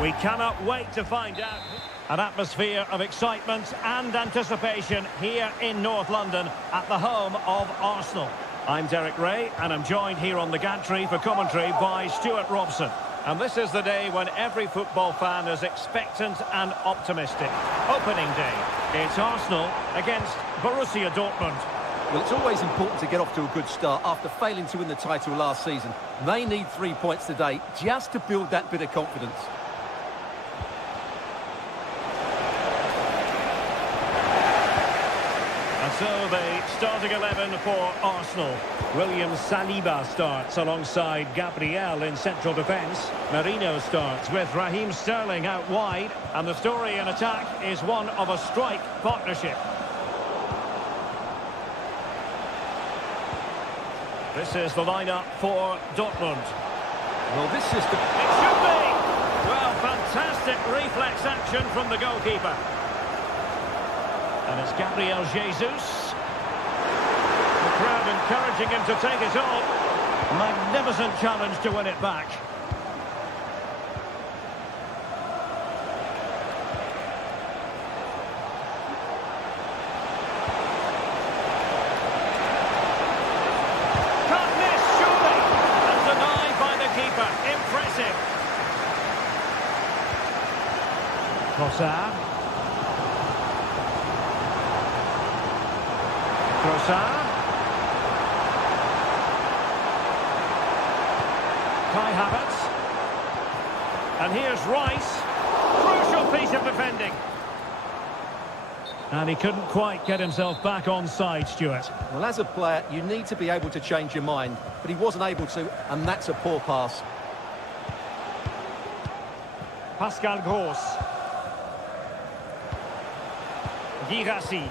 We cannot wait to find out. An atmosphere of excitement and anticipation here in North London at the home of Arsenal. I'm Derek Ray and I'm joined here on the gantry for commentary by Stuart Robson. And this is the day when every football fan is expectant and optimistic. Opening day. It's Arsenal against Borussia Dortmund. Well, it's always important to get off to a good start after failing to win the title last season. They need 3 points today just to build that bit of confidence. And so the starting 11 for Arsenal. William Saliba starts alongside Gabriel in central defence. Merino starts with Raheem Sterling out wide. And the story in attack is one of a strike partnership. This is the lineup for Dortmund. Well, this system... It should be! Well, fantastic reflex action from the goalkeeper. And it's Gabriel Jesus. The crowd encouraging him to take it on. Magnificent challenge to win it back. Can't miss, surely! And denied by the keeper. Impressive. Trossard. Kai Havertz. And here's Rice. Crucial piece of defending. And he couldn't quite get himself back on side, Stuart. Well, as a player, you need to be able to change your mind, but he wasn't able to, and that's a poor pass. Pascal Gross. Girassi.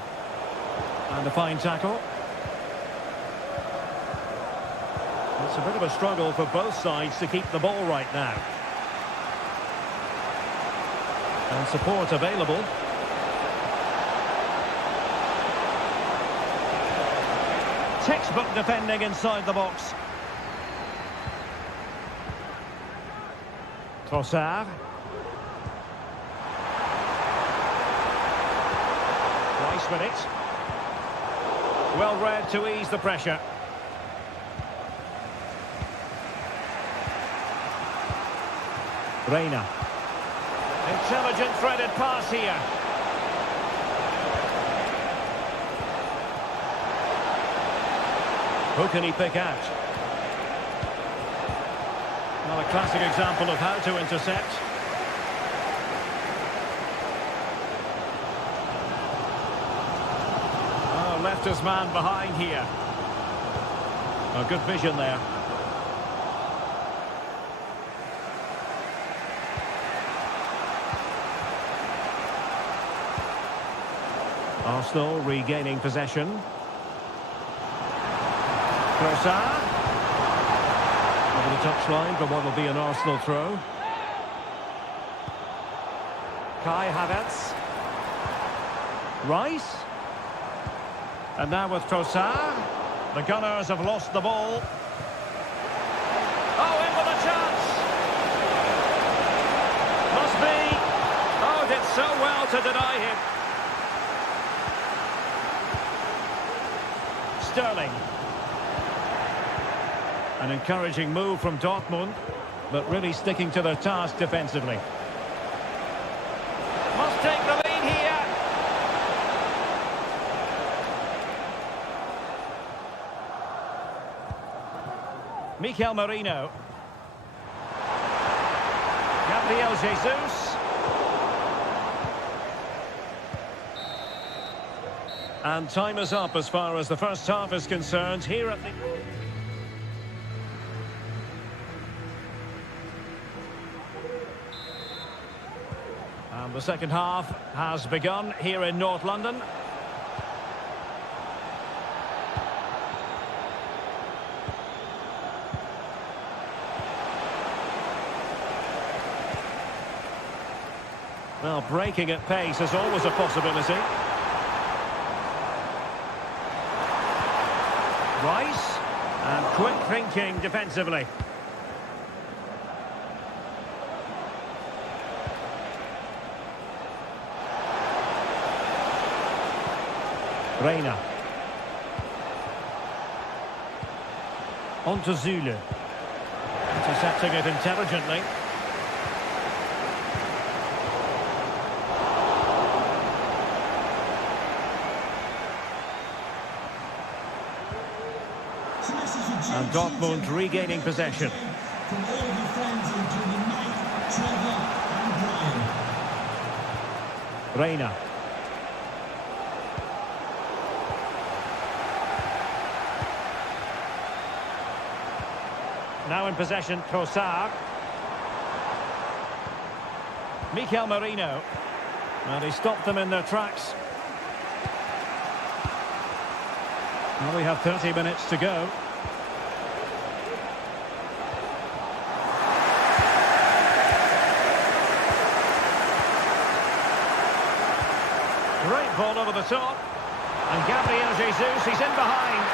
And a fine tackle. It's a bit of a struggle for both sides to keep the ball right now. And support available. Textbook defending inside the box. Trossard. Rice with it. Well read to ease the pressure. Reina. Intelligent threaded pass here. Who can he pick out? Well, a classic example of how to intercept. Oh, left his man behind here. Oh, good vision there. Arsenal regaining possession. Trossard. Over the touchline for what will be an Arsenal throw. Kai Havertz. Rice. And now with Trossard. The Gunners have lost the ball. Oh, in with a chance. Must be. Oh, did so well to deny him. Sterling. An encouraging move from Dortmund, but really sticking to their task defensively. Must take the lead here. Mikel Merino. Gabriel Jesus. And time is up as far as the first half is concerned here at the... And the second half has begun here in North London. Well, breaking at pace is always a possibility. Rice, and quick thinking defensively. Reina. On to Zulu. Intercepting it intelligently. And Dortmund regaining possession. From all your friends including Mike, Trevor and Brian. Reina. Now in possession, Trossard. Mikel Merino. And he stopped them in their tracks. Well, we have 30 minutes to go. Great ball over the top. And Gabriel Jesus, he's in behind.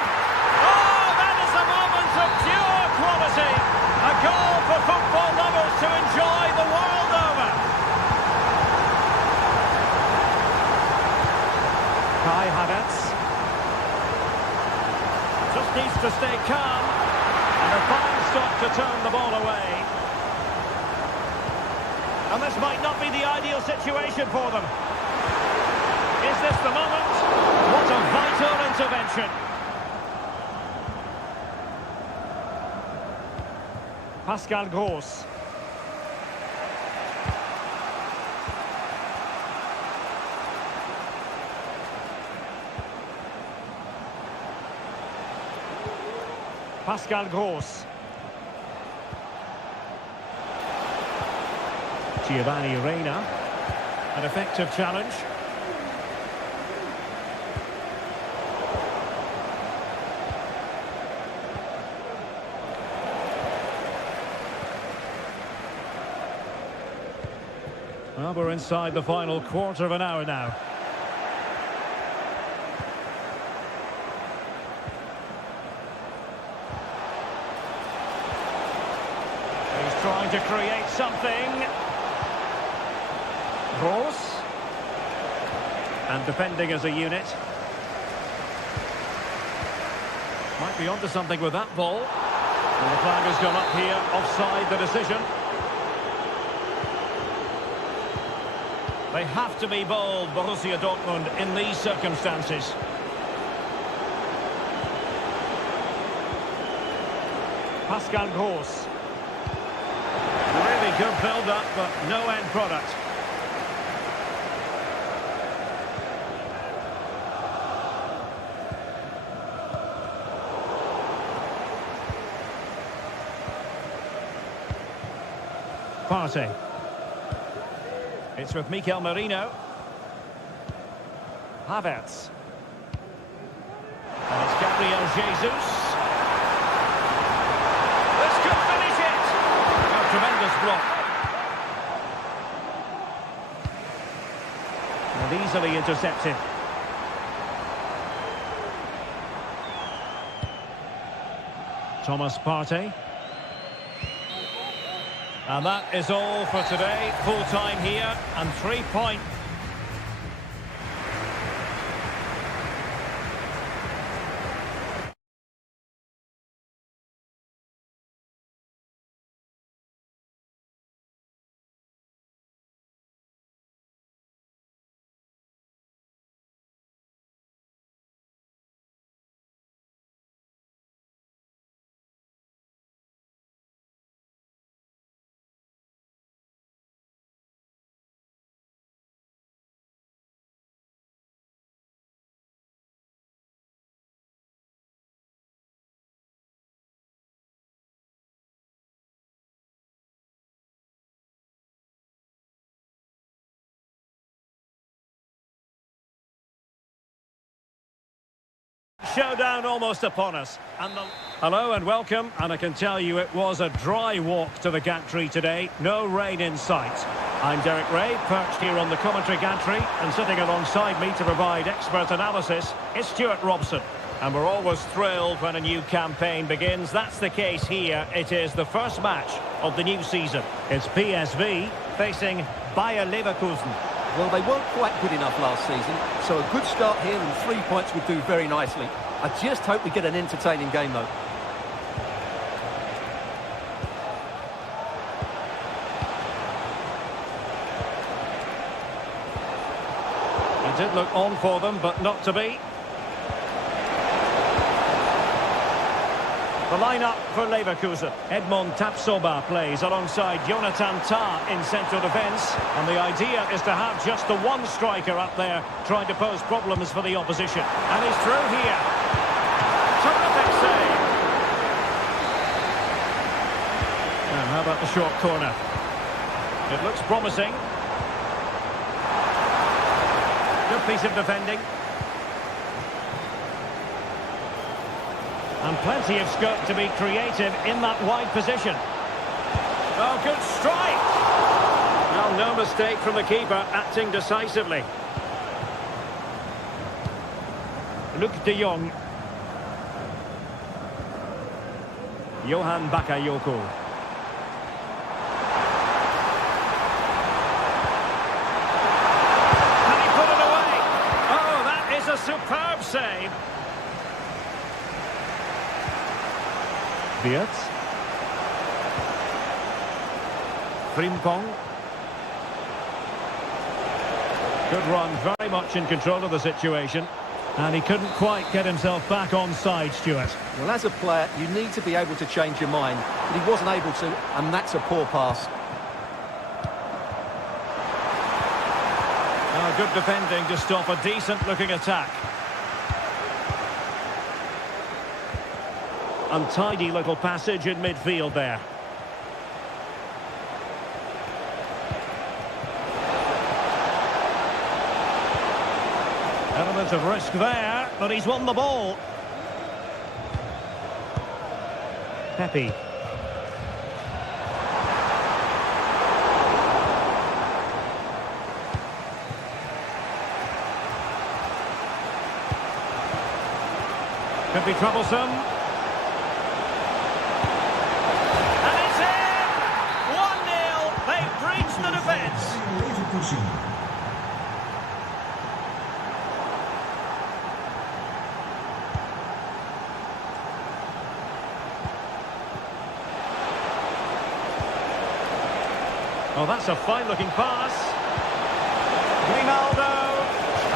Oh, that is a moment of pure quality. A goal for football lovers to enjoy the world over. Kai Havertz. Just needs to stay calm. And a fine stop to turn the ball away. And this might not be the ideal situation for them. Is this the moment? What a vital intervention. Pascal Gross. Pascal Gross. Giovanni Reina. An effective challenge. Well, we're inside the final quarter of an hour now. He's trying to create something. Gross. And defending as a unit. Might be onto something with that ball. And the flag has gone up here, offside the decision. They have to be bold, Borussia Dortmund, in these circumstances. Pascal Gross. Really good build-up, but no end product. Partey. It's with Mikel Merino. Havertz. And it's Gabriel Jesus. This could finish it! A tremendous block. And easily intercepted. Thomas Partey. And that is all for today. Full time here and 3 points. Showdown almost upon us. Hello and welcome, and I can tell you it was a dry walk to the gantry today. No rain in sight. I'm Derek Ray, perched here on the commentary gantry, and sitting alongside me to provide expert analysis is Stuart Robson. And we're always thrilled when a new campaign begins. That's the case here. It is the first match of the new season. It's PSV facing Bayer Leverkusen. Well, they weren't quite good enough last season, so a good start here and 3 points would do very nicely. I just hope we get an entertaining game, though. He did look on for them, but not to be. The lineup for Leverkusen. Edmond Tapsoba plays alongside Jonathan Tah in central defence. And the idea is to have just the one striker up there trying to pose problems for the opposition. And he's through here. Terrific save. And how about the short corner? It looks promising. Good piece of defending. And plenty of scope to be creative in that wide position. Oh, good strike! Well, no mistake from the keeper, acting decisively. Luc de Jong. Johan Bakayoko. Can he put it away? Oh, that is a superb save. Wirtz. Frimpong. Good run, very much in control of the situation. And he couldn't quite get himself back on side, Stuart. Well, as a player, you need to be able to change your mind, but he wasn't able to, and that's a poor pass. Oh, good defending to stop a decent-looking attack. Untidy little passage in midfield there. Element of risk there, but he's won the ball. Pepe. Could be troublesome. The defence. Oh, that's a fine-looking pass. Grimaldo.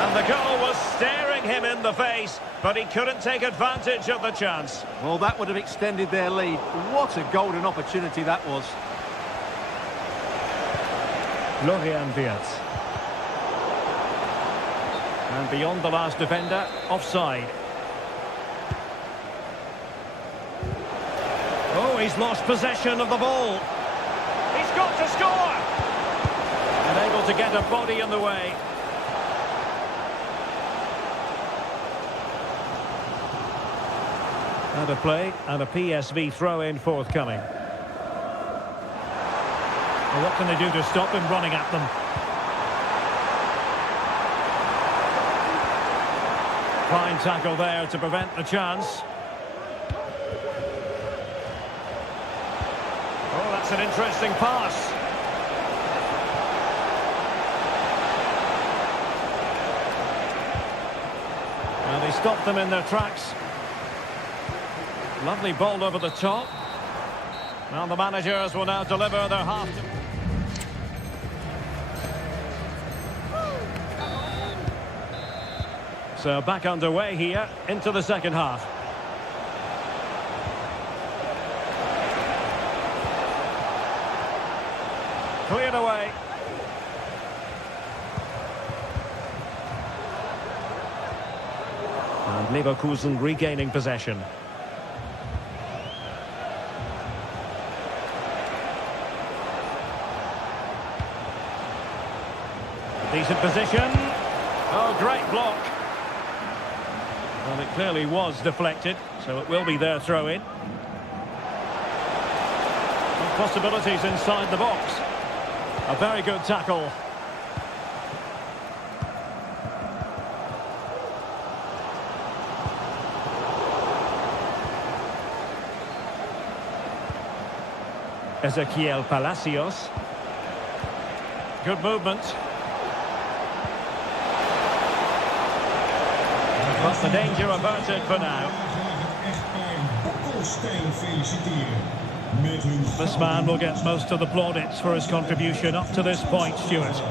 And the goal was staring him in the face, but he couldn't take advantage of the chance. Well, that would have extended their lead. What a golden opportunity that was. Florian Wirtz. And beyond the last defender, offside. Oh, he's lost possession of the ball. He's got to score! Unable to get a body in the way. And a play, and a PSV throw-in forthcoming. Well, what can they do to stop him running at them? Fine tackle there to prevent the chance. Oh, that's an interesting pass. And he stopped them in their tracks. Lovely ball over the top. Well, the managers will now deliver their half. So back underway here into the second half. Cleared away. And Leverkusen regaining possession. Decent position. Oh, great block. Well, it clearly was deflected, so it will be their throw-in. Possibilities inside the box. A very good tackle. Ezequiel Palacios. Good movement. But the danger averted for now. Echt bij een bokkelsteen feliciteren. Met hun This man will get most of the plaudits for his contribution up to this point, Stuart.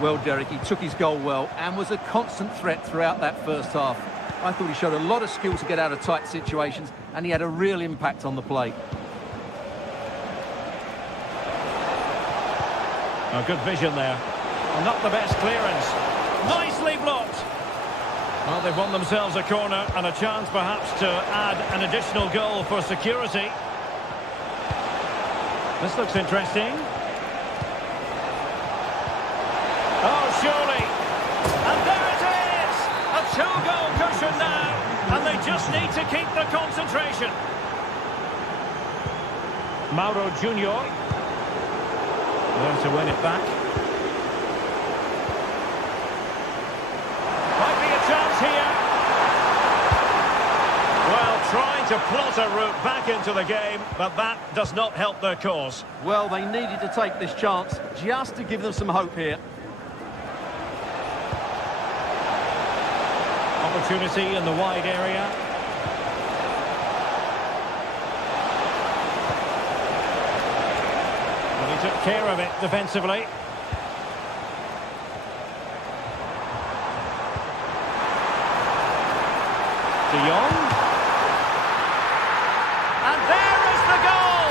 Well, Derek, he took his goal well and was a constant threat throughout that first half. I thought he showed a lot of skill to get out of tight situations, and he had a real impact on the play. A good vision there. And not the best clearance. Nicely blocked. Well, they've won themselves a corner and a chance perhaps to add an additional goal for security. This looks interesting. Oh, surely. And there it is! A two-goal cushion now. And they just need to keep the concentration. Mauro Junior. There to win it back. Might be a chance here. Well, trying to plot a route back into the game, but that does not help their cause. Well, they needed to take this chance just to give them some hope here. Opportunity in the wide area. And he took care of it defensively. De Jong. And there is the goal!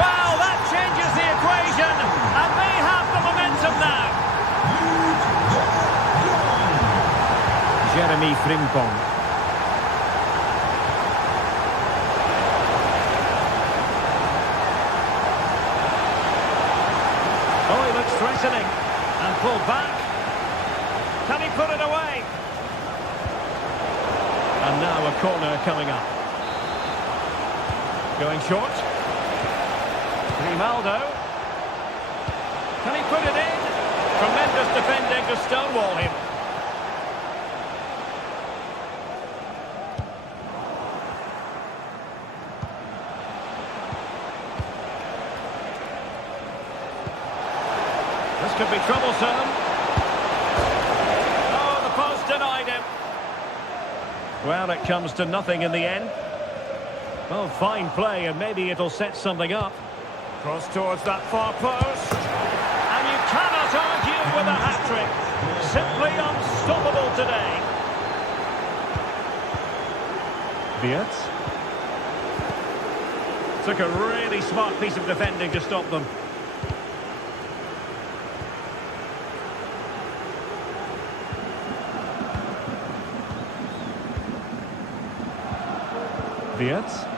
Wow, that changes the equation. And they have the momentum now. Jeremy Frimpong. Oh, he looks threatening. And pulled back. Can he put it away? And now a corner coming up. Going short. Grimaldo. Can he put it in? Tremendous defending to stonewall him. This could be troublesome. Oh, the post denied him. Well, it comes to nothing in the end. Well, fine play, and maybe it'll set something up. Cross towards that far post. And you cannot argue with a hat-trick. Simply unstoppable today. Beat. Took a really smart piece of defending to stop them. Beat.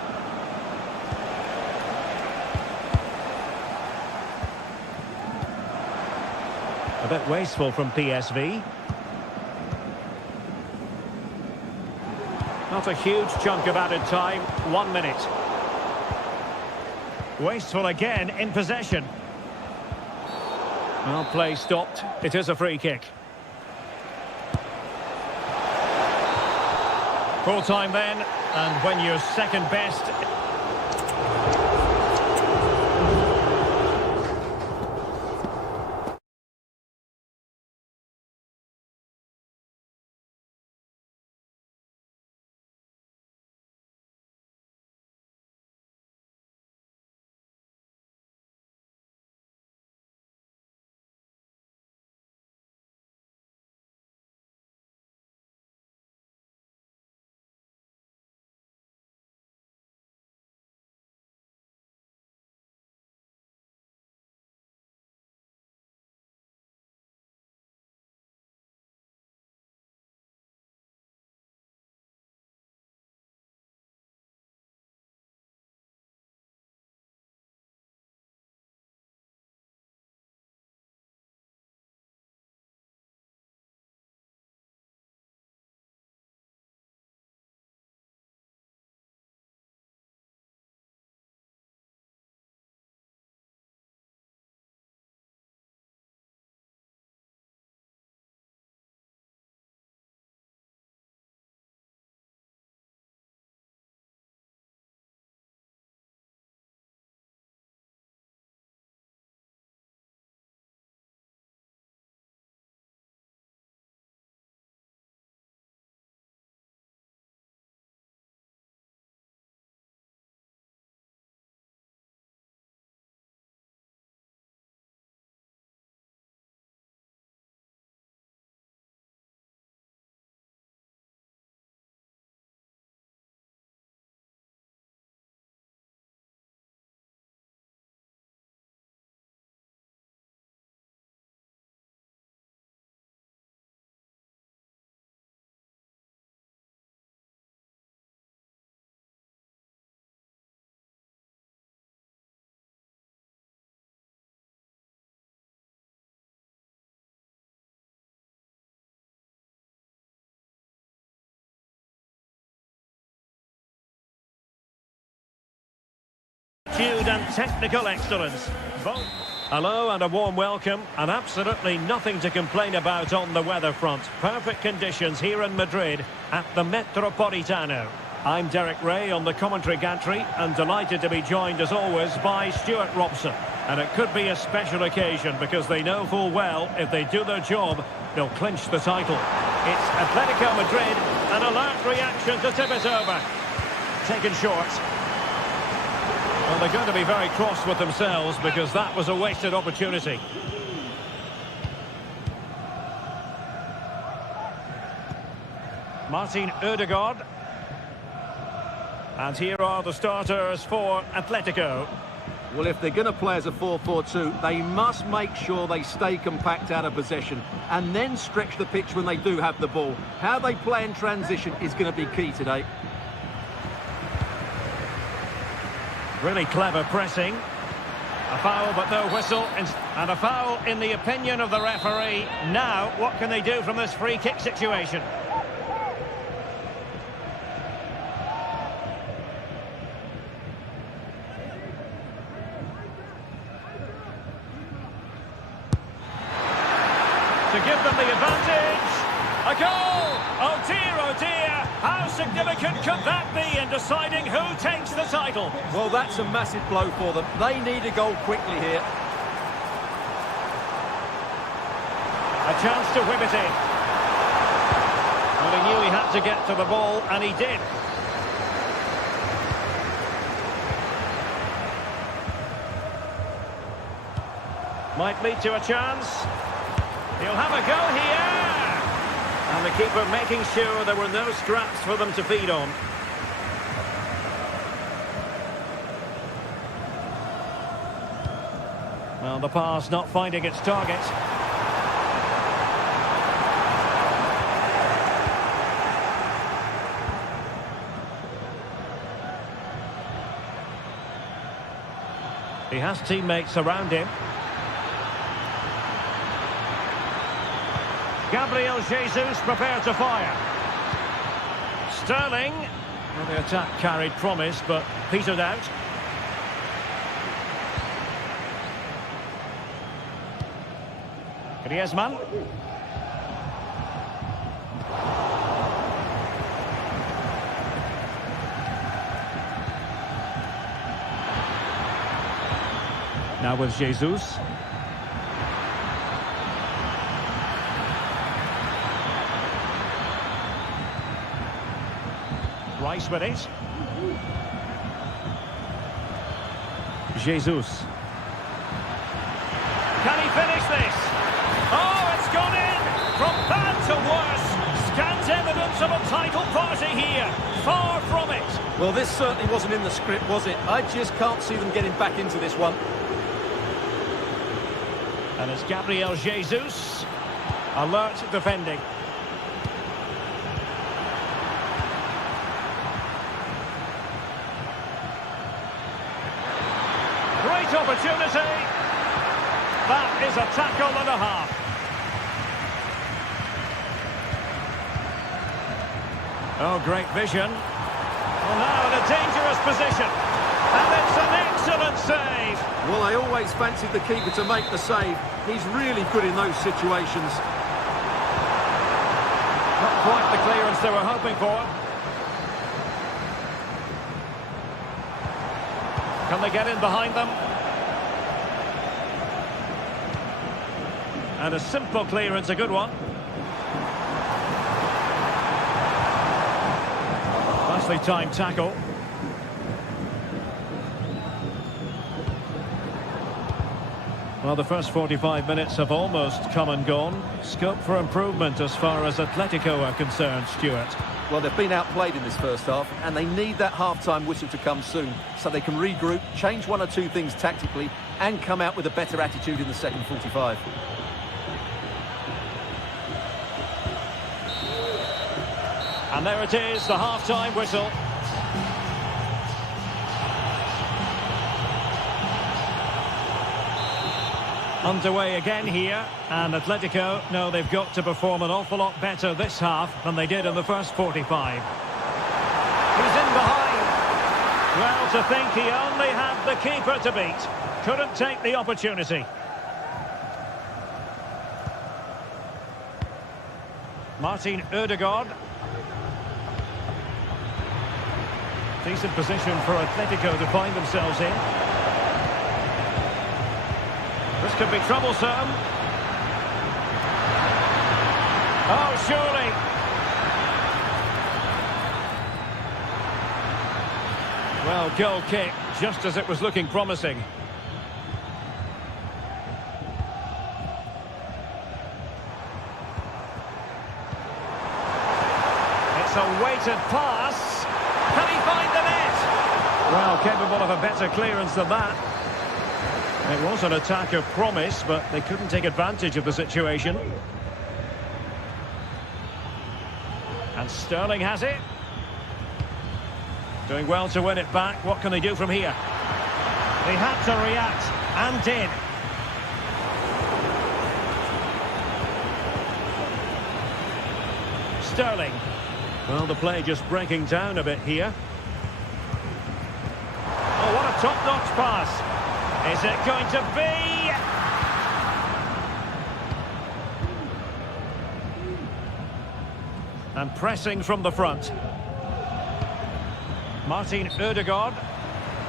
A bit wasteful from PSV. Not a huge chunk of added time. 1 minute. Wasteful again in possession. Well, play stopped. It is a free kick. Full time then, and when you're second best, attitude and technical excellence. Both. Hello and a warm welcome, and absolutely nothing to complain about on the weather front. Perfect conditions here in Madrid at the Metropolitano. I'm Derek Ray on the commentary gantry, and delighted to be joined as always by Stuart Robson. And it could be a special occasion because they know full well if they do their job, they'll clinch the title. It's Atletico Madrid, an alert reaction to tip it over. Taken short. Well, they're going to be very cross with themselves because that was a wasted opportunity. Martin Ødegaard. And here are the starters for Atletico. Well, if they're going to play as a 4-4-2, they must make sure they stay compact out of possession and then stretch the pitch when they do have the ball. How they play in transition is going to be key today. Really clever pressing. A foul but no whistle. And a foul in the opinion of the referee. Now, what can they do from this free kick situation? To give them the advantage. A goal! Oh dear, how significant could that be in deciding who takes the title? Well, that's a massive blow for them. They need a goal quickly here. A chance to whip it in. Well, he knew he had to get to the ball, and he did. Might lead to a chance. He'll have a go here! And the keeper making sure there were no scraps for them to feed on. Well, the pass not finding its target. He has teammates around him. Gabriel Jesus prepared to fire. Sterling. Well, the attack carried promise, but petered out. Griezmann. Now with Jesus. Rice with it. Jesus. Can he finish this? Oh, it's gone in! From bad to worse. Scant evidence of a title party here. Far from it. Well, this certainly wasn't in the script, was it? I just can't see them getting back into this one. And it's Gabriel Jesus. Alert defending. Great opportunity. That is a tackle and a half. Oh, great vision. Well, now in a dangerous position. And it's an excellent save. Well, I always fancied the keeper to make the save. He's really good in those situations. Not quite the clearance they were hoping for. Can they get in behind them? And a simple clearance, a good one. Nicely timed tackle. Well, the first 45 minutes have almost come and gone. Scope for improvement as far as Atletico are concerned, Stuart. Well, they've been outplayed in this first half, and they need that half-time whistle to come soon so they can regroup, change one or two things tactically, and come out with a better attitude in the second 45. And there it is, the half-time whistle. Underway again here, and Atletico know they've got to perform an awful lot better this half than they did in the first 45. He's in behind. Well, to think he only had the keeper to beat. Couldn't take the opportunity. Martin Ødegaard. Decent position for Atletico to find themselves in. This could be troublesome. Oh, surely. Well, goal kick, just as it was looking promising. It's a weighted pass. Can he find the net? Well, capable of a better clearance than that. It was an attack of promise, but they couldn't take advantage of the situation. And Sterling has it. Doing well to win it back. What can they do from here? They had to react, and did. Sterling. Well, the play just breaking down a bit here. Oh, what a top-notch pass. Is it going to be? And pressing from the front. Martin Ødegaard.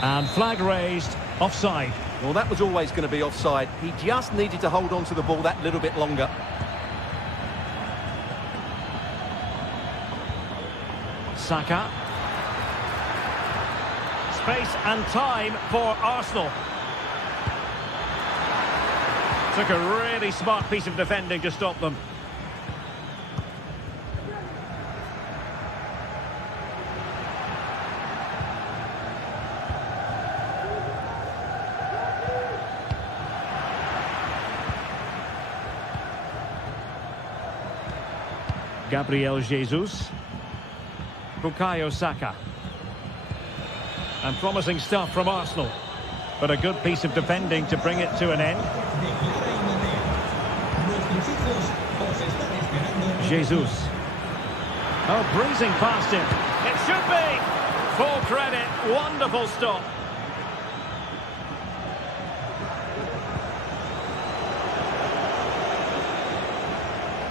And flag raised, offside. Well, that was always going to be offside. He just needed to hold on to the ball that little bit longer. Saka. Space and time for Arsenal. Took a really smart piece of defending to stop them. Gabriel Jesus. Bukayo Saka. And promising stuff from Arsenal. But a good piece of defending to bring it to an end. Jesus. Oh, breezing past him. It should be. Full credit. Wonderful stop.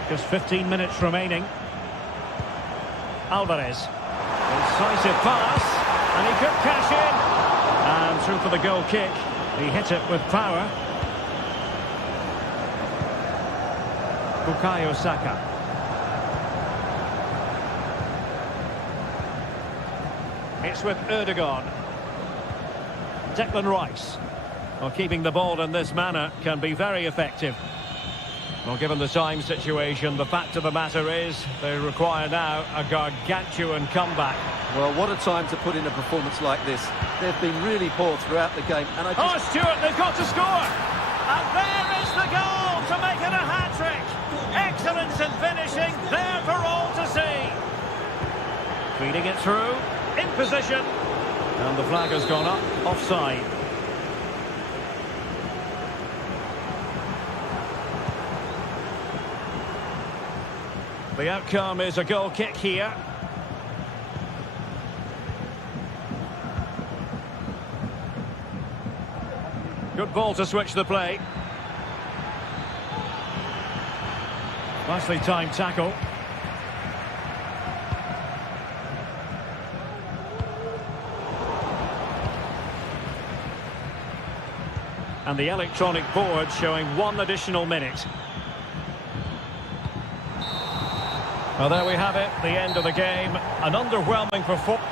Just 15 minutes remaining. Alvarez. Incisive pass. And he could cash in. And through for the goal kick. He hit it with power. Bukayo Saka. It's with Ødegaard. Declan Rice. Well, keeping the ball in this manner can be very effective. Well, given the time situation, the fact of the matter is they require now a gargantuan comeback. Well, what a time to put in a performance like this. They've been really poor throughout the game. And Oh, Stewart, they've got to score! And there is the goal to make it a hat-trick! Excellence in finishing, there for all to see! Feeding it through, in position. And the flag has gone up, offside. The outcome is a goal kick here. Good ball to switch the play. Nicely timed tackle. And the electronic board showing 1 additional minute. Well, there we have it, the end of the game. An underwhelming performance.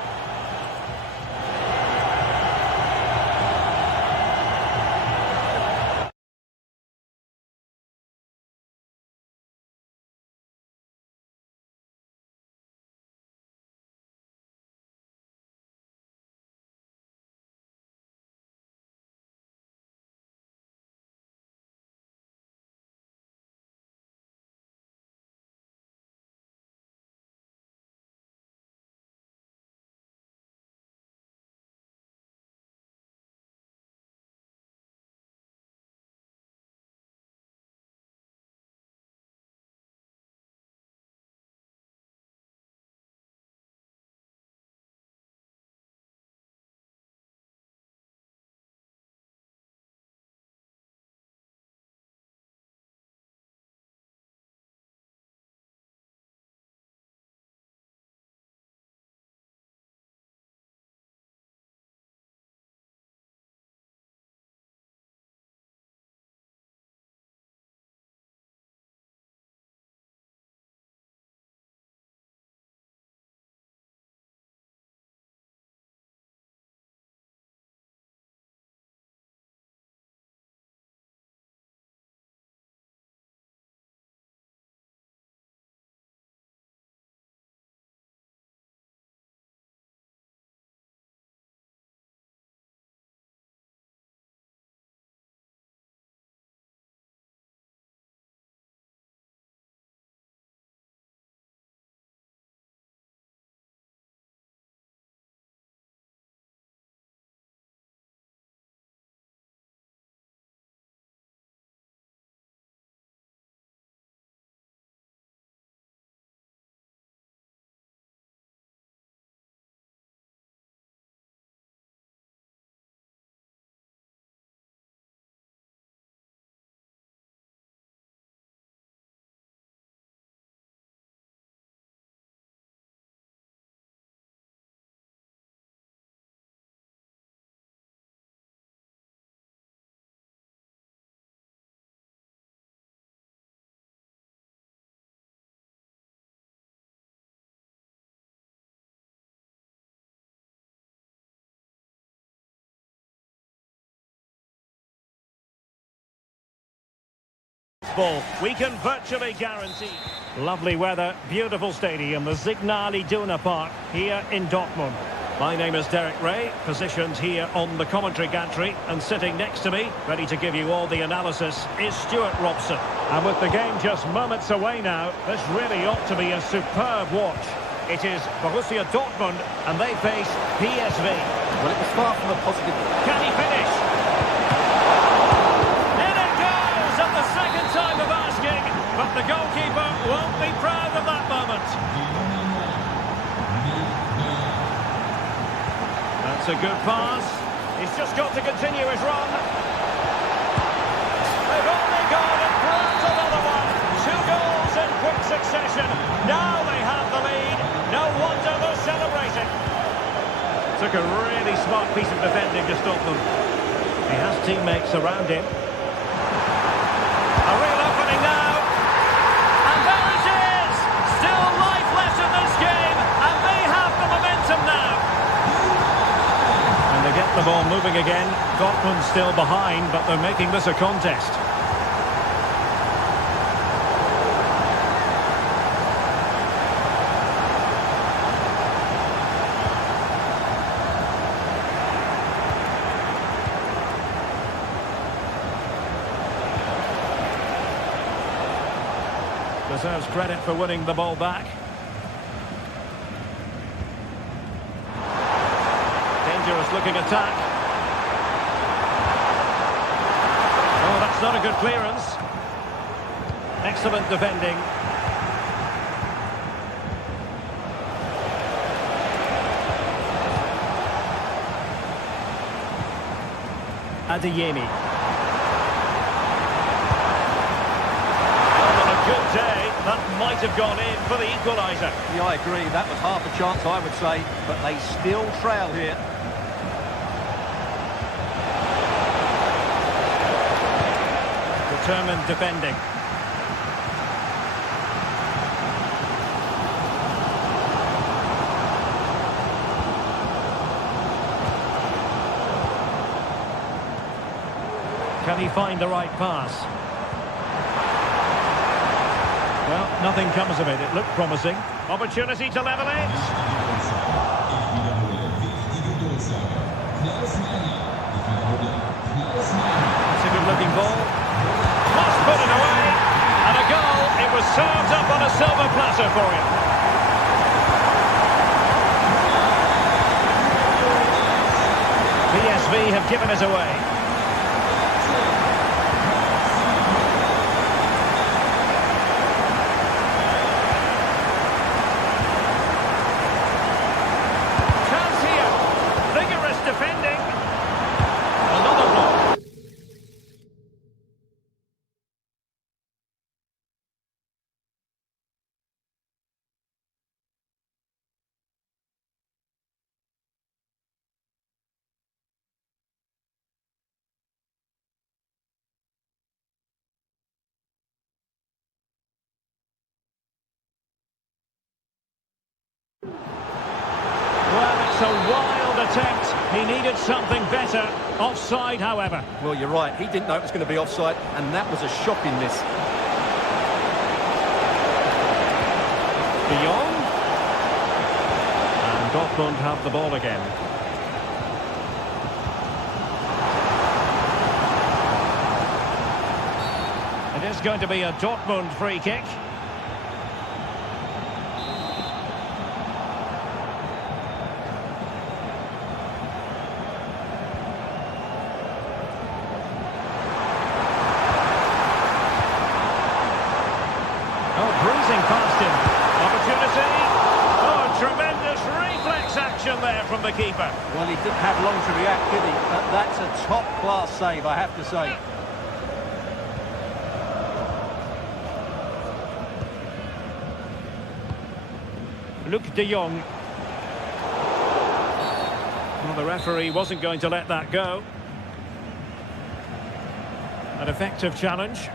faithful, we can virtually guarantee. Lovely weather, beautiful stadium, the Signal Iduna Park here in Dortmund. My name is Derek Ray, positioned here on the commentary gantry, and sitting next to me, ready to give you all the analysis, is Stuart Robson. And with the game just moments away now, this really ought to be a superb watch. It is Borussia Dortmund, and they face PSV. Well, it was far from a positive. Can he finish? In it goes at the second time of asking, but the goalkeeper won't be proud of that moment. That's a good pass. He's just got to continue his run. They've only gone and grabbed another one. 2 goals in quick succession. Now they have the lead. No wonder they're celebrating. Took a really smart piece of defending to stop them. He has teammates around him. A real opening now. And there it is! Still life left in this game, and they have the momentum now. And they get the ball moving again. Dortmund still behind, but they're making this a contest. Deserves credit for winning the ball back. Dangerous looking attack. Oh, that's not a good clearance. Excellent defending. Adeyemi. On a good day, that might have gone in for the equaliser. Yeah, I agree. That was half a chance, I would say, but they still trail here. Determined defending. Can he find the right pass? Well, nothing comes of it. It looked promising. Opportunity to level it. It's a good-looking ball. Must put it away. And a goal. It was served up on a silver platter for him. PSV have given it away. Defending. Another block. Well, it's a wild attempt. He needed something better. Offside, however. Well, you're right. He didn't know it was going to be offside, and that was a shocking miss. De Jong. And Dortmund have the ball again. It is going to be a Dortmund free kick. Past him. Opportunity. Oh, tremendous reflex action there from the keeper. Well, he didn't have long to react, did he? But that's a top-class save, I have to say. Luke de Jong. Well, the referee wasn't going to let that go. An effective challenge.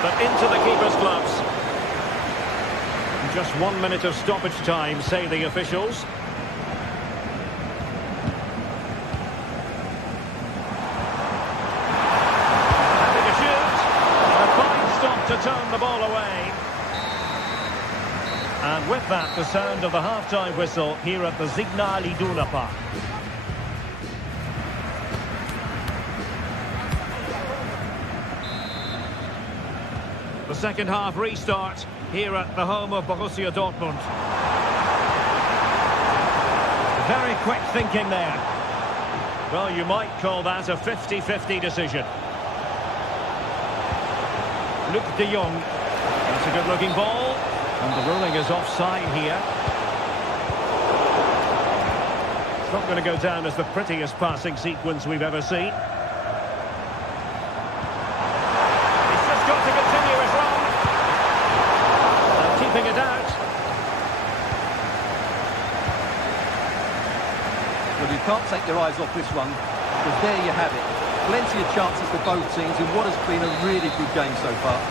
But into the keeper's gloves. Just 1 minute of stoppage time, say the officials. Having a shoot. And a fine stop to turn the ball away. And with that, the sound of the half-time whistle here at the Signal Iduna Park. The second half restart here at the home of Borussia Dortmund. Very quick thinking there. Well, you might call that a 50-50 decision. Luc de Jong. That's a good-looking ball. And the ruling is offside here. It's not going to go down as the prettiest passing sequence we've ever seen. He's just got to continue his run. And keeping it out. Well, you can't take your eyes off this one, because there you have it. Plenty of chances for both teams in what has been a really good game so far.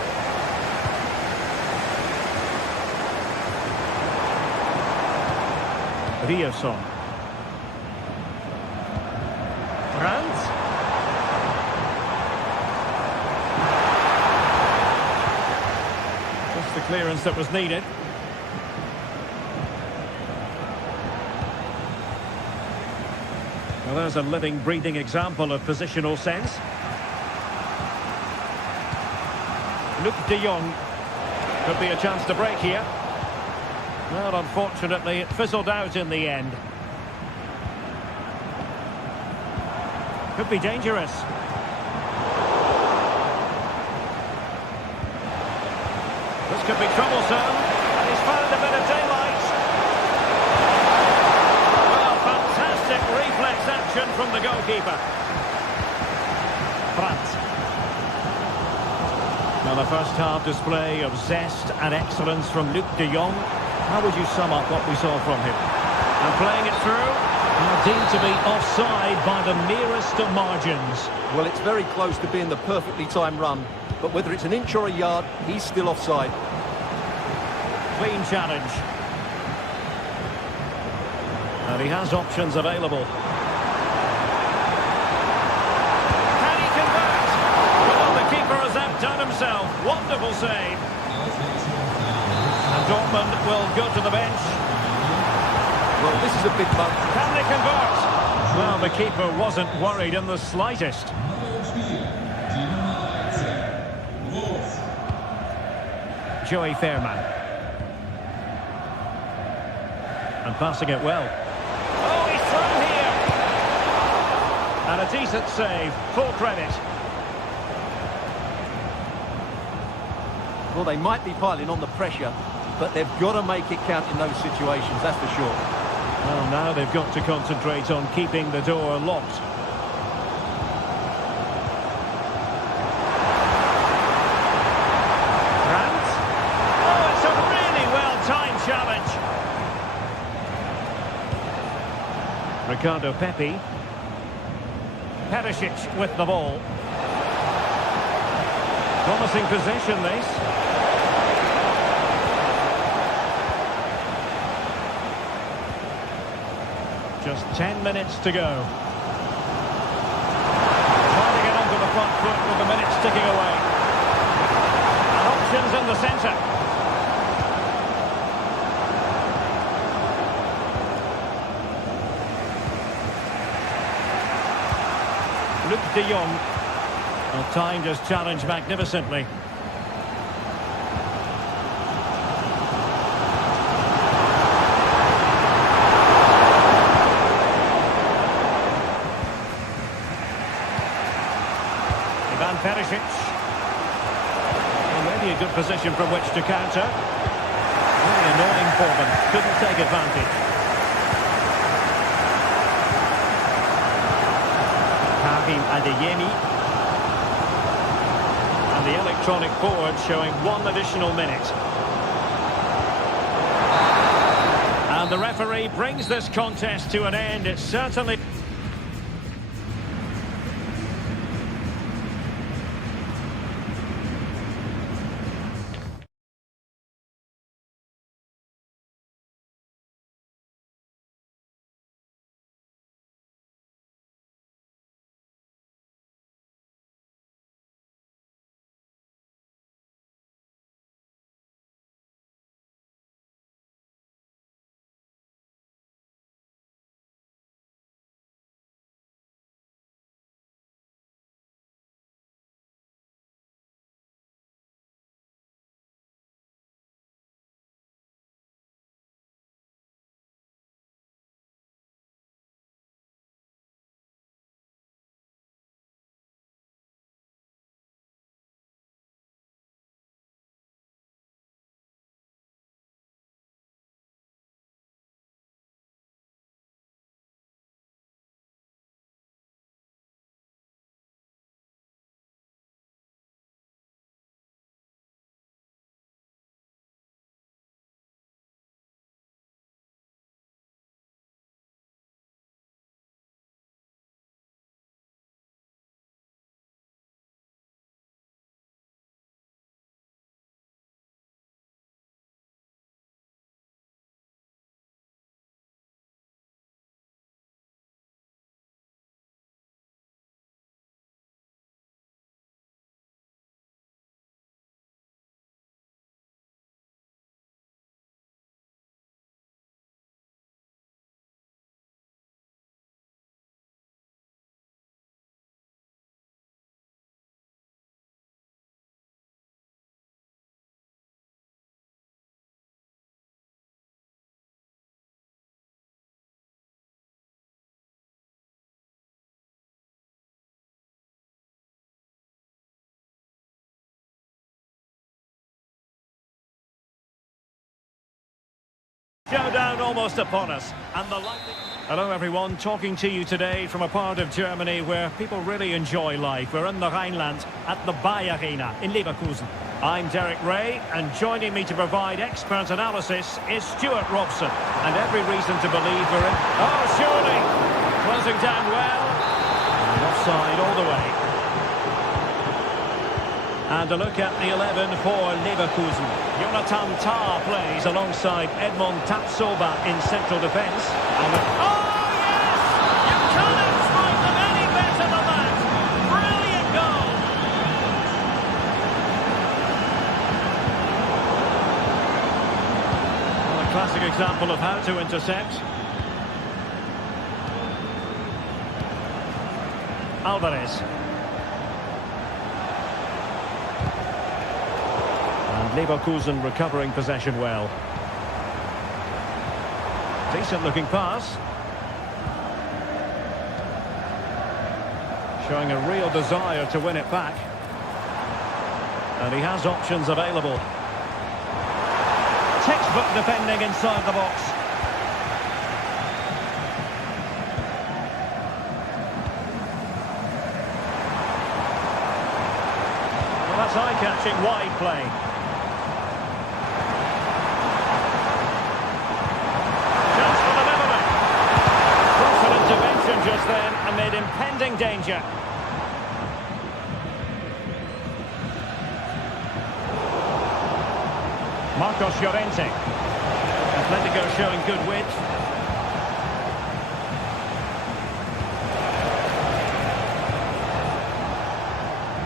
Riosson. Brandt. Just the clearance that was needed. Well, there's a living, breathing example of positional sense. Luc de Jong. Could be a chance to break here. Well, unfortunately, it fizzled out in the end. Could be dangerous. This could be troublesome. And he's found a bit of daylight. Well, fantastic reflex action from the goalkeeper. Brandt. Now, the first half display of zest and excellence from Luc de Jong. How would you sum up what we saw from him? And playing it through, now deemed to be offside by the merest of margins. Well, it's very close to being the perfectly timed run, but whether it's an inch or a yard, he's still offside. Clean challenge. And he has options available. Can he convert? Well, the keeper has outdone himself. Wonderful save. And Dortmund will go to the bench. Well, this is a big month. Can they convert? Well, the keeper wasn't worried in the slightest. Joey Fairman. And passing it well. Oh, he's through here! And a decent save. Full credit. Well, they might be piling on the pressure, but they've got to make it count in those situations, that's for sure. Well, now they've got to concentrate on keeping the door locked. Brandt. Oh, it's a really well-timed challenge. Ricardo Pepi. Perisic with the ball. Promising possession, this. Just 10 minutes to go. Trying to get onto the front foot with the minutes ticking away. And options in the centre. Luc de Jong. Well, timed his challenge magnificently. Perisic. Well, maybe a good position from which to counter. Very annoying for them. Couldn't take advantage. Karim Adeyemi. And the electronic board showing 1 additional minute. And the referee brings this contest to an end. It's certainly... Showdown almost upon us, and the likely... Hello everyone, talking to you today from a part of Germany where people really enjoy life. We're in the Rhineland at the Bayer Arena in Leverkusen. I'm Derek Ray, and joining me to provide expert analysis is Stuart Robson. And every reason to believe we're in... Oh, surely! Closing down well. And offside all the way. And a look at the 11 for Leverkusen. Jonathan Tah plays alongside Edmond Tapsoba in central defence. And oh, yes! You can't exploit them any better than that! Brilliant goal! Well, a classic example of how to intercept. Alvarez. Leverkusen recovering possession well. Decent looking pass. Showing a real desire to win it back. And he has options available. Textbook defending inside the box. Well, that's eye-catching wide play. Just then amid impending danger. Marcos Llorente. Atletico showing good width.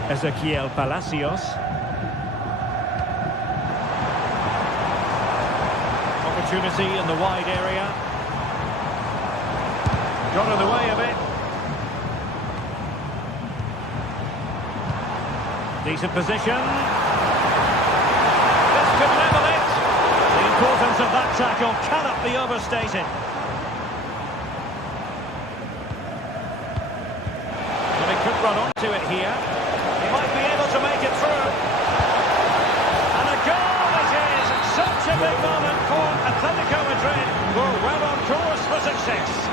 Ezequiel Palacios. Opportunity in the wide area. Got in the way of it. Decent position. This could level it. The importance of that tackle cannot be overstated. But he could run onto it here. He might be able to make it through. And a goal it is. Such a big moment for Atletico Madrid, who are well on course for success.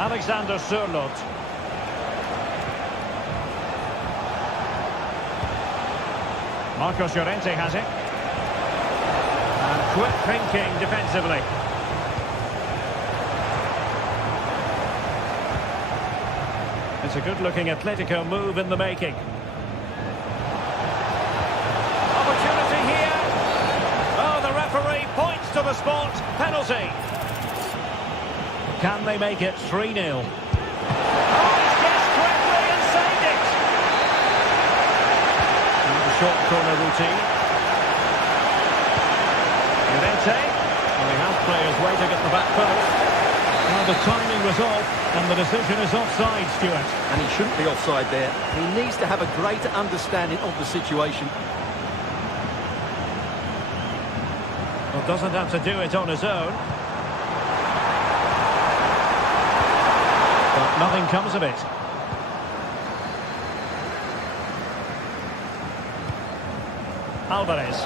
Alexander Sørloth. Marcos Llorente has it. And quick thinking defensively. It's a good-looking Atletico move in the making. Opportunity here. Oh, the referee points to the spot. Penalty. Can they make it 3-0? Oh, he's guessed correctly and saved it! And the short corner routine. Llorente. Well, he has players waiting at the back post. Well, the timing was off, and the decision is offside, Stuart. And he shouldn't be offside there. He needs to have a greater understanding of the situation. Well, doesn't have to do it on his own. Nothing comes of it. Alvarez.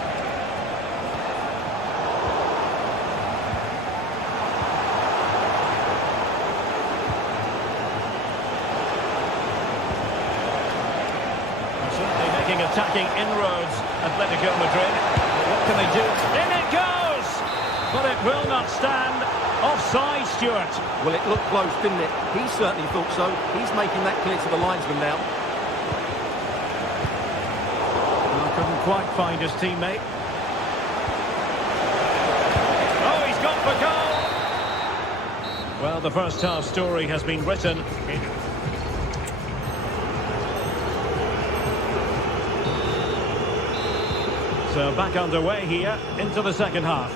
Certainly making attacking inroads, Atletico Madrid. What can they do? In it goes! But it will not stand. Offside, Stuart. Well, it looked close, didn't it? He certainly thought so. He's making that clear to the linesman now. Well, couldn't quite find his teammate. Oh, he's gone for goal! Well, the first half story has been written. So back underway here into the second half.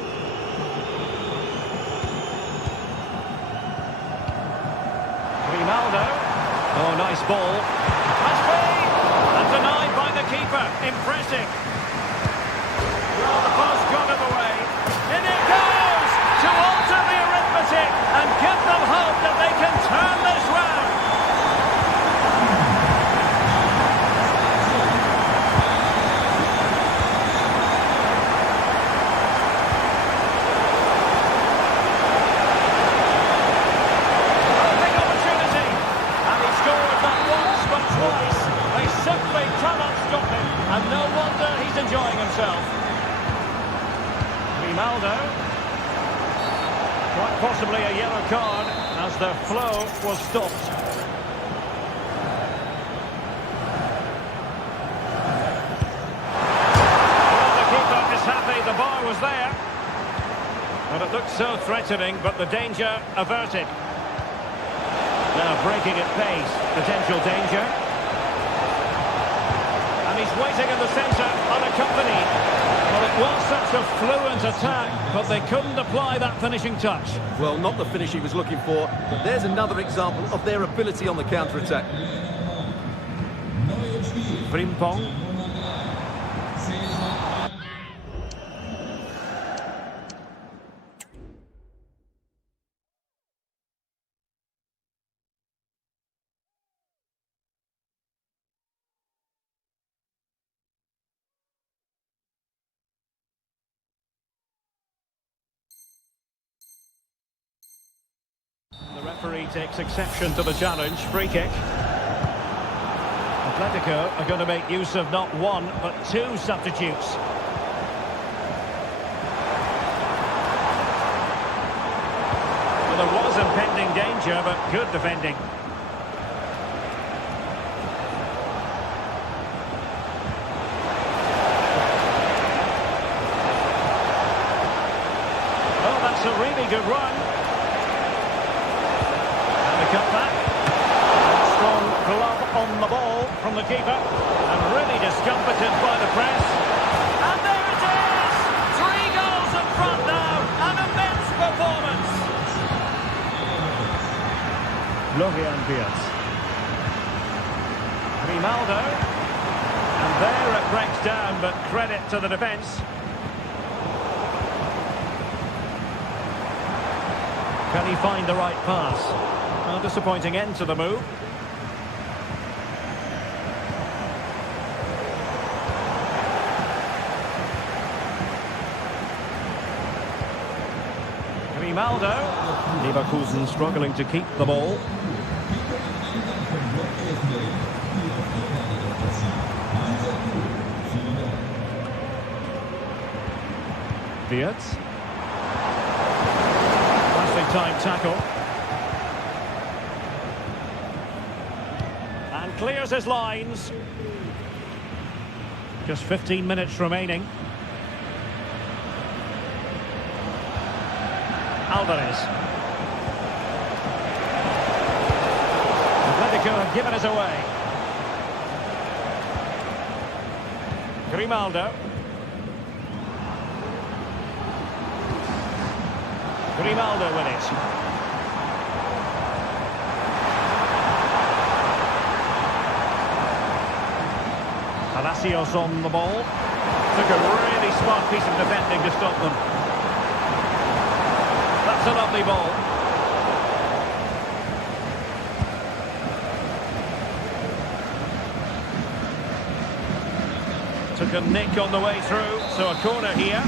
Ronaldo. Oh, nice ball. Must be! And denied by the keeper. Impressive. Well, the pass got in the way. In it goes! To alter the arithmetic and give them hope that they can turn this round. he's enjoying himself. Grimaldo. Quite possibly a yellow card as the flow was stopped. Well, the keeper is happy the bar was there. But it looked so threatening, but the danger averted. Now breaking at pace, potential danger. And he's waiting in the centre, unaccompanied. Well, it was such a fluent attack, but they couldn't apply that finishing touch. Well, not the finish he was looking for, but there's another example of their ability on the counter-attack. Frimpong. The referee takes exception to the challenge. Free kick. Atletico are going to make use of not one, but two substitutes. Well, there was impending danger, but good defending. Oh, that's a really good run. Cut back. Strong glove on the ball from the keeper. And really discomfited by the press. And there it is! 3 goals in front now. An immense performance. Florian Wirtz. Grimaldo. And there it breaks down, but credit to the defence. Can he find the right pass? A disappointing end to the move. Grimaldo. Leverkusen struggling to keep the ball. Wirtz. Passing time tackle. Clears his lines. Just 15 minutes remaining. Alvarez. Atletico have given us away. Grimaldo. Grimaldo with it. Palacios on the ball. Took a really smart piece of defending to stop them. That's a lovely ball. Took a nick on the way through, so a corner here.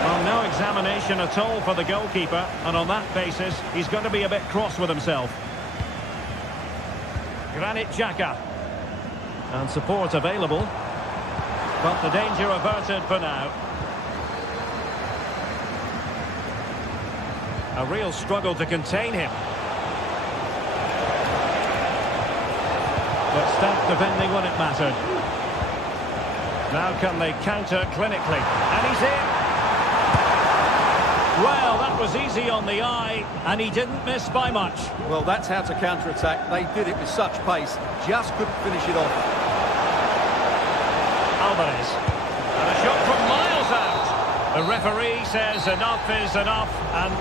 Well, no examination at all for the goalkeeper, and on that basis, he's going to be a bit cross with himself. Granit Xhaka. And support available. But the danger averted for now. A real struggle to contain him. But stout defending when it mattered. Now can they counter clinically? And he's in. Well, that was easy on the eye, and he didn't miss by much. Well, that's how to counter-attack. They did it with such pace, just couldn't finish it off. Alvarez. And a shot from miles out. The referee says enough is enough, and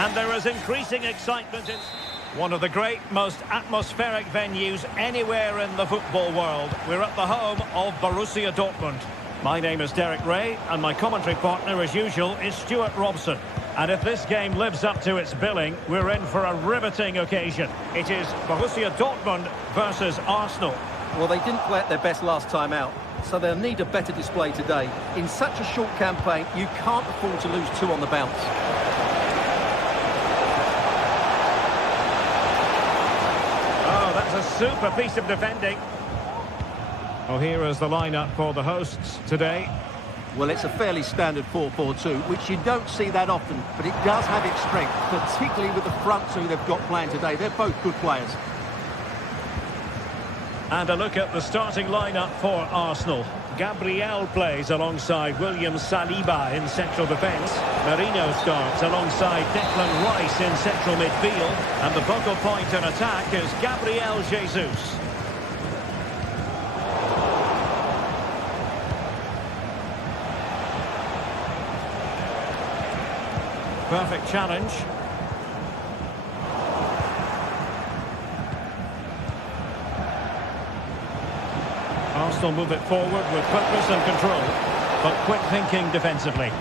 And there is increasing excitement in one of the great, most atmospheric venues anywhere in the football world. We're at the home of Borussia Dortmund. My name is Derek Ray, and my commentary partner, as usual, is Stuart Robson. And if this game lives up to its billing, we're in for a riveting occasion. It is Borussia Dortmund versus Arsenal. Well, they didn't play at their best last time out, so they'll need a better display today. In such a short campaign, you can't afford to lose two on the bounce. Oh, that's a super piece of defending. Oh, here is the lineup for the hosts today. Well, it's a fairly standard 4-4-2, which you don't see that often, but it does have its strength, particularly with the front two they've got playing today. They're both good players. And a look at the starting lineup for Arsenal. Gabriel plays alongside William Saliba in central defence. Merino starts alongside Declan Rice in central midfield. And the focal point in attack is Gabriel Jesus. Perfect challenge. Arsenal move it forward with purpose and control, but quick thinking defensively.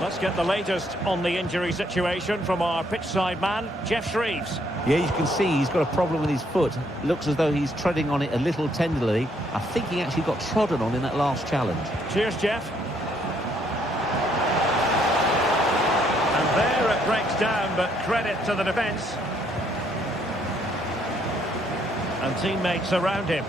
Let's get the latest on the injury situation from our pitchside man, Jeff Shreves. Yeah, you can see he's got a problem with his foot. Looks as though he's treading on it a little tenderly. I think he actually got trodden on in that last challenge. Cheers, Jeff. And there it breaks down, but credit to the defence. And teammates around him.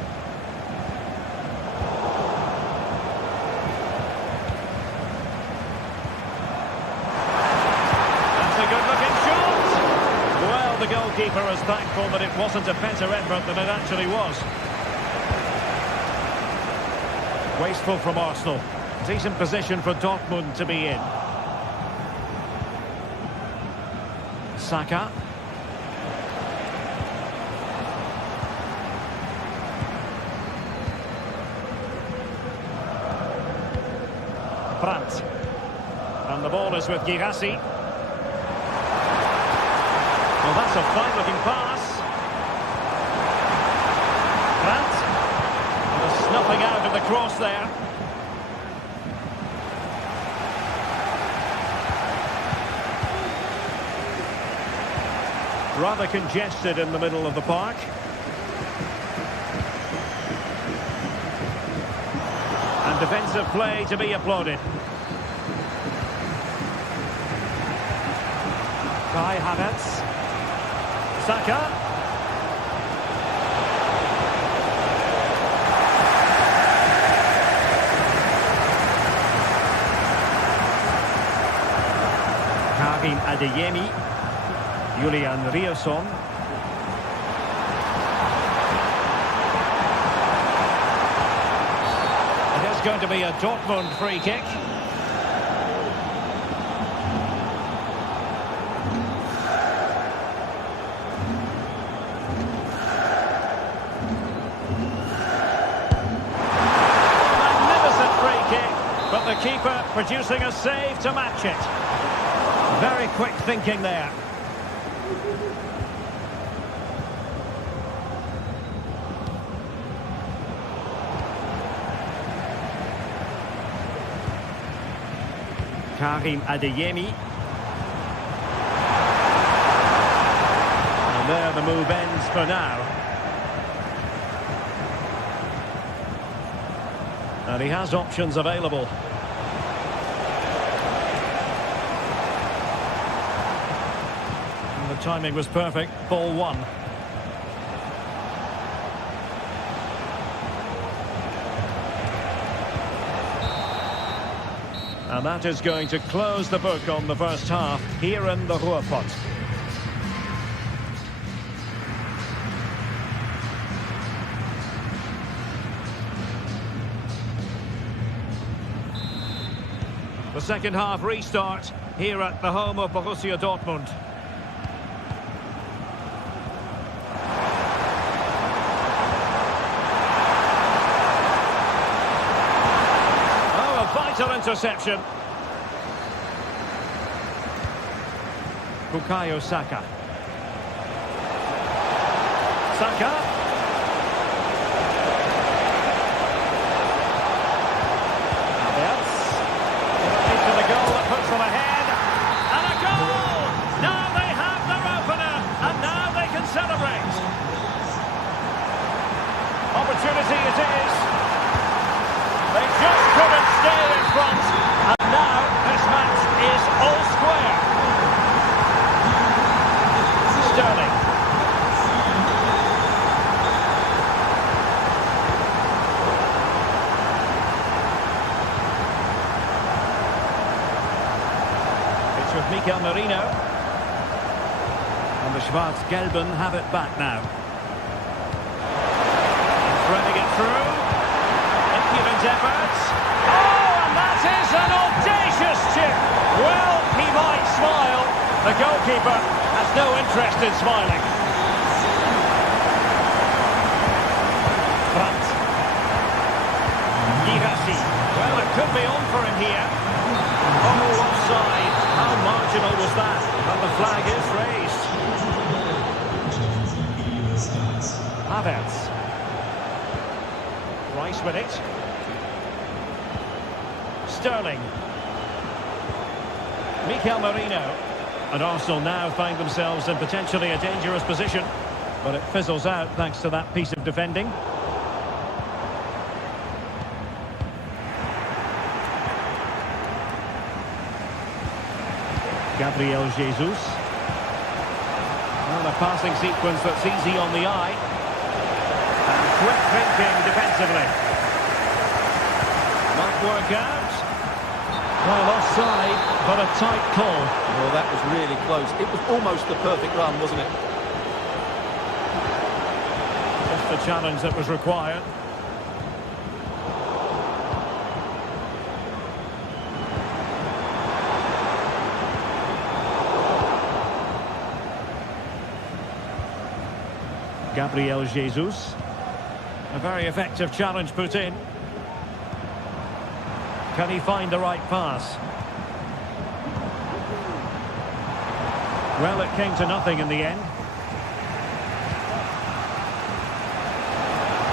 The goalkeeper is thankful that it wasn't a better effort than it actually was. Wasteful from Arsenal. Decent position for Dortmund to be in. Saka. Brandt. And the ball is with Girassi. Well, that's a fine-looking pass. Brandt. And a snuffing out of the cross there. Rather congested in the middle of the park. And defensive play to be applauded. Kai Havertz. Saka. Karim Adeyemi. Julian Rierson. It is going to be a Dortmund free kick. But the keeper producing a save to match it. Very quick thinking there. Karim Adeyemi. And there the move ends for now. And he has options available. And the timing was perfect. Ball one. And that is going to close the book on the first half here in the Ruhrpott. The second half restart here at the home of Borussia Dortmund. Oh, a vital interception. Bukayo Saka. Saka. Havertz. Into the goal that puts them ahead. And a goal! Now they have their opener, and now they can celebrate. Opportunity it is. They just couldn't stay in front, and now this match is all square. Sterling. It's with Mikel Merino. And the Schwarz-Gelben have it back now. Threading it through. Inhuman efforts. Oh, and that is an audacious chip. Well, he might smile. The goalkeeper has no interest in smiling. Brandt. Girassi. Well, it could be on for him here. Oh, offside. How marginal was that? But the flag is raised. Havertz. Rice with it. Sterling. Mikel Merino. And Arsenal now find themselves in potentially a dangerous position. But it fizzles out thanks to that piece of defending. Gabriel Jesus. Well, a passing sequence that's easy on the eye. And quick thinking defensively. Might work out. Well, offside, but a tight call. Well, that was really close. It was almost the perfect run, wasn't it? Just the challenge that was required. Gabriel Jesus. A very effective challenge put in. Can he find the right pass? Well, it came to nothing in the end.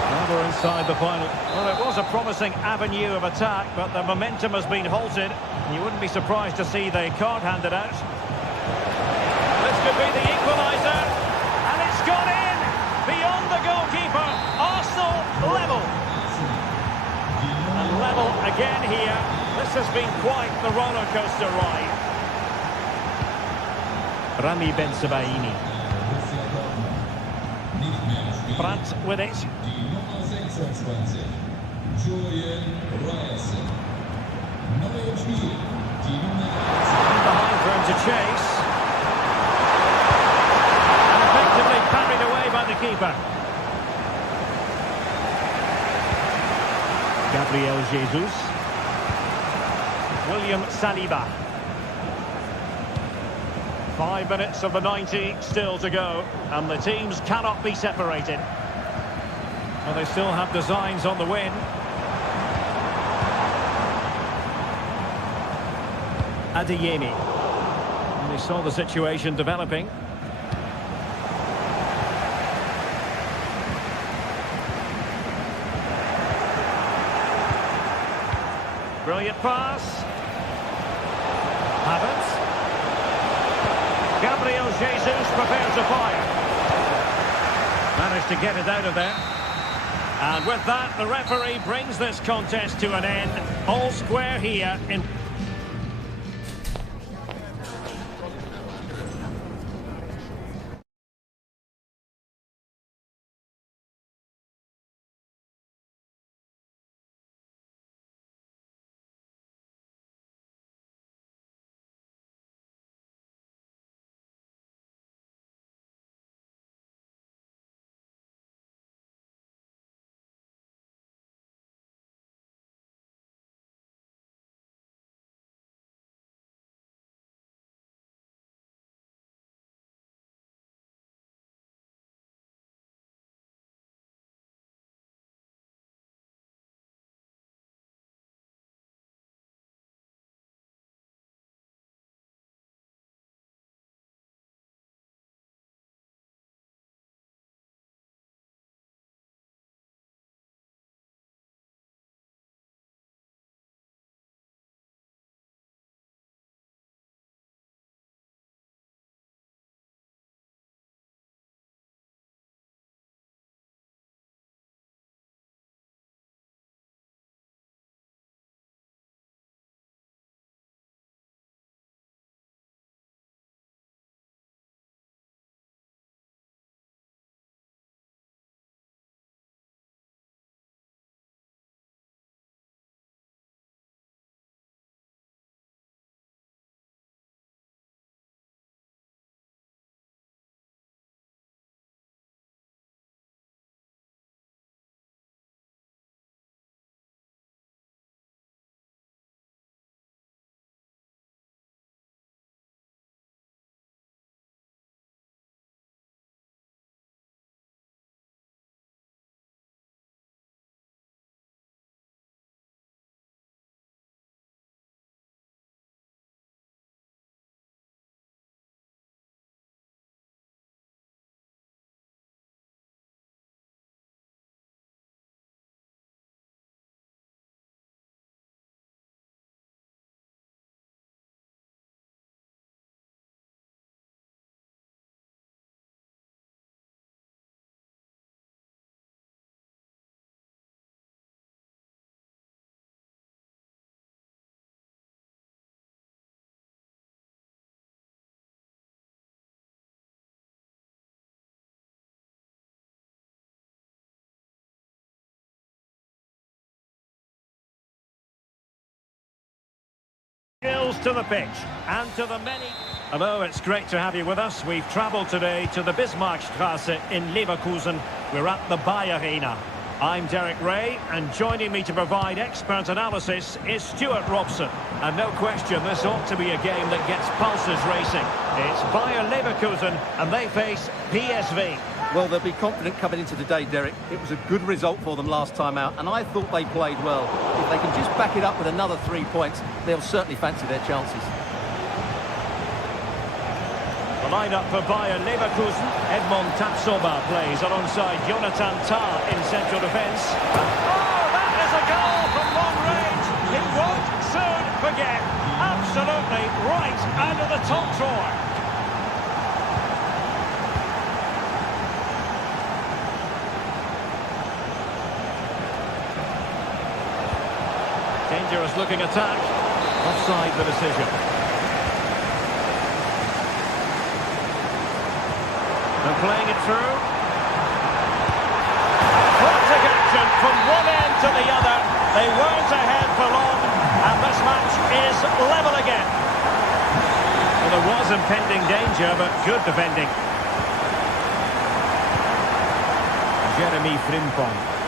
Now we're inside the final. Well, it was a promising avenue of attack, but the momentum has been halted. You wouldn't be surprised to see the card handed out. This could be the equaliser. And it's gone in! Beyond the goalkeeper. Arsenal level. And level again here. This has been quite the roller coaster ride. Rami Ben Sebaini. Brandt with it. And behind for him to chase. And effectively parried away by the keeper. Gabriel Jesus. William Saliba. 5 minutes of the 90 still to go, and the teams cannot be separated. Well, they still have designs on the win. Adeyemi. And he saw the situation developing. Brilliant pass. Havertz. Gabriel Jesus prepares to fire. Managed to get it out of there. And with that, the referee brings this contest to an end. All square here in... Skills to the pitch and to the many. Hello, it's great to have you with us. We've travelled today to the Bismarckstraße in Leverkusen. We're at the Bayer Arena. I'm Derek Ray, and joining me to provide expert analysis is Stuart Robson. And no question, this ought to be a game that gets pulses racing. It's Bayer Leverkusen, and they face PSV. Well, they'll be confident coming into today, Derek. It was a good result for them last time out, and I thought they played well. If they can just back it up with another 3 points, they'll certainly fancy their chances. The line-up for Bayer Leverkusen. Edmond Tapsoba plays alongside Jonathan Tah in central defence. Oh, that is a goal from long range. He won't soon forget. Absolutely right under the top drawer. Dangerous looking attack. Offside the decision. And playing it through. Frantic action from one end to the other. They weren't ahead for long, and this match is level again. Well, there was impending danger, but good defending. Jeremy Frimpong.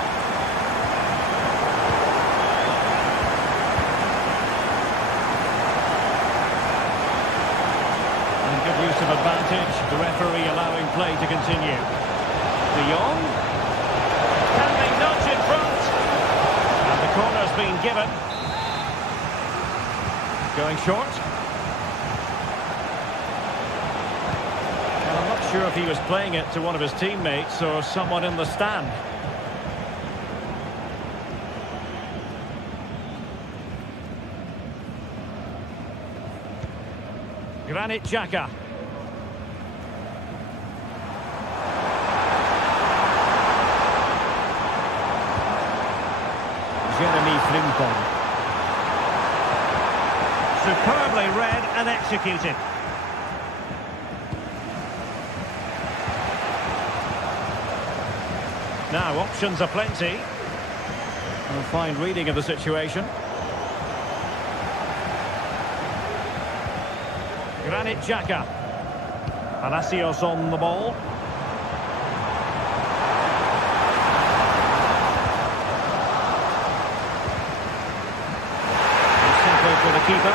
Good use of advantage, the referee allowing play to continue. De Jong. Can they nudge in front? And the corner's been given. Going short. Well, I'm not sure if he was playing it to one of his teammates or someone in the stand. Granit Xhaka. Jeremy Frimpong. Superbly read and executed. Now, options are plenty. A fine reading of the situation. Granit Xhaka. Palacios on the ball. Simple for the keeper.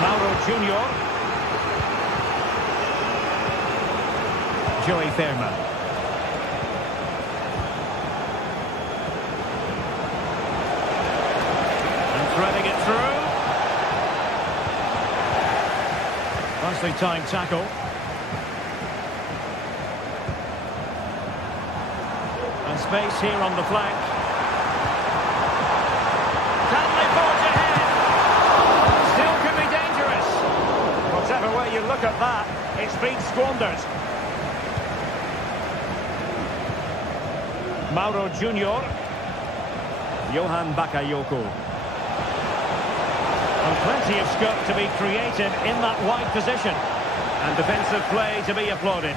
Mauro Junior. Joey Ferma. Threading it through. Nicely timed tackle. And space here on the flank. Can they forge ahead? Still could be dangerous. Whatever way you look at that, it's been squandered. Mauro Junior. Johan Bakayoko. And plenty of scope to be created in that wide position. And defensive play to be applauded.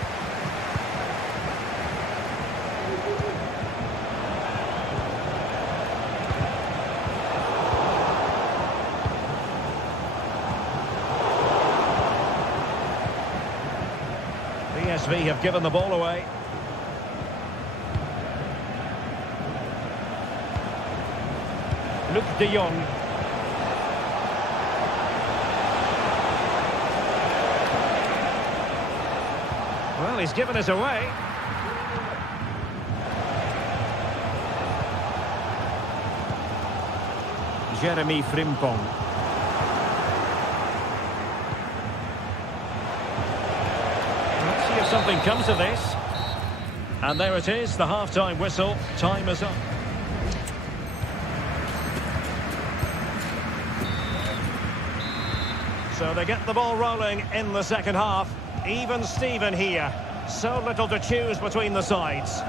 PSV have given the ball away. Luc de Jong. Well, he's given us away. Jeremy Frimpong. Let's see if something comes of this. And there it is, the half-time whistle. Time is up. So they get the ball rolling in the second half. Even Steven here. So little to choose between the sides.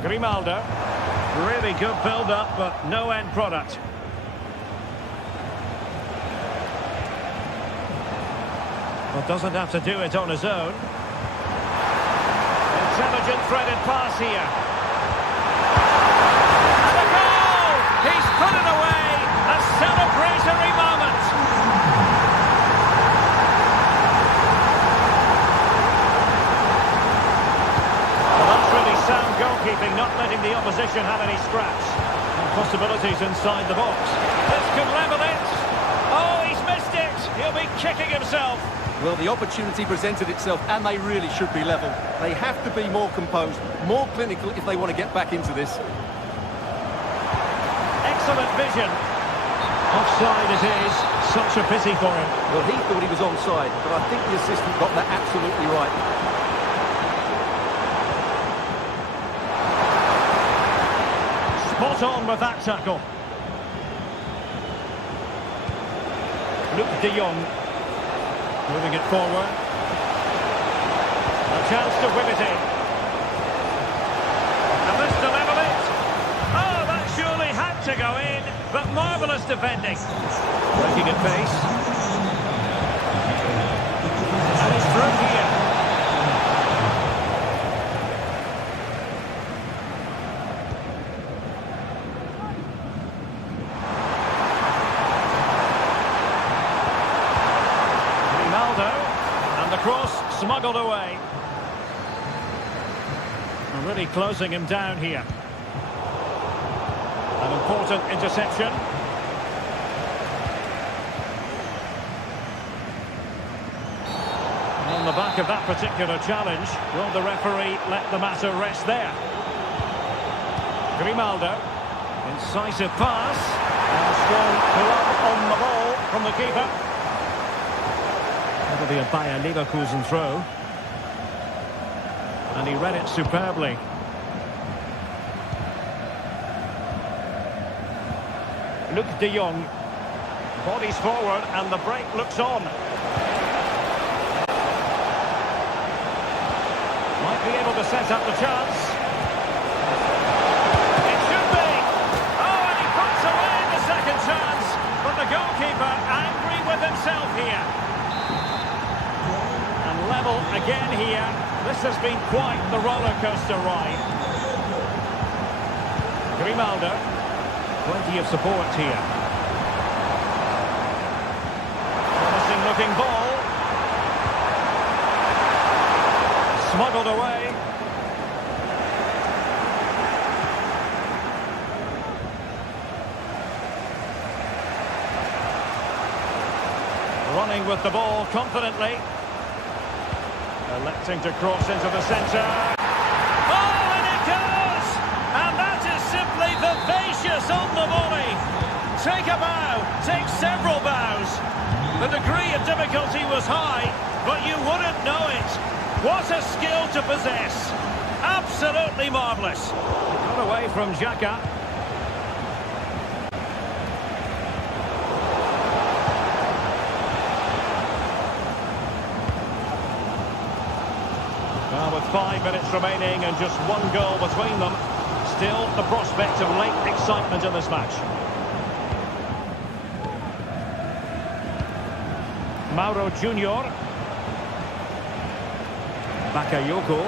Grimaldo. Really good build-up, but no end product. Well, doesn't have to do it on his own. Intelligent threaded pass here. And a opposition have any scraps. And possibilities inside the box. This could level it. Oh, he's missed it. He'll be kicking himself. Well, the opportunity presented itself, and they really should be level. They have to be more composed, more clinical if they want to get back into this. Excellent vision. Offside it is. Such a pity for him. Well, he thought he was onside, but I think the assistant got that absolutely right. Spot on with that tackle. Luke de Jong. Moving it forward. A chance to whip it in. And this to level it. Oh, that surely had to go in, but marvellous defending. Breaking at pace. And it's through here. And the cross smuggled away. And really closing him down here. An important interception. On the back of that particular challenge, will the referee let the matter rest there? Grimaldo. Incisive pass. And strong glove on the ball from the keeper. That'll be a Bayer Leverkusen throw. And he read it superbly. Luke de Jong. Bodies forward and the break looks on. Might be able to set up the chance. It should be. Oh, and he puts away the second chance. But the goalkeeper angry with himself here. Level again here. This has been quite the roller coaster ride. Grimaldo. Plenty of support here. Promising looking ball. Smuggled away. Running with the ball confidently. Electing to cross into the centre. Oh, and it goes! And that is simply vivacious on the volley. Take a bow, take several bows. The degree of difficulty was high, but you wouldn't know it. What a skill to possess. Absolutely marvellous. Got away from Xhaka. Well, with 5 minutes remaining and just one goal between them, still the prospect of late excitement in this match. Mauro Junior. Bakayoko.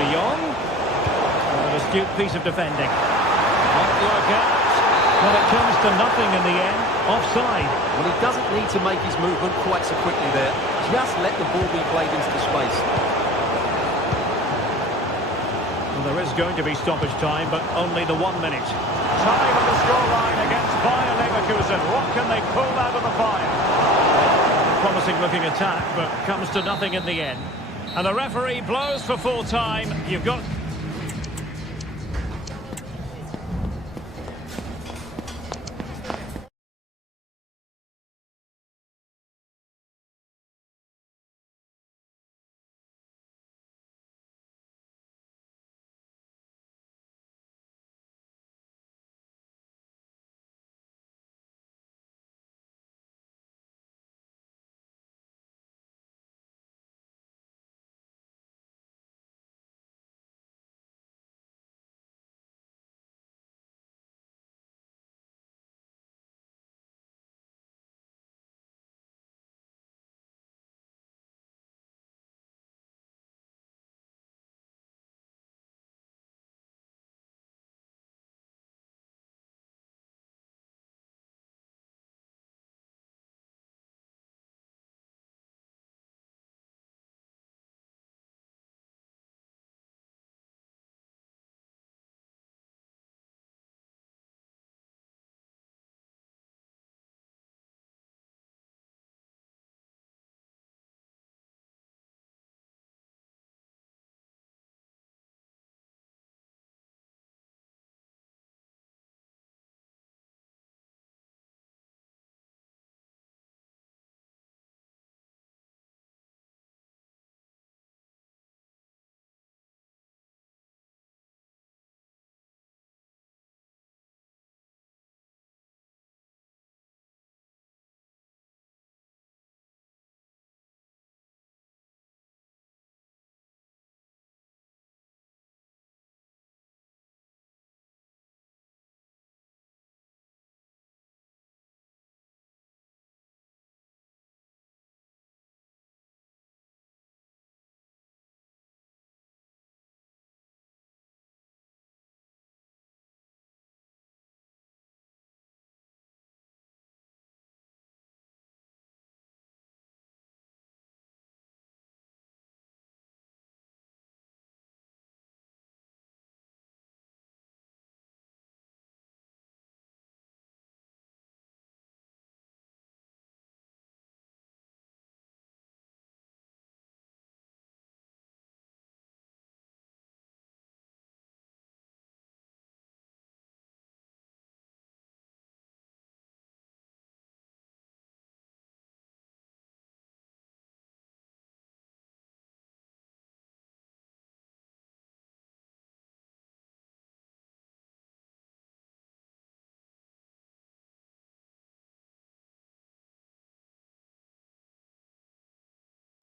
De Jong. An astute piece of defending. Might work out. Well, it comes to nothing in the end. Offside. Well, he doesn't need to make his movement quite so quickly there. Just let the ball be played into the space. Well, there is going to be stoppage time, but only the 1 minute. Time on the scoreline against Bayer Leverkusen. What can they pull out of the fire? Promising looking attack, but comes to nothing in the end. And the referee blows for full time. You've got...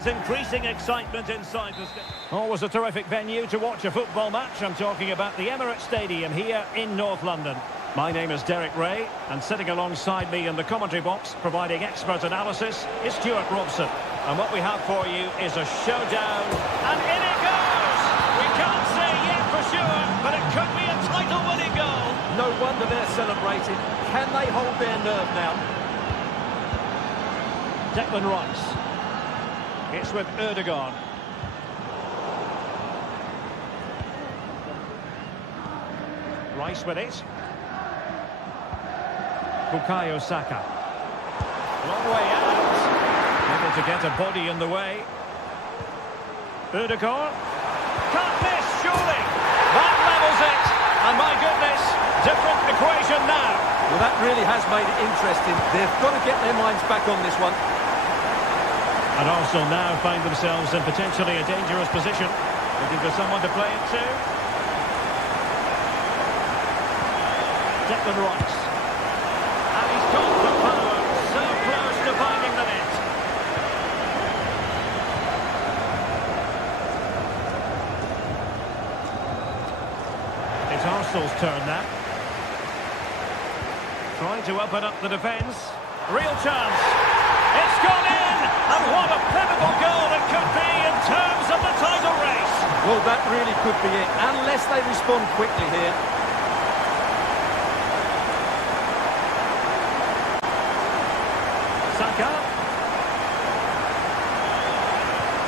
Increasing excitement inside the stadium. Always a terrific venue to watch a football match. I'm talking about the Emirates Stadium here in North London. My name is Derek Ray, and sitting alongside me in the commentary box, providing expert analysis, is Stuart Robson. And what we have for you is a showdown, and in it goes! We can't say yet for sure, but it could be a title-winning goal. No wonder they're celebrating. Can they hold their nerve now? Declan Rice. It's with Erdogan. Rice with it. Bukayo Saka. Long way out. Able to get a body in the way. Erdogan. Can't miss, surely. That levels it. And my goodness, different equation now. Well, that really has made it interesting. They've got to get their minds back on this one. And Arsenal now find themselves in potentially a dangerous position. Looking for someone to play it to. Declan Rice. And he's gone for power. So close to finding the net. It's Arsenal's turn now. Trying to open up the defence. Real chance. It's gone in! And what a pivotal goal it could be in terms of the title race. Well, that really could be it, unless they respond quickly here. Saka.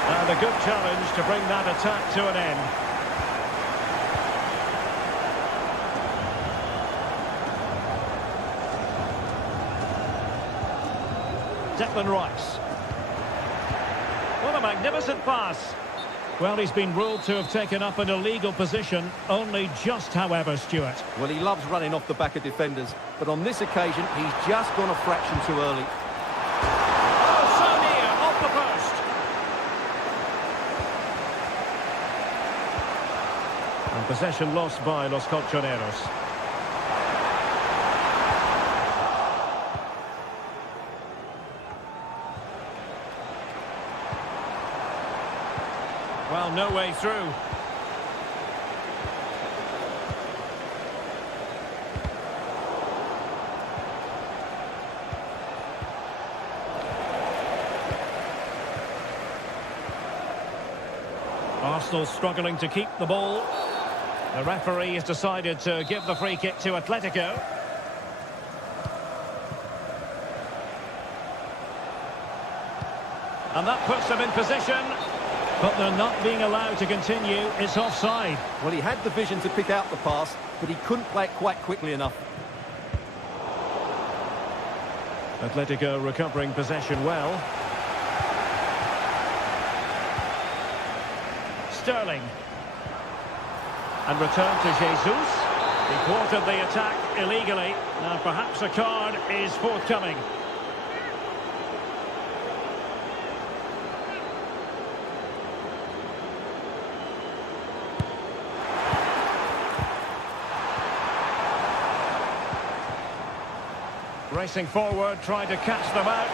And a good challenge to bring that attack to an end. Declan Rice. What a magnificent pass. Well, he's been ruled to have taken up an illegal position, only just, however, Stuart. Well, he loves running off the back of defenders, but on this occasion, he's just gone a fraction too early. Oh, so near, off the post. And possession lost by Los Colchoneros. Well, no way through. Arsenal struggling to keep the ball. The referee has decided to give the free kick to Atletico. And that puts them in position. But they're not being allowed to continue. It's offside. Well, he had the vision to pick out the pass, but he couldn't play it quite quickly enough. Atletico recovering possession well. Sterling. And return to Jesus. He thwarted the attack illegally. Now perhaps a card is forthcoming. Racing forward, trying to catch them out.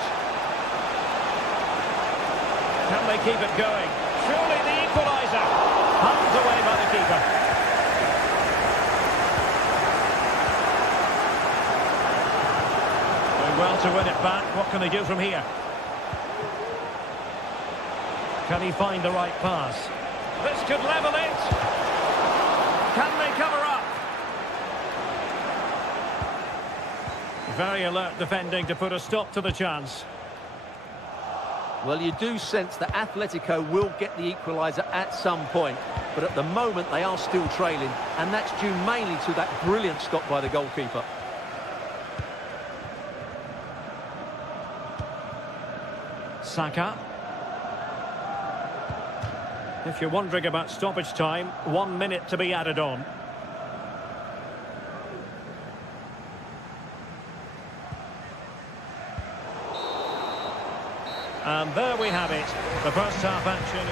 Can they keep it going? Surely the equaliser. Hands away by the keeper. Doing well to win it back. What can they do from here? Can he find the right pass? This could level it. Can they cover up? Very alert defending to put a stop to the chance. Well, you do sense that Atletico will get the equaliser at some point, but at the moment they are still trailing, and that's due mainly to that brilliant stop by the goalkeeper. Saka. If you're wondering about stoppage time, 1 minute to be added on. And there we have it, the first half action.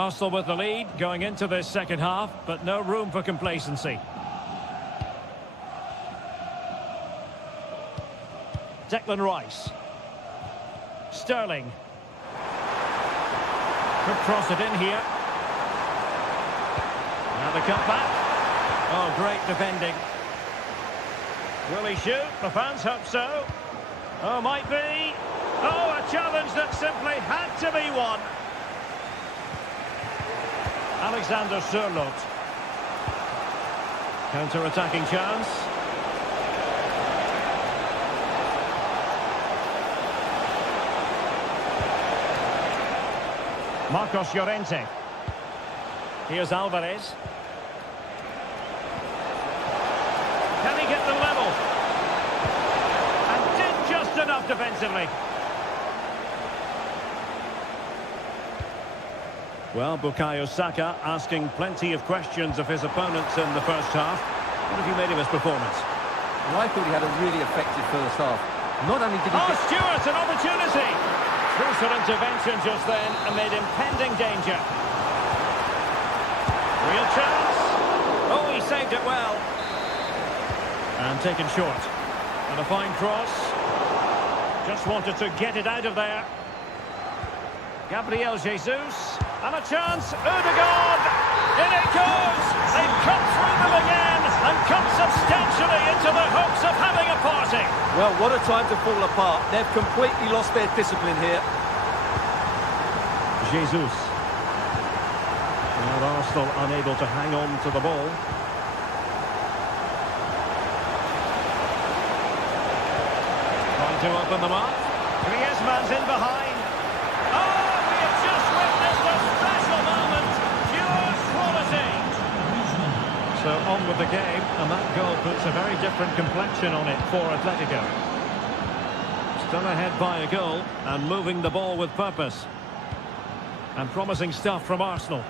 Arsenal with the lead going into this second half, but no room for complacency. Declan Rice. Sterling. Could cross it in here. Now the cutback. Oh, great defending. Will he shoot? The fans hope so. Oh, might be. Oh, a challenge that simply had to be won. Alexander Sørloth. Counter-attacking chance. Marcos Llorente. Here's Alvarez. Can he get the level? And did just enough defensively. Well, Bukayo Saka asking plenty of questions of his opponents in the first half. What have you made of his performance? Well, I thought he had a really effective first half. Not only did he Stewart, an opportunity! Crucial intervention just then amid impending danger. Real chance. Oh, he saved it well. And taken short. And a fine cross. Just wanted to get it out of there. Gabriel Jesus. And a chance. Ødegaard. In it goes. They've cut through them again and cut substantially into the hopes of having a party. Well, what a time to fall apart. They've completely lost their discipline here. Jesus. And Arsenal unable to hang on to the ball. Trying to open them up. Griezmann's in behind. Oh, we have just witnessed a special moment. Pure quality. So on with the game, and that goal puts a very different complexion on it for Atletico. Still ahead by a goal and moving the ball with purpose. And promising stuff from Arsenal.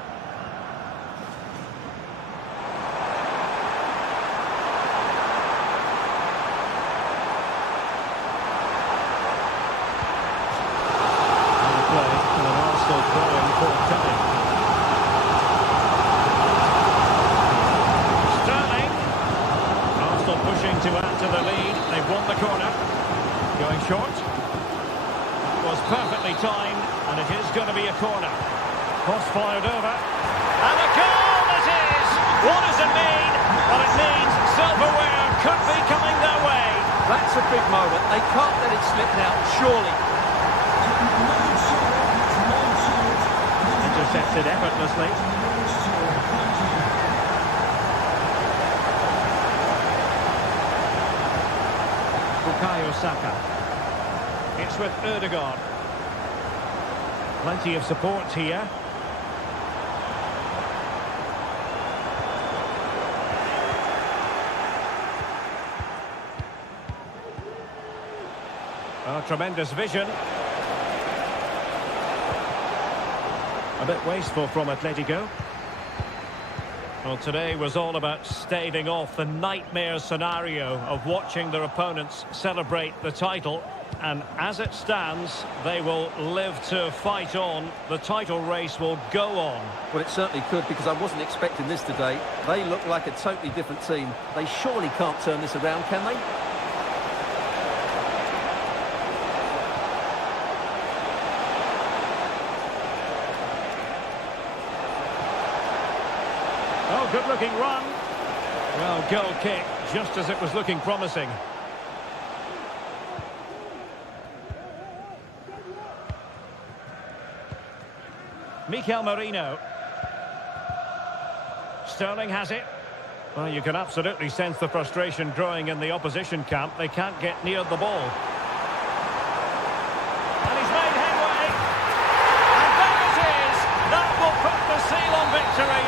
To add to the lead, they've won the corner. Going short. That was perfectly timed, and it is going to be a corner. Cross fired over. And a goal it is! What does it mean? Well, it means silverware could be coming their way. That's a big moment. They can't let it slip now, surely. Intercepted effortlessly. Bukayo Saka. It's with Ødegaard. Plenty of support here. Oh, tremendous vision. A bit wasteful from Atletico. Well, today was all about staving off the nightmare scenario of watching their opponents celebrate the title. And as it stands, they will live to fight on. The title race will go on. Well, it certainly could, because I wasn't expecting this today. They look like a totally different team. They surely can't turn this around, can they? Oh, good-looking run. Well, goal kick, just as it was looking promising. Mikel Merino. Sterling has it. Well, you can absolutely sense the frustration growing in the opposition camp. They can't get near the ball. And he's made headway. And there it is. That will put the seal on victory.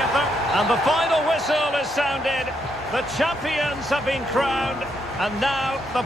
And the final whistle is sounded. The champions have been crowned. And now the...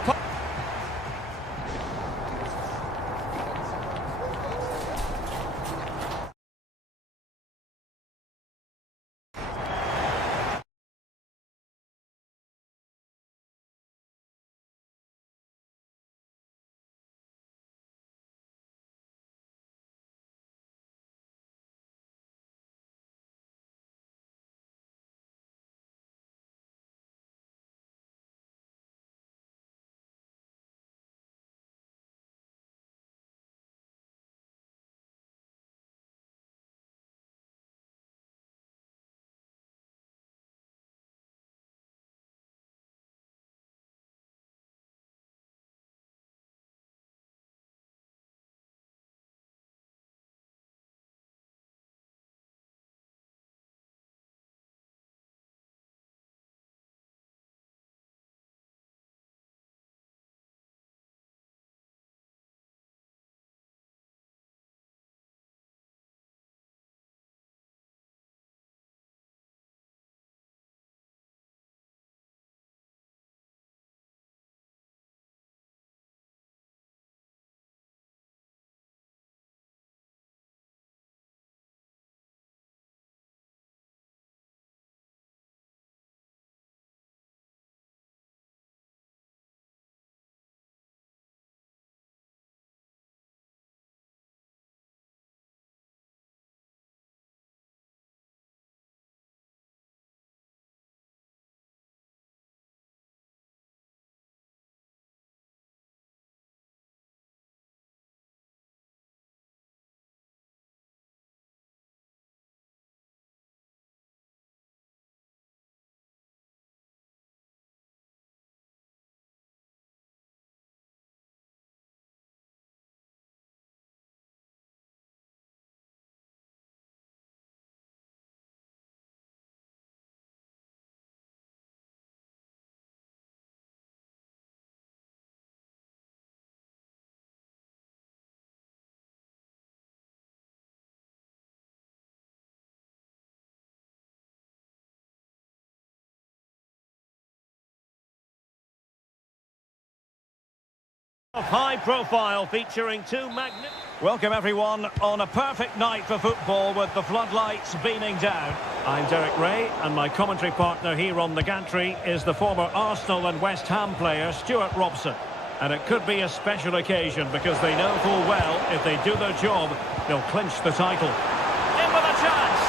High profile featuring two magnificent... Welcome everyone on a perfect night for football with the floodlights beaming down. I'm Derek Ray and my commentary partner here on the gantry is the former Arsenal and West Ham player Stuart Robson. And it could be a special occasion because they know full well if they do their job, they'll clinch the title. In with a chance.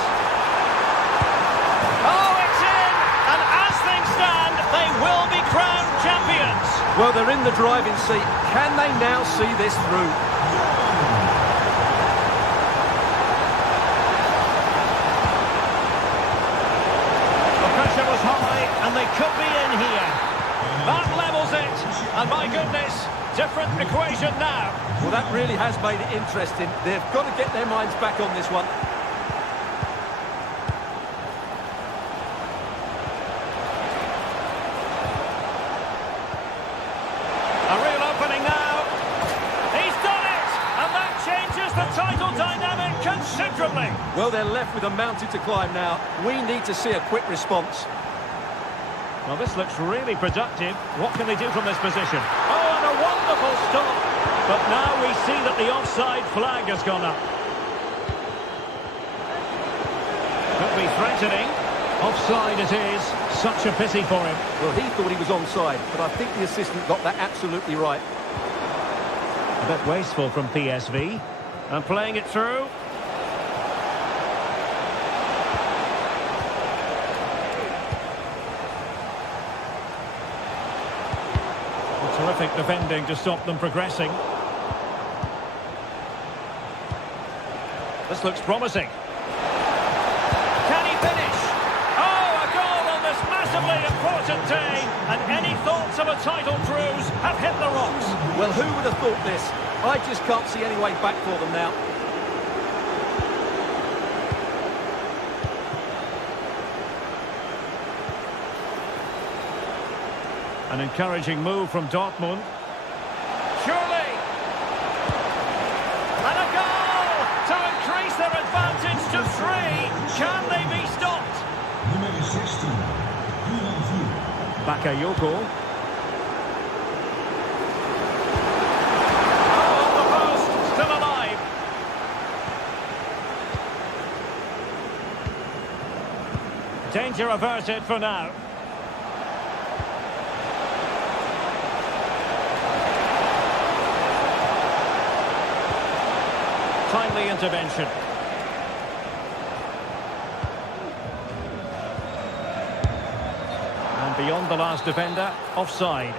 Oh, it's in! And as things stand, they will be crowned champions. Well, they're in the driving seat. Can they now see this through? The pressure was high and they could be in here. That levels it. And my goodness, different equation now. Well, that really has made it interesting. They've got to get their minds back on this one. A real opening now. He's done it! And that changes the title dynamic considerably. Well, they're left with a mountain to climb now. We need to see a quick response. Well, this looks really productive. What can they do from this position? Oh, and a wonderful stop. But now we see that the offside flag has gone up. Could be threatening. Offside it is. Such a pity for him. Well, he thought he was onside, but I think the assistant got that absolutely right. A bit wasteful from PSV. And playing it through. Terrific defending to stop them progressing. This looks promising. Can he finish? Oh, a goal on this massively important day. And any thoughts of a title cruise have hit the rocks. Well, who would have thought this? I just can't see any way back for them now. An encouraging move from Dortmund. Surely! And a goal to increase their advantage to 3. Can they be stopped? Nummer 16. Bakayoko. Oh, on the post, still alive. Danger averted for now. Timely intervention. And beyond the last defender, offside.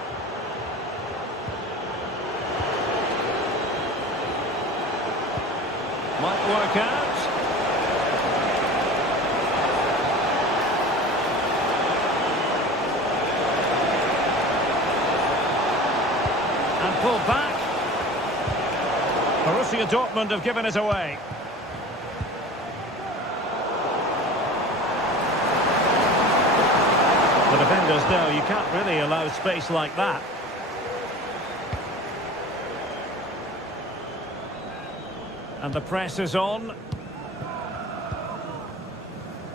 Might work out. And pulled back. Borussia Dortmund have given it away. The defenders know you can't really allow space like that. And the press is on.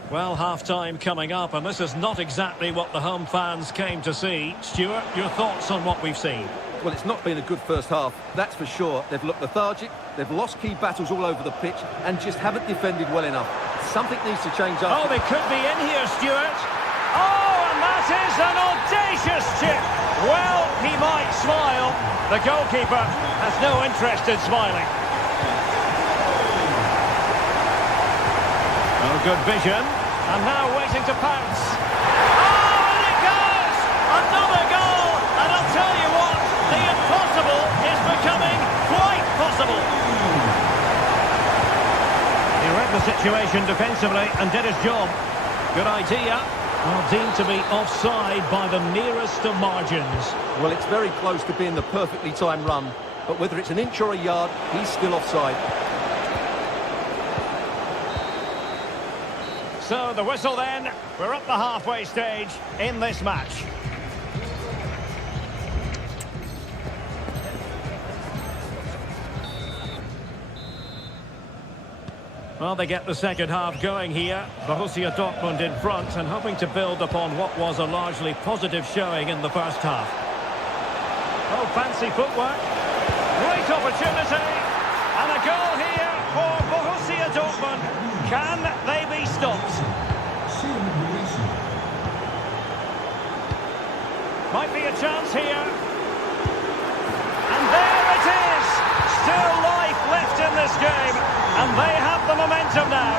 Well, half-time coming up, and this is not exactly what the home fans came to see. Stuart, your thoughts on what we've seen? Well, it's not been a good first half, that's for sure. They've looked lethargic, they've lost key battles all over the pitch, and just haven't defended well enough. Something needs to change up. Oh, they could be in here, Stuart. Oh, and that is an audacious chip. Well, he might smile. The goalkeeper has no interest in smiling. Oh, good vision. And now waiting to pounce. Oh, and it goes! Another goal! And I'll tell you what, the impossible is becoming quite possible. He read the situation defensively and did his job. Good idea. Well, deemed to be offside by the merest of margins. Well, it's very close to being the perfectly timed run, but whether it's an inch or a yard, he's still offside. So the whistle then, we're at the halfway stage in this match. Well, they get the second half going here. Borussia Dortmund in front and hoping to build upon what was a largely positive showing in the first half. Oh, fancy footwork. Great opportunity. And a goal here for Borussia Dortmund. Can they be stopped? Might be a chance here. And there it is! Still life left in this game. And they have the momentum now.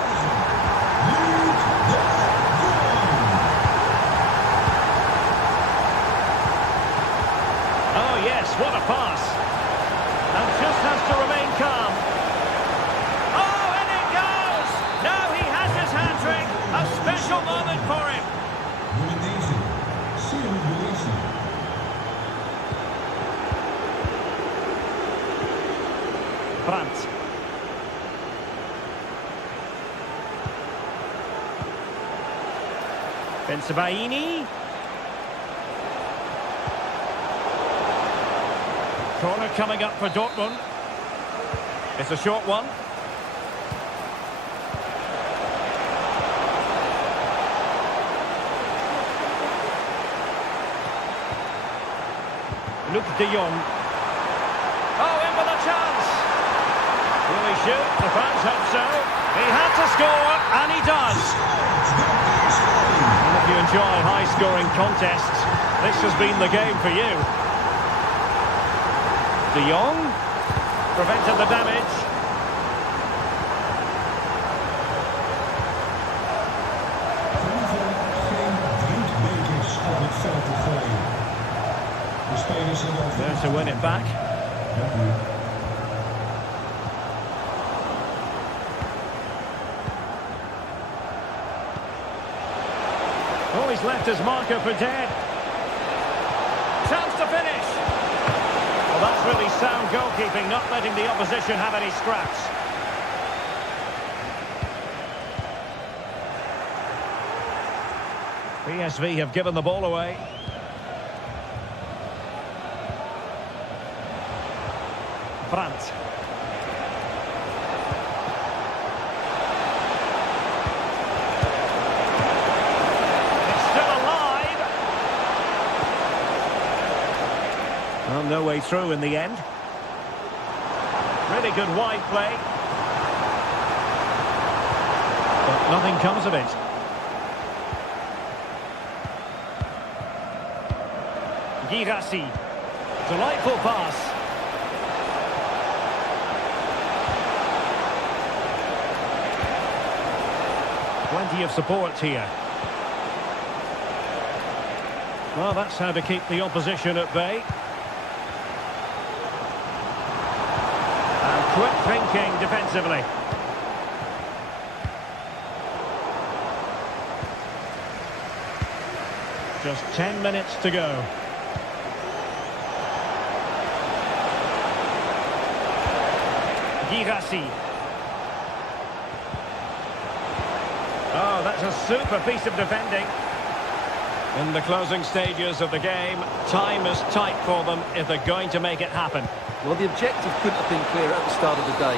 Oh yes, what a pass. And just has to remain calm. Oh, and it goes! Now he has his hat-trick. A special moment for him. Brandt. Bensebaini. Corner coming up for Dortmund. It's a short one. Luke de Jong. Oh, in with a chance. Will he shoot? The fans hope so. He had to score, and he does. And if you enjoy high-scoring contests, this has been the game for you. De Jong prevented the damage. There to win it back. Oh, he's left his marker for dead. Chance to finish. Well, that's really sound goalkeeping, not letting the opposition have any scraps. PSV have given the ball away. Brandt. It's still alive. Well, no way through in the end. Really good wide play. But nothing comes of it. Girassi. Delightful pass. Plenty of support here. Well, that's how to keep the opposition at bay. And quick thinking defensively. Just 10 minutes to go. Girassi. Oh, that's a super piece of defending. In the closing stages of the game, time is tight for them if they're going to make it happen. Well, the objective couldn't have been clearer at the start of the day.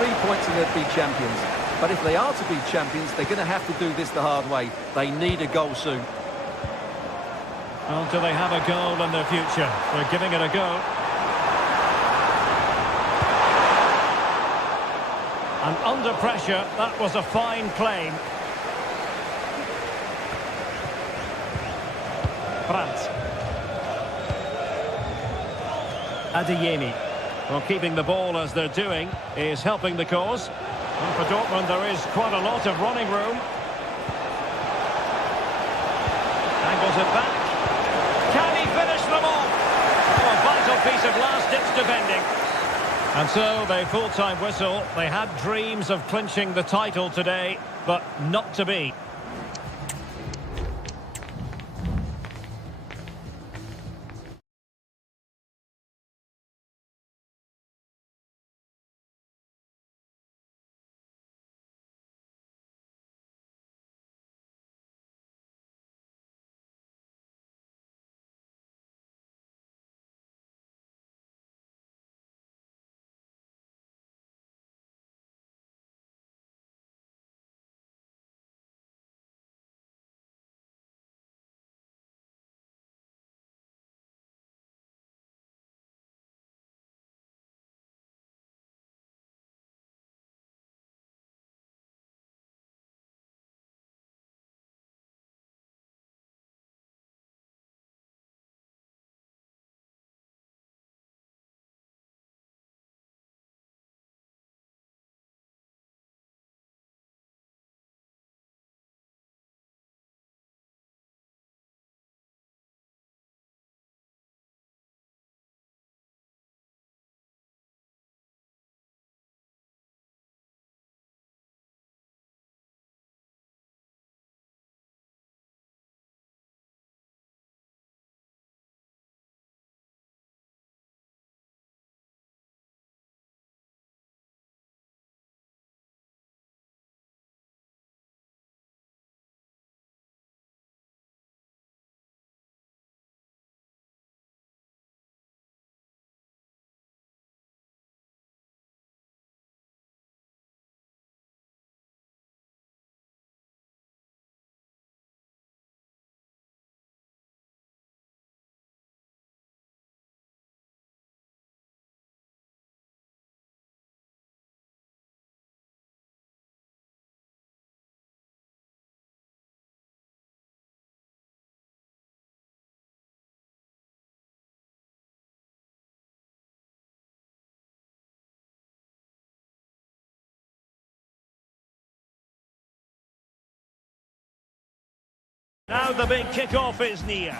3 points and they'd be champions. But if they are to be champions, they're going to have to do this the hard way. They need a goal soon. Well, do they have a goal in their future? They're giving it a go. And under pressure, that was a fine claim. Brandt. Adeyemi. Well, keeping the ball as they're doing is helping the cause. And for Dortmund, there is quite a lot of running room. Angles it back. Can he finish them off? Oh, a vital piece of last-ditch defending. And so, the full-time whistle. They had dreams of clinching the title today, but not to be. Now the big kick-off is near.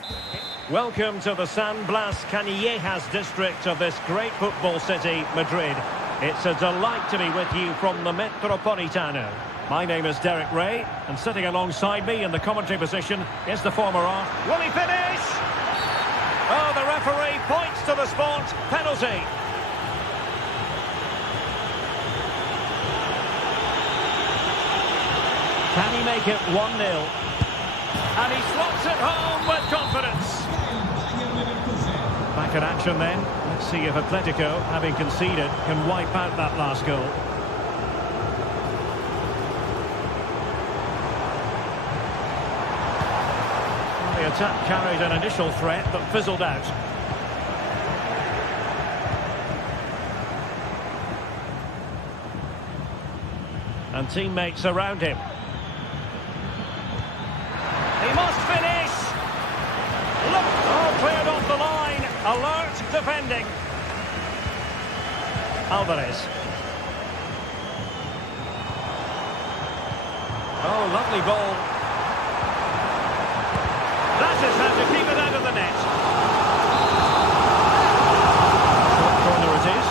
Welcome to the San Blas Canillejas district of this great football city, Madrid. It's a delight to be with you from the Metropolitano. My name is Derek Ray, and sitting alongside me in the commentary position is the former art. Will he finish? Oh, the referee points to the spot. Penalty. Can he make it 1-0? And he slots it home with confidence. Back in action then. Let's see if Atletico, having conceded, can wipe out that last goal. The attack carried an initial threat but fizzled out. And teammates around him. He must finish! Look! Oh, cleared off the line. Alert defending. Alvarez. Oh, lovely ball. That is how to keep it out of the net. Short corner it is.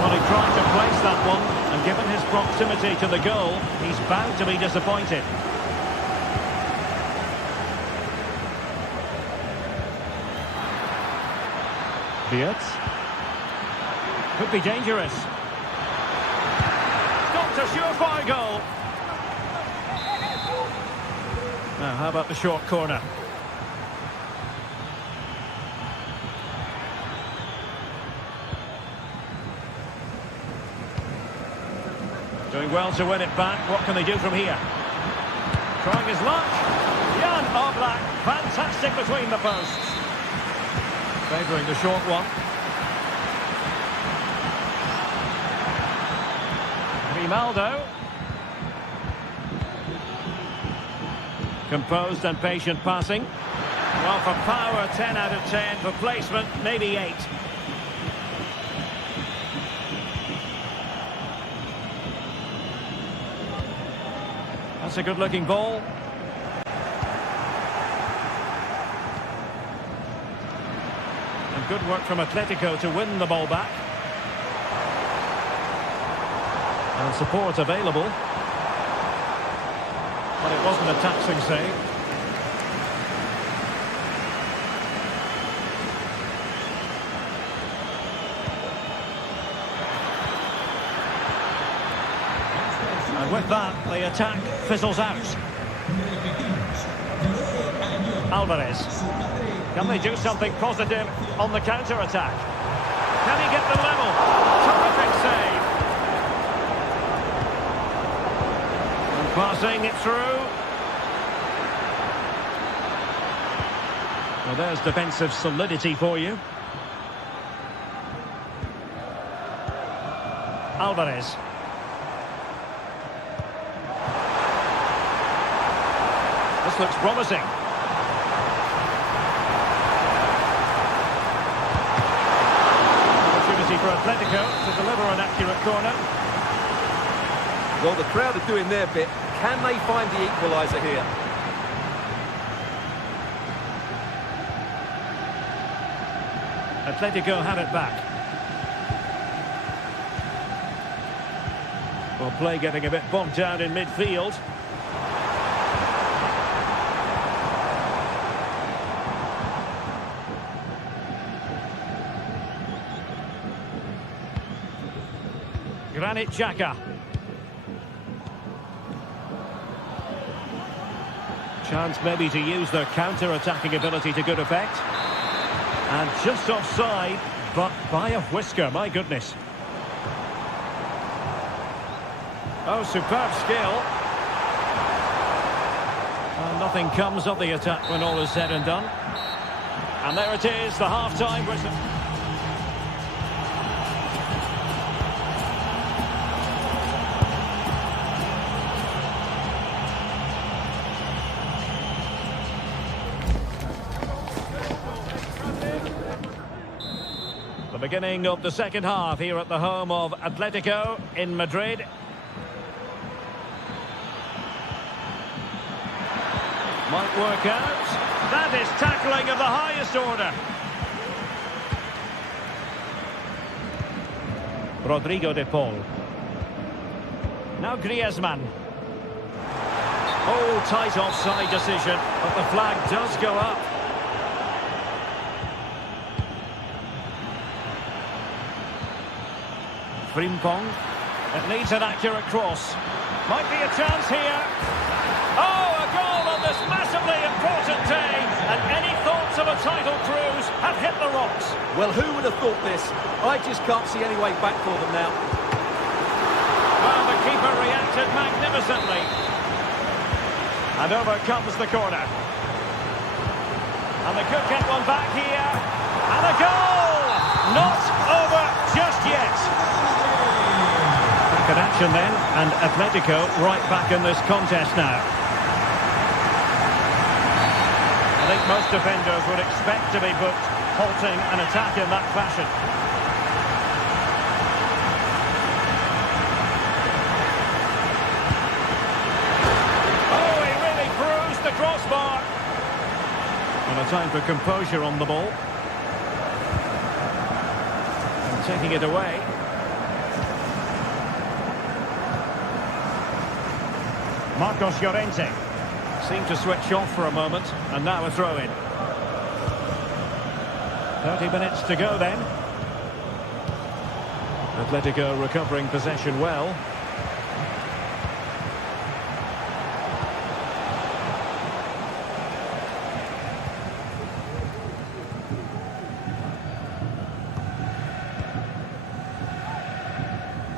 Well, he tried to place that one, and given his proximity to the goal, he's bound to be disappointed. Beard. Could be dangerous. Got a surefire goal. Now, how about the short corner? Doing well to win it back. What can they do from here? Trying his luck. Jan Oblak, fantastic between the posts. Favouring the short one. Grimaldo. Composed and patient passing. Well, for power, 10 out of 10. For placement, maybe 8. That's a good-looking ball. And good work from Atletico to win the ball back. And support available. But it wasn't a taxing save. And with that, the attack fizzles out. Alvarez. Can they do something positive on the counter-attack? Can he get the level? Terrific save. Passing it through. Well, there's defensive solidity for you. Alvarez. This looks promising. Opportunity for Atletico to deliver an accurate corner. Well, the crowd are doing their bit. Can they find the equaliser here? Atletico have it back. Well, play getting a bit bogged down in midfield. Granit Xhaka. Chance maybe to use their counter-attacking ability to good effect. And just offside, but by a whisker, my goodness. Oh, superb skill. Well, nothing comes of the attack when all is said and done. And there it is, the half-time whistle. The beginning of the second half here at the home of Atletico in Madrid. Might work out. That is tackling of the highest order. Rodrigo de Paul. Now Griezmann. Oh, tight offside decision, but the flag does go up. Frimpong. It needs an accurate cross. Might be a chance here. Oh, a goal on this massively important day. And any thoughts of a title cruise have hit the rocks. Well, who would have thought this? I just can't see any way back for them now. Well, the keeper reacted magnificently. And over comes the corner. And they could get one back here. And a goal! Not over just yet. Back in action then, and Atletico right back in this contest now. I think most defenders would expect to be booked, halting an attack in that fashion. Oh, he really bruised the crossbar. And a time for composure on the ball. And taking it away. Marcos Llorente seemed to switch off for a moment, and now a throw-in. 30 minutes to go then. Atletico recovering possession well.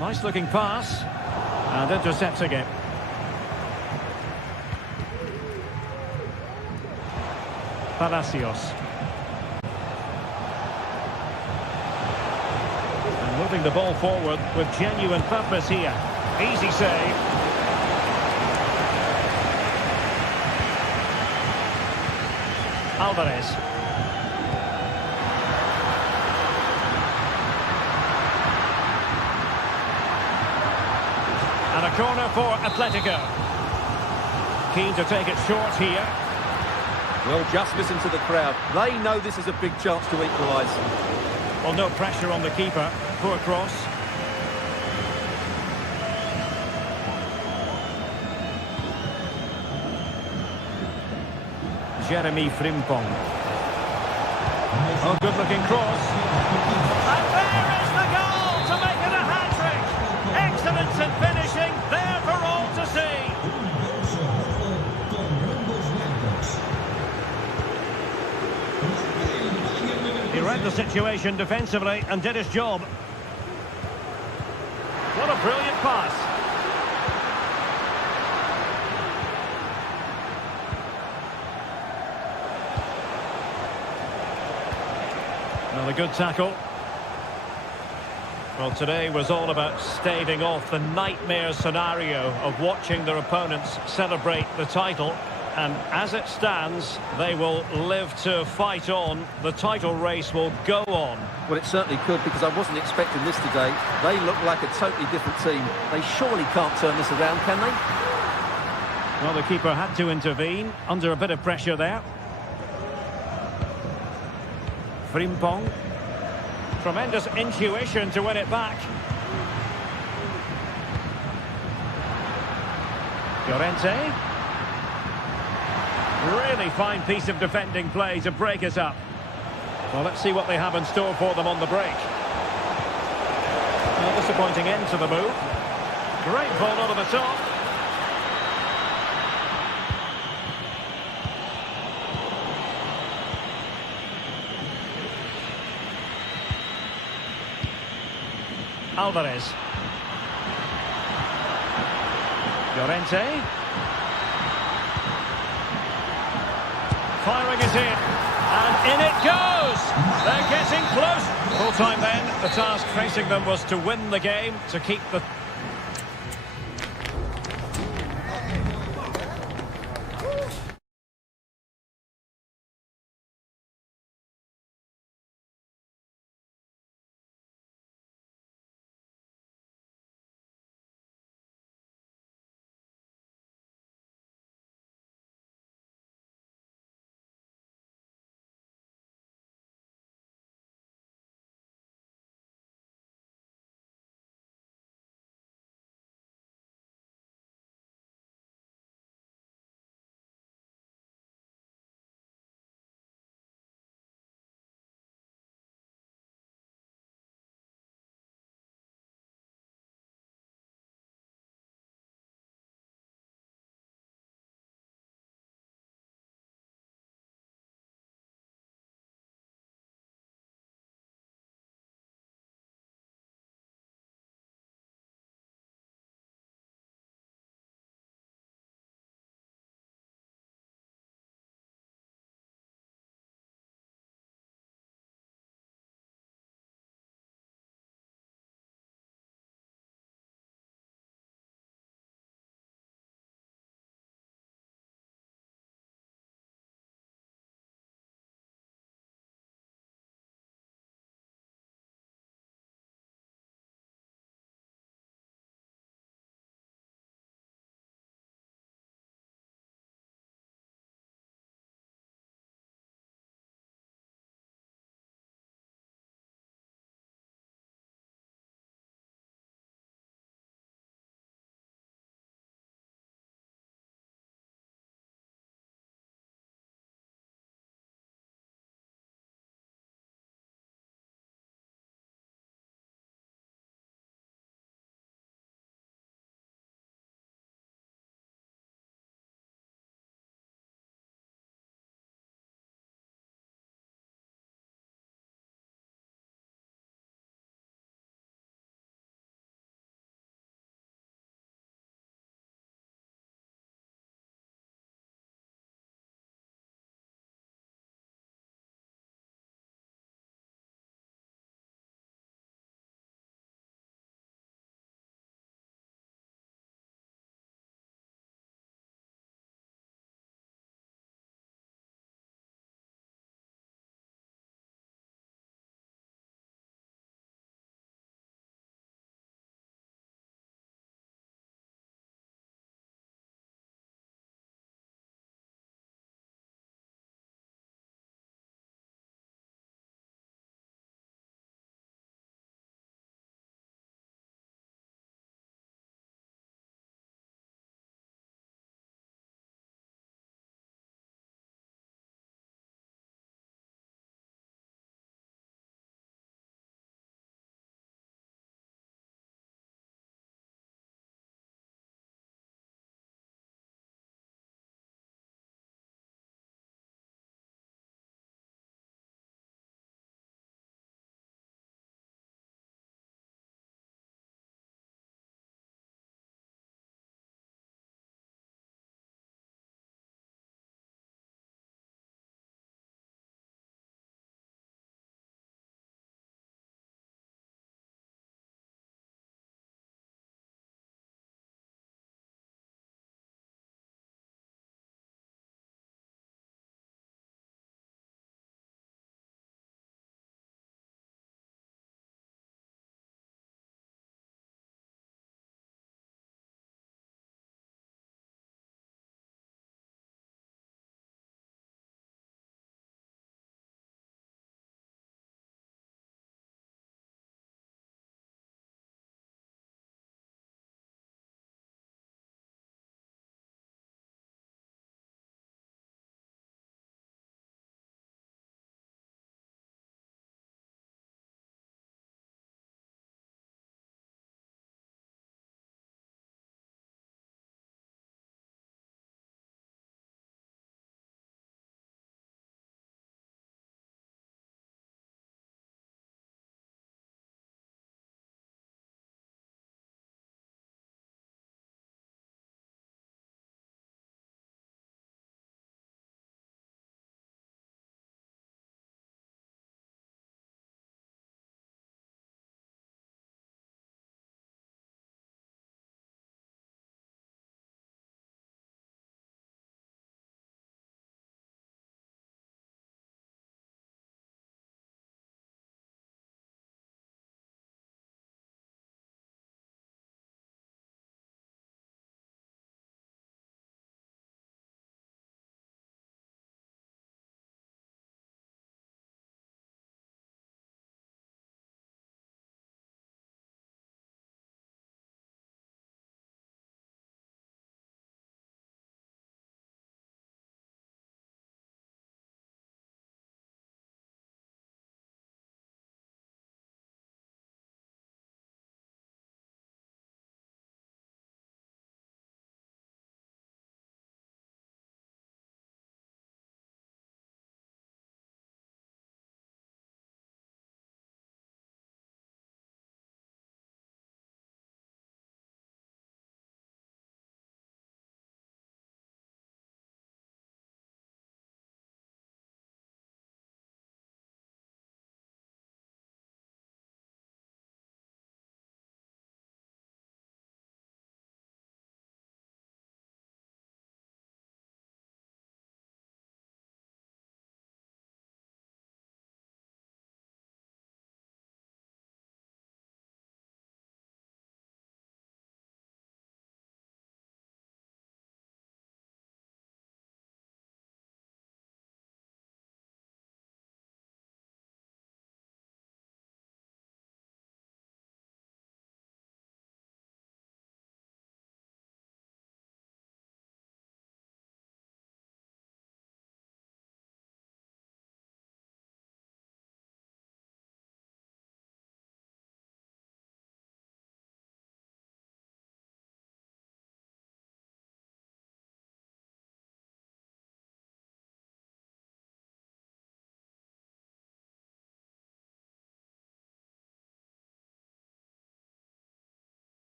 Nice looking pass, and intercepting it. Palacios. And moving the ball forward with genuine purpose here. Easy save. Alvarez. And a corner for Atletico. Keen to take it short here. Well, just listen to the crowd. They know this is a big chance to equalise. Well, no pressure on the keeper. Poor cross. Jeremy Frimpong. Oh, good-looking cross. And there is the goal to make it a hat-trick. Excellence in finishing, there for all to see. He read the situation defensively and did his job. What a brilliant pass. Another good tackle. Well, today was all about staving off the nightmare scenario of watching their opponents celebrate the title. And as it stands, they will live to fight on. The title race will go on. Well, it certainly could, because I wasn't expecting this today. They look like a totally different team. They surely can't turn this around, can they? Well, the keeper had to intervene under a bit of pressure there. Frimpong. Tremendous intuition to win it back. Llorente. Really fine piece of defending play to break us up. Well, let's see what they have in store for them on the break. Well, disappointing end to the move. Great ball over the top. Alvarez. Llorente. Firing it in. And in it goes! They're getting close. Full time then, the task facing them was to win the game, to keep the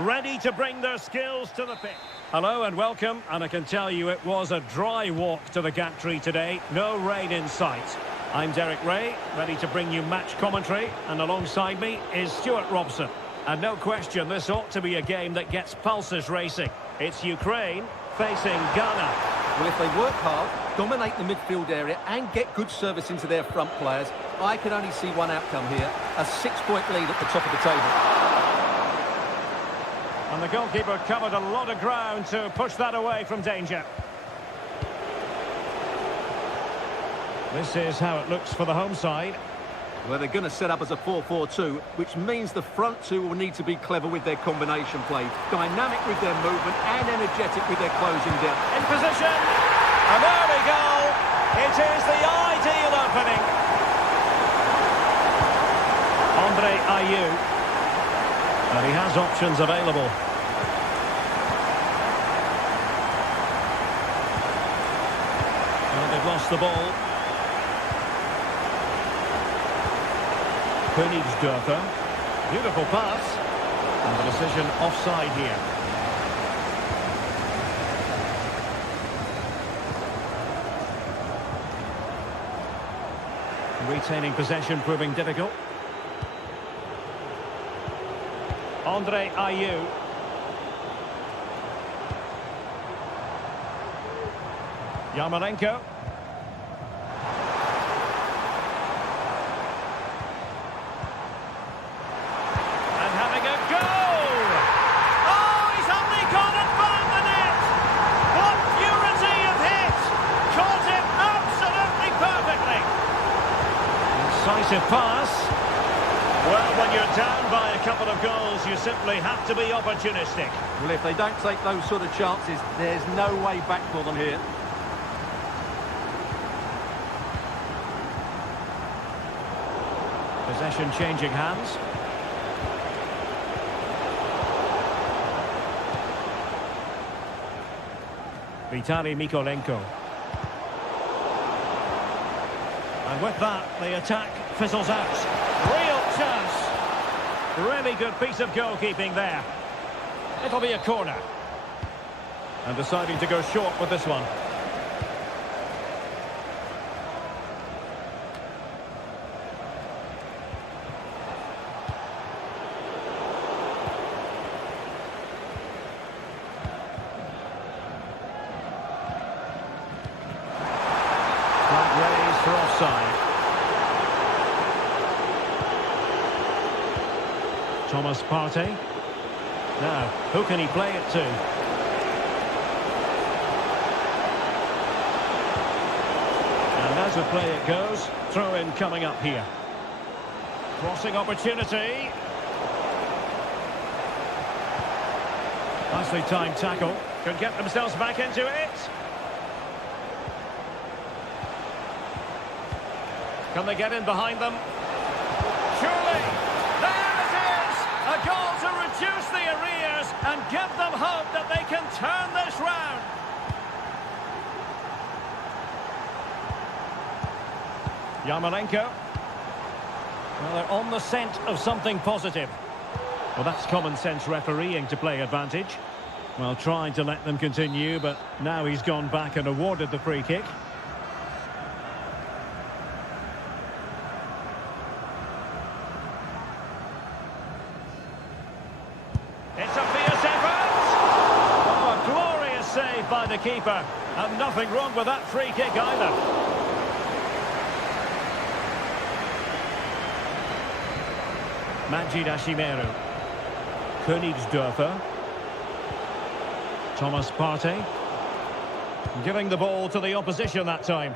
ready to bring their skills to the pitch. Hello and welcome, and I can tell you it was a dry walk to the gantry today. No rain in sight. I'm Derek Ray, ready to bring you match commentary, and alongside me is Stuart Robson. And no question, this ought to be a game that gets pulses racing. It's Ukraine facing Ghana. Well, if they work hard, dominate the midfield area and get good service into their front players, I can only see one outcome here, a 6-point lead at the top of the table. And the goalkeeper covered a lot of ground to push that away from danger. This is how it looks for the home side. Well, they're going to set up as a 4-4-2, which means the front two will need to be clever with their combination play, dynamic with their movement and energetic with their closing down. In position, and there we go. It is the ideal opening. Andre Ayew, and he has options available. And they've lost the ball. Königsdörfer, beautiful pass, and the decision offside here. Retaining possession proving difficult. Andre Ayew. Yarmolenko. Decisive pass. Well, when you're down by a couple of goals, you simply have to be opportunistic. Well, if they don't take those sort of chances, there's no way back for them here. Possession changing hands. Vitaly Mykolenko. And with that, the attack fizzles out. Real chance. Really good piece of goalkeeping there. It'll be a corner. And deciding to go short with this one. For offside. Thomas Partey. Now, who can he play it to? And as the play it goes, throw in coming up here. Crossing opportunity. Nicely timed tackle. Could get themselves back into it. Can they get in behind them? Surely! There it is! A goal to reduce the arrears and give them hope that they can turn this round. Yarmolenko. Well, they're on the scent of something positive. Well, that's common sense refereeing to play advantage. Well, trying to let them continue, but now he's gone back and awarded the free kick. It's a fierce effort! Oh, a glorious save by the keeper. And nothing wrong with that free kick either. Majid Ashimeru. Königsdörfer. Thomas Partey. Giving the ball to the opposition that time.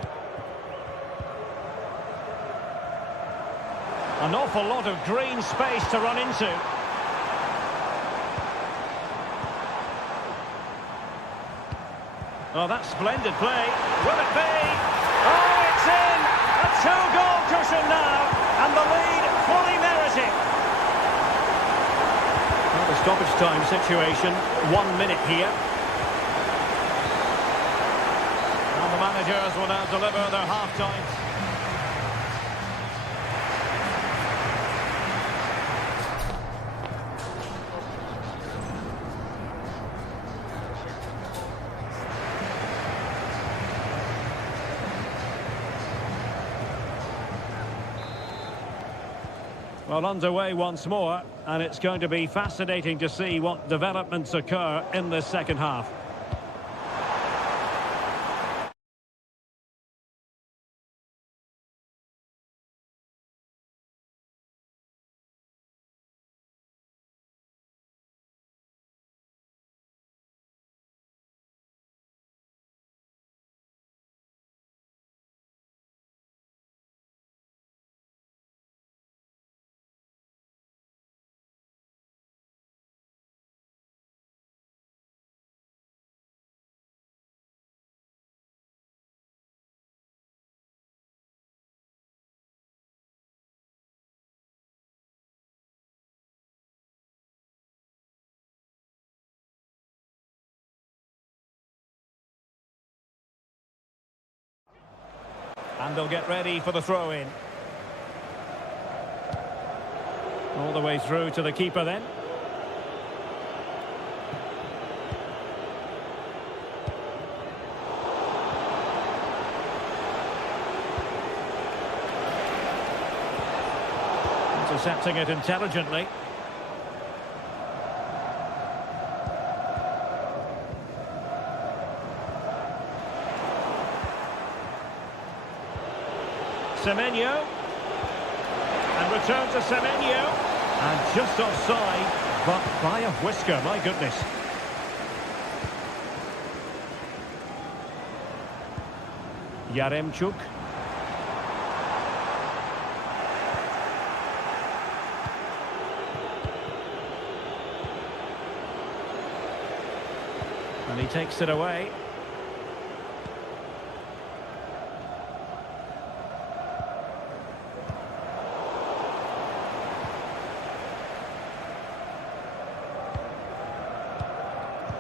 An awful lot of green space to run into. Oh, that's splendid play. Will it be? Oh, it's in! A two-goal cushion now, and the lead fully merited. Well, the stoppage time situation, 1 minute here. And the managers will now deliver their half-time. Well, underway once more, and it's going to be fascinating to see what developments occur in this second half. And they'll get ready for the throw-in. All the way through to the keeper then. Intercepting it intelligently. Semenyo, and return to Semenyo, and just offside, but by a whisker, my goodness. Yaremchuk. And he takes it away.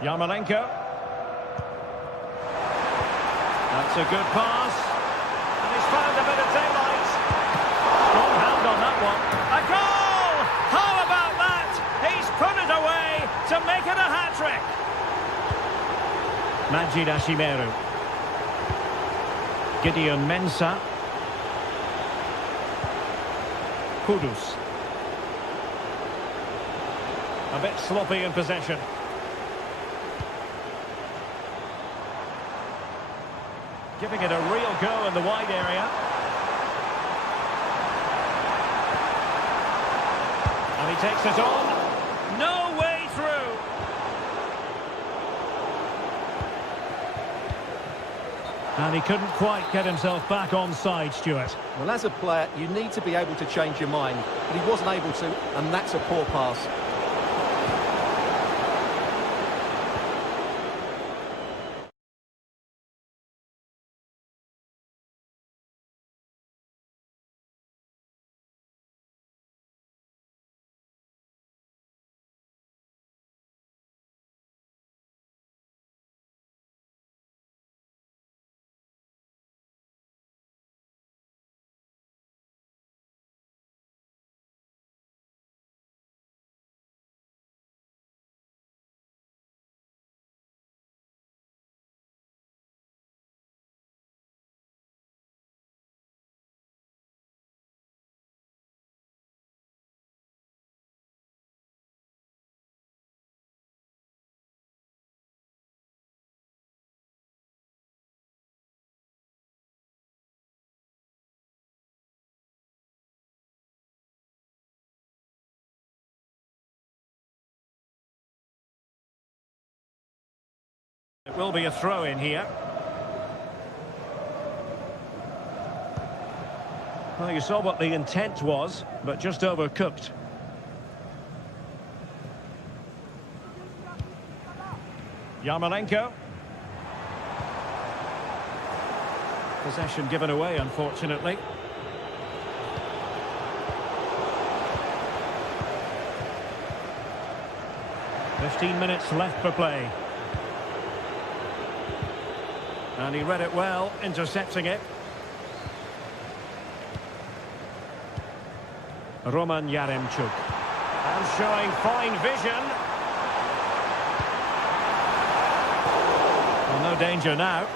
Yarmolenko. That's a good pass. And he's found a bit of daylight. Strong hand on that one. A goal! How about that? He's put it away to make it a hat-trick. Majid Ashimeru. Gideon Mensah. Kudus. A bit sloppy in possession. Giving it a real go in the wide area. And he takes it on. No way through. And he couldn't quite get himself back onside, Stuart. Well, as a player, you need to be able to change your mind. But he wasn't able to, and that's a poor pass. It will be a throw-in here. Well, you saw what the intent was, but just overcooked. Yarmolenko. Possession given away, unfortunately. "15 minutes left for play. And he read it well, intercepting it. Roman Yaremchuk. And showing fine vision. Well, no danger now.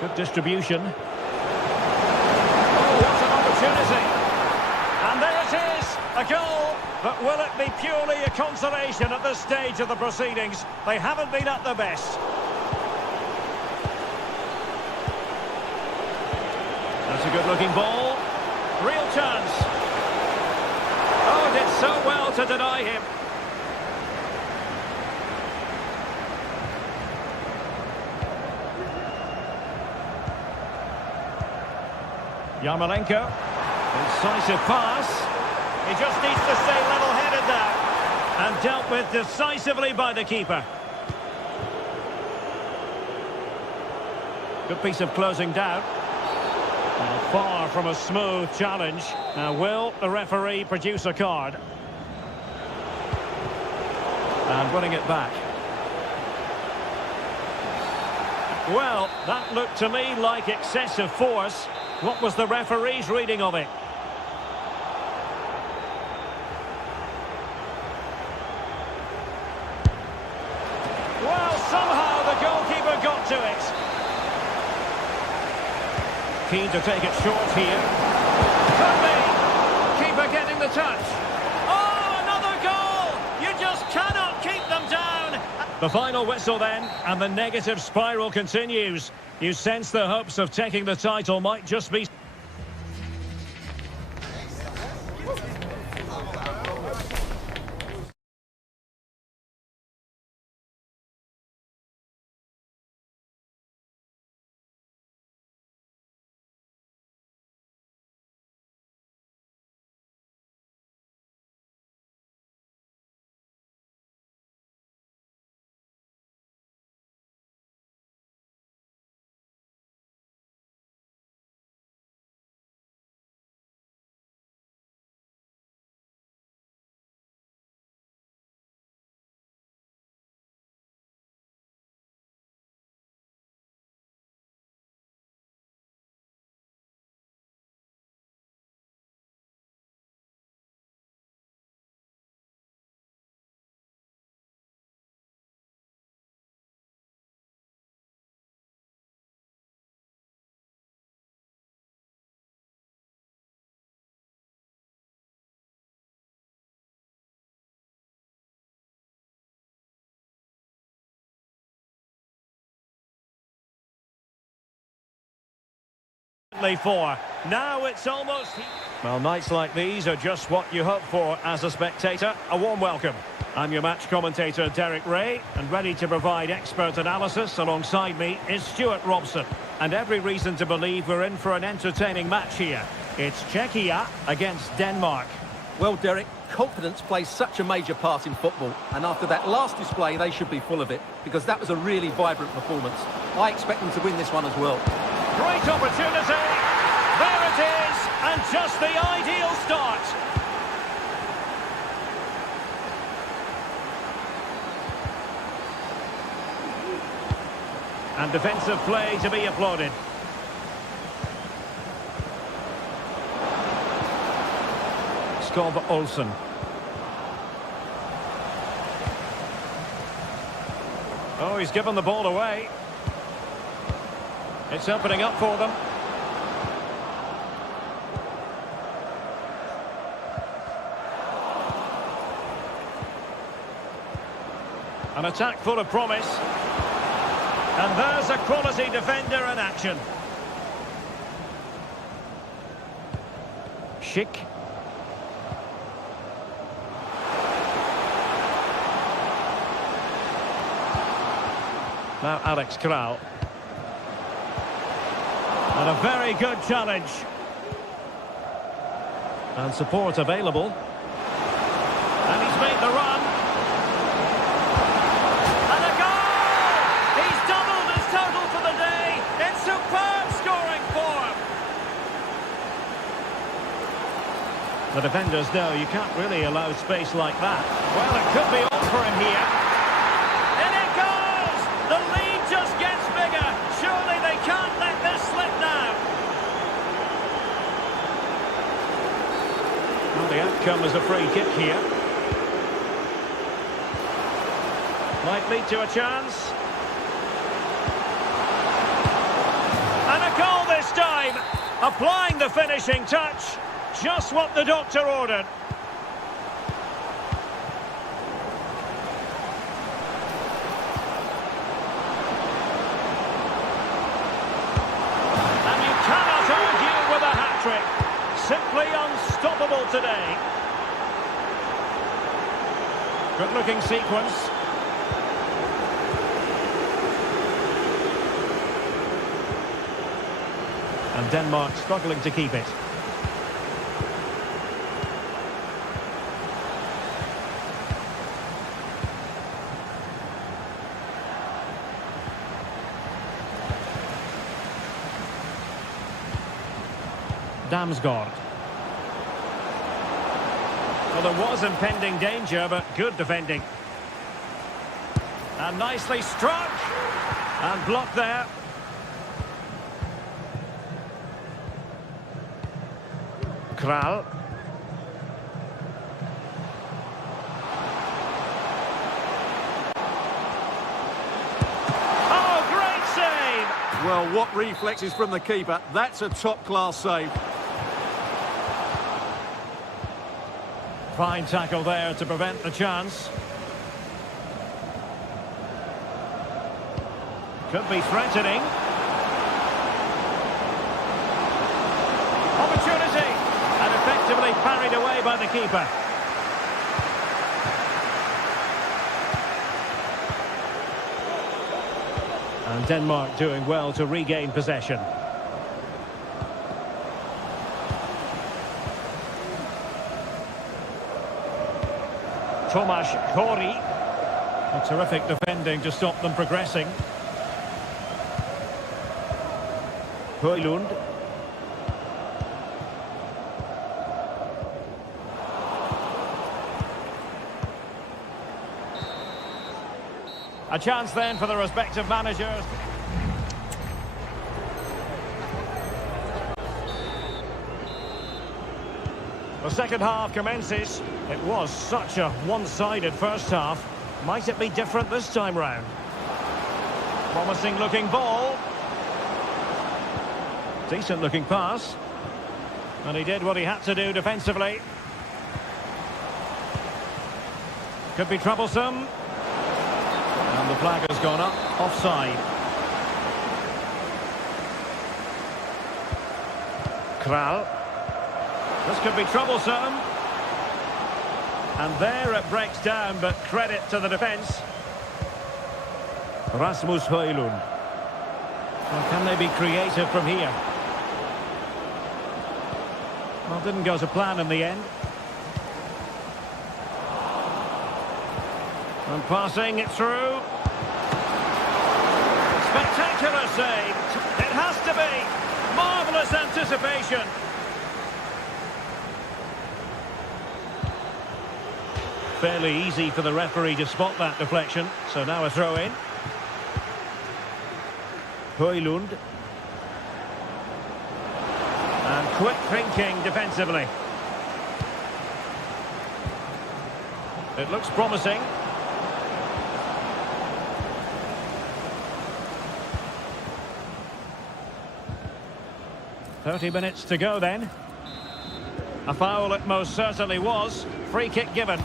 Good distribution. Oh, what an opportunity. And there it is, a goal. But will it be purely a consolation at this stage of the proceedings? They haven't been at their best. That's a good-looking ball. Real chance. Oh, did so well to deny him. Yarmolenko. Incisive pass. He just needs to stay level-headed now. And dealt with decisively by the keeper. Good piece of closing down. Far from a smooth challenge. Now, will the referee produce a card? And winning it back. Well, that looked to me like excessive force. What was the referee's reading of it? Well, somehow the goalkeeper got to it. Keen to take it short here. Could be. Keeper getting the touch. Oh, another goal! You just cannot keep them down. The final whistle then, and the negative spiral continues. You sense the hopes of taking the title might just be... ...for. Now it's almost... Well, nights like these are just what you hope for as a spectator. A warm welcome. I'm your match commentator, Derek Ray, and ready to provide expert analysis alongside me is Stuart Robson. And every reason to believe we're in for an entertaining match here. It's Czechia against Denmark. Well, Derek, confidence plays such a major part in football, and after that last display, they should be full of it, because that was a really vibrant performance. I expect them to win this one as well. Great opportunity. There it is, and just the ideal start. And defensive play to be applauded. Skov Olsen. Oh, he's given the ball away. It's opening up for them. An attack full of promise. And there's a quality defender in action. Schick. Now Alex Kral. And a very good challenge. And support available. And he's made the run. And a goal! He's doubled his total for the day. It's superb scoring form. The defenders know you can't really allow space like that. Well, it could be on for him here. In it goes! The lead just gets bigger. Surely they can't let this slip now. Well, the outcome is a free kick here. Might lead to a chance. And a goal this time. Applying the finishing touch. Just what the doctor ordered. And you cannot argue with a hat-trick. Simply unstoppable today. Good-looking sequence. And Denmark struggling to keep it. Damsgaard. Well, there was impending danger, but good defending. And nicely struck. And blocked there. Kral. Oh, great save! Well, what reflexes from the keeper. That's a top-class save. Fine tackle there to prevent the chance. Could be threatening. Opportunity! And effectively parried away by the keeper. And Denmark doing well to regain possession. Tomasz Kori. A terrific defending to stop them progressing. Højlund. A chance then for the respective managers. The second half commences. It was such a one-sided first half. Might it be different this time round? Promising looking ball. Decent looking pass. And he did what he had to do defensively. Could be troublesome. And the flag has gone up. Offside. Kral. This could be troublesome. And there it breaks down, but credit to the defence. Rasmus Højlund. Well, can they be creative from here? Well, didn't go to plan in the end. And passing it through. Spectacular save. It has to be. Marvellous anticipation. Fairly easy for the referee to spot that deflection. So now a throw in. Højlund. And quick thinking defensively. It looks promising. "30 minutes to go then. A foul it most certainly was. Free kick given.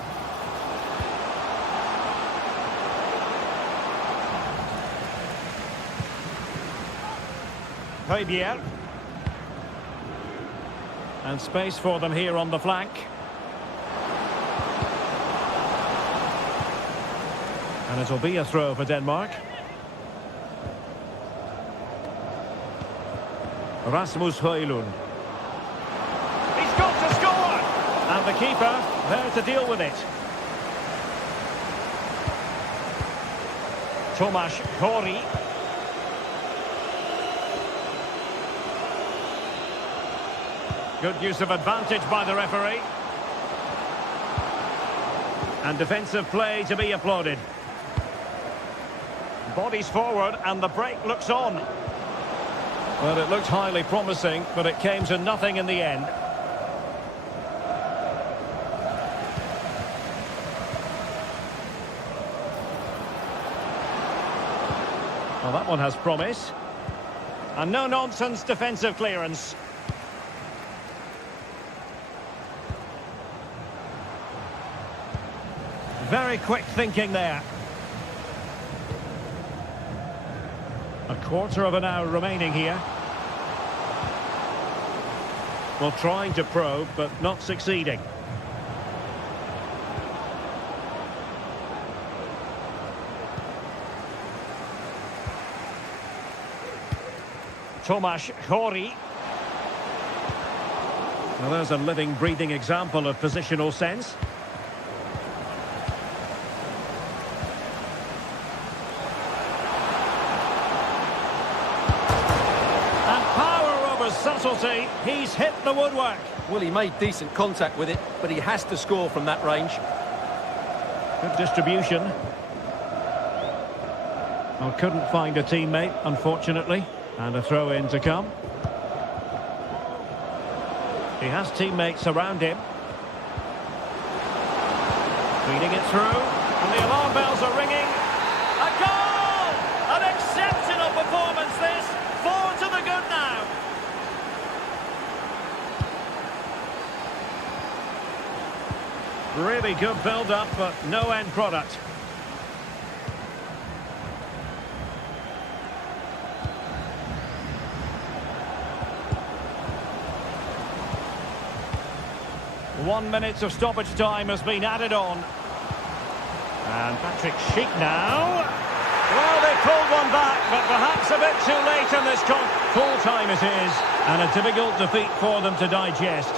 Højbjerg. And space for them here on the flank. And it'll be a throw for Denmark. Rasmus Højlund. He's got to score! And the keeper there to deal with it. Tomasz Kori. Good use of advantage by the referee. And defensive play to be applauded. Bodies forward and the break looks on. Well, it looked highly promising, but it came to nothing in the end. Well, that one has promise. And no-nonsense defensive clearance. Very quick thinking there. A quarter of an hour remaining here. Well, trying to probe, but not succeeding. Tomasz Chori. Well, there's a living, breathing example of positional sense. And power over subtlety. He's hit the woodwork. Well, he made decent contact with it, but he has to score from that range. Good distribution. Well, couldn't find a teammate, unfortunately. And a throw-in to come. He has teammates around him. Feeding it through. And the alarm bells are ringing. A goal! An exceptional performance, this. 4 to the good now. Really good build-up, but no end product. One minute of stoppage time has been added on. And Patrick Schick now. Well, they pulled one back, but perhaps a bit too late in this full time it is. And a difficult defeat for them to digest.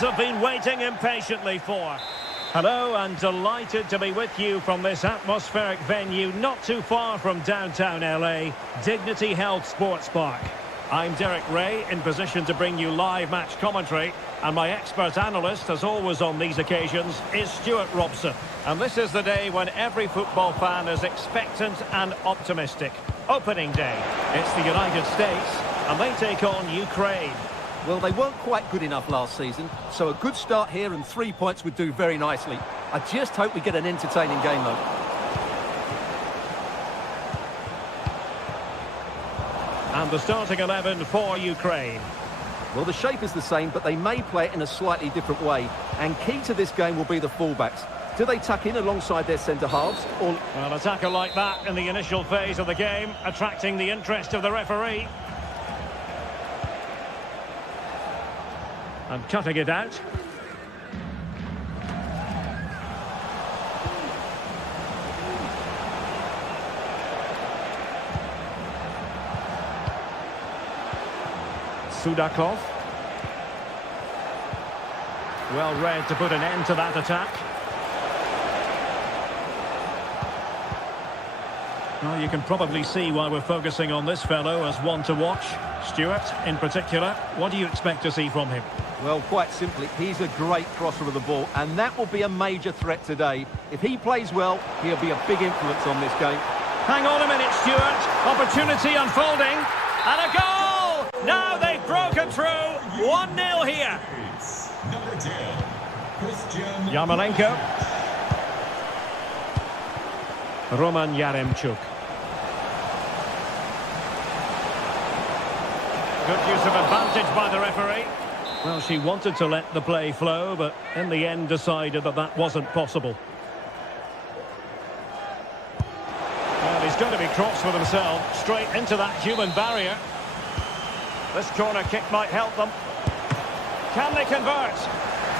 Have been waiting impatiently for. Hello, and delighted to be with you from this atmospheric venue not too far from downtown LA, Dignity Health Sports Park. I'm Derek Ray, in position to bring you live match commentary, and my expert analyst, as always on these occasions, is Stuart Robson. And this is the day when every football fan is expectant and optimistic. Opening day. It's the United States, and they take on Ukraine. Well, they weren't quite good enough last season, so a good start here and 3 points would do very nicely. I just hope we get an entertaining game, though. And the starting 11 for Ukraine. Well, the shape is the same, but they may play it in a slightly different way. And key to this game will be the fullbacks. Do they tuck in alongside their centre-halves, or... Well, an attacker like that in the initial phase of the game, attracting the interest of the referee. And cutting it out. Sudakov. Well read to put an end to that attack. Well, you can probably see why we're focusing on this fellow as one to watch. Stuart, in particular, what do you expect to see from him? Well, quite simply, he's a great crosser of the ball, and that will be a major threat today. If he plays well, he'll be a big influence on this game. Hang on a minute, Stuart. Opportunity unfolding. And a goal! Now they've broken through. 1-0 here. Number 10, Christian Yarmolenko. Roman Yaremchuk. Good use of advantage by the referee. Well, she wanted to let the play flow, but in the end decided that that wasn't possible. Well, he's going to be cross with himself, straight into that human barrier. This corner kick might help them. Can they convert?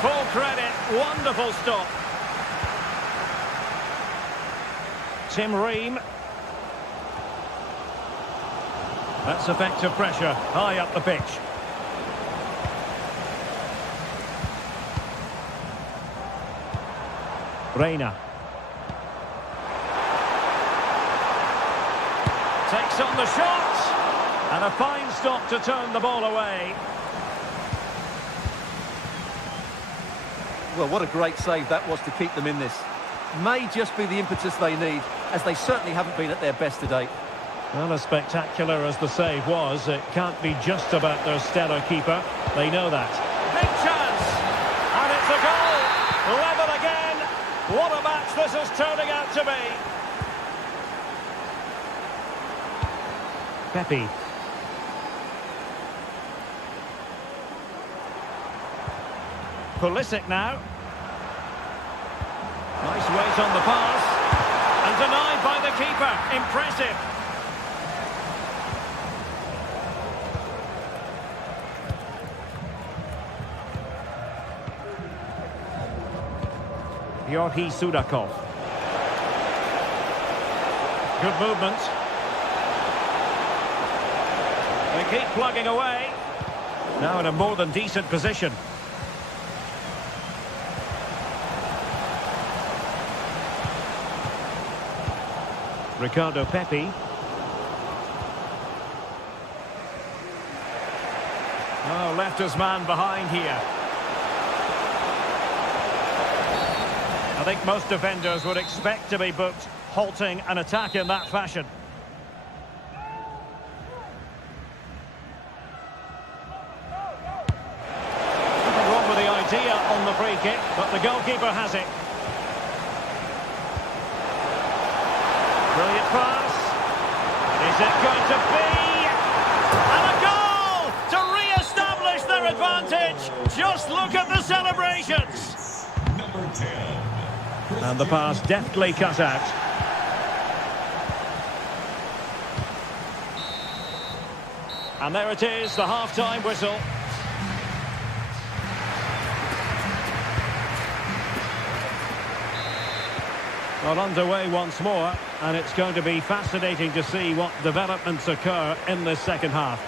Full credit, wonderful stop. Tim Ream. That's effective pressure, high up the pitch. Reina. Takes on the shot. And a fine stop to turn the ball away. Well, what a great save that was to keep them in this. May just be the impetus they need, as they certainly haven't been at their best today. Well, as spectacular as the save was, it can't be just about their stellar keeper. They know that. Big chance! And it's a goal! Level again! What a match this is turning out to be! Pepe. Pulisic now. Nice weight on the pass. And denied by the keeper. Impressive. Georgi Sudakov. Good movement. They keep plugging away. Now in a more than decent position. Ricardo Pepi. Oh, left his man behind here. I think most defenders would expect to be booked, halting an attack in that fashion. Nothing wrong with the idea on the free kick, but the goalkeeper has it. Brilliant pass. Is it going to be? And a goal to re-establish their advantage. Just look at the celebrations. number 10. And the pass deftly cut out. And there it is, the half-time whistle. Well, underway once more, and it's going to be fascinating to see what developments occur in this second half.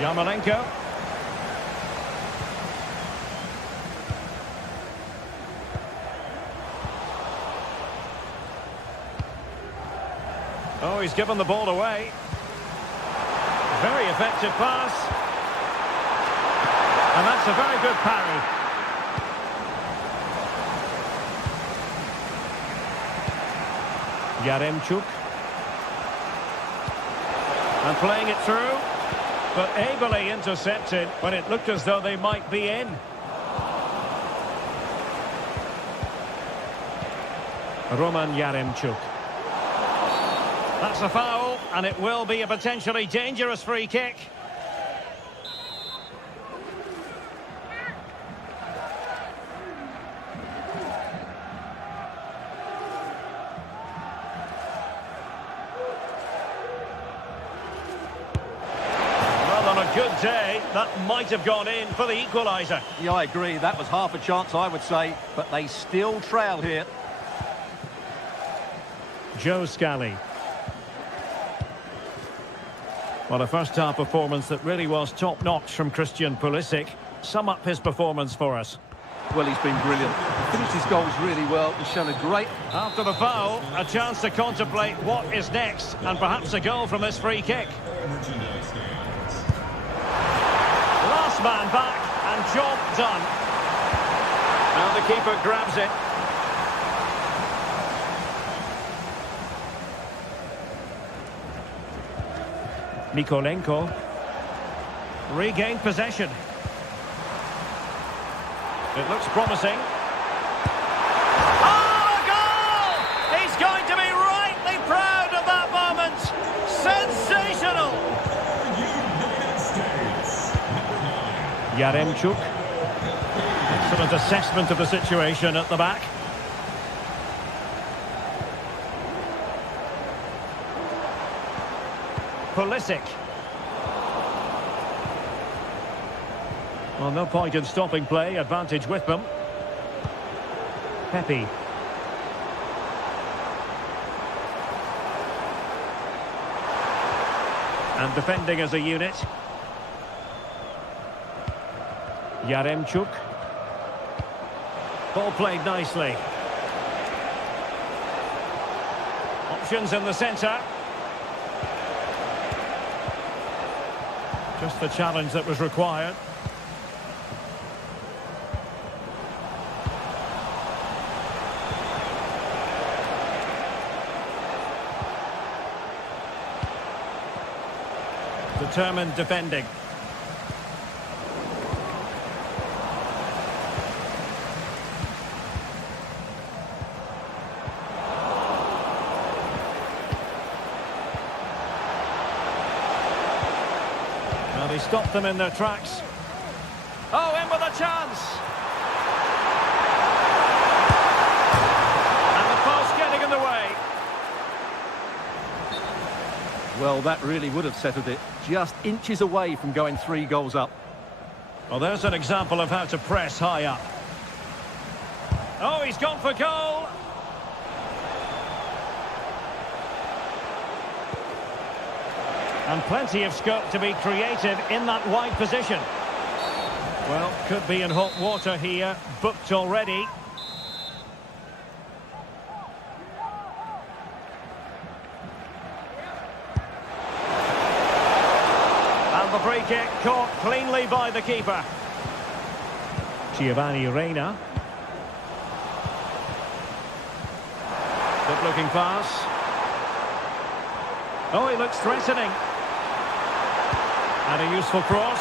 Yarmolenko. Oh, he's given the ball away. Very effective pass. And that's a very good parry. Yaremchuk. And playing it through. but ably intercepted when it looked as though they might be in. Roman Yaremchuk. That's a foul, and it will be a potentially dangerous free kick. Well, on a good day, that might have gone in for the equaliser. Yeah, I agree. That was half a chance, I would say, but they still trail here. Joe Scally. Well, a first-half performance that really was top-notch from Christian Pulisic. Sum up his performance for us. Well, he's been brilliant. He finished his goals really well. He's shown a great... After the foul, a chance to contemplate what is next, and perhaps a goal from this free kick. Last man back, and job done. Now the keeper grabs it. Mikolenko regained possession. It looks promising. Oh, a goal! He's going to be rightly proud of that moment. Sensational! Yaremchuk. Excellent assessment of the situation at the back. Pulisic. Well, no point in stopping play. Advantage with them. Pepe. And defending as a unit. Yaremchuk. Ball played nicely. Options in the centre. Just the challenge that was required. Determined defending. Well, he stopped them in their tracks. Oh, in with a chance! And the post getting in the way. Well, that really would have settled it. Just inches away from going 3 goals up. Well, there's an example of how to press high up. Oh, he's gone for goal! And plenty of scope to be creative in that wide position. Well, could be in hot water here, booked already. And the free kick caught cleanly by the keeper. Giovanni Reina. Good looking pass. Oh, he looks threatening. And a useful cross.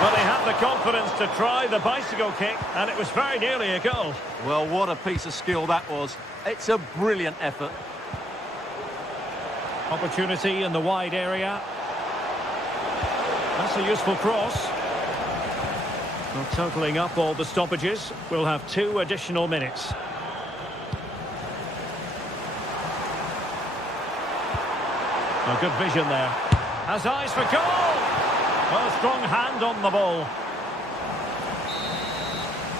Well, they had the confidence to try the bicycle kick, and it was very nearly a goal. Well, what a piece of skill that was. It's a brilliant effort. Opportunity in the wide area. That's a useful cross. Well, totalling up all the stoppages, we'll have 2 additional minutes. A good vision there. Has eyes for goal! Well, strong hand on the ball.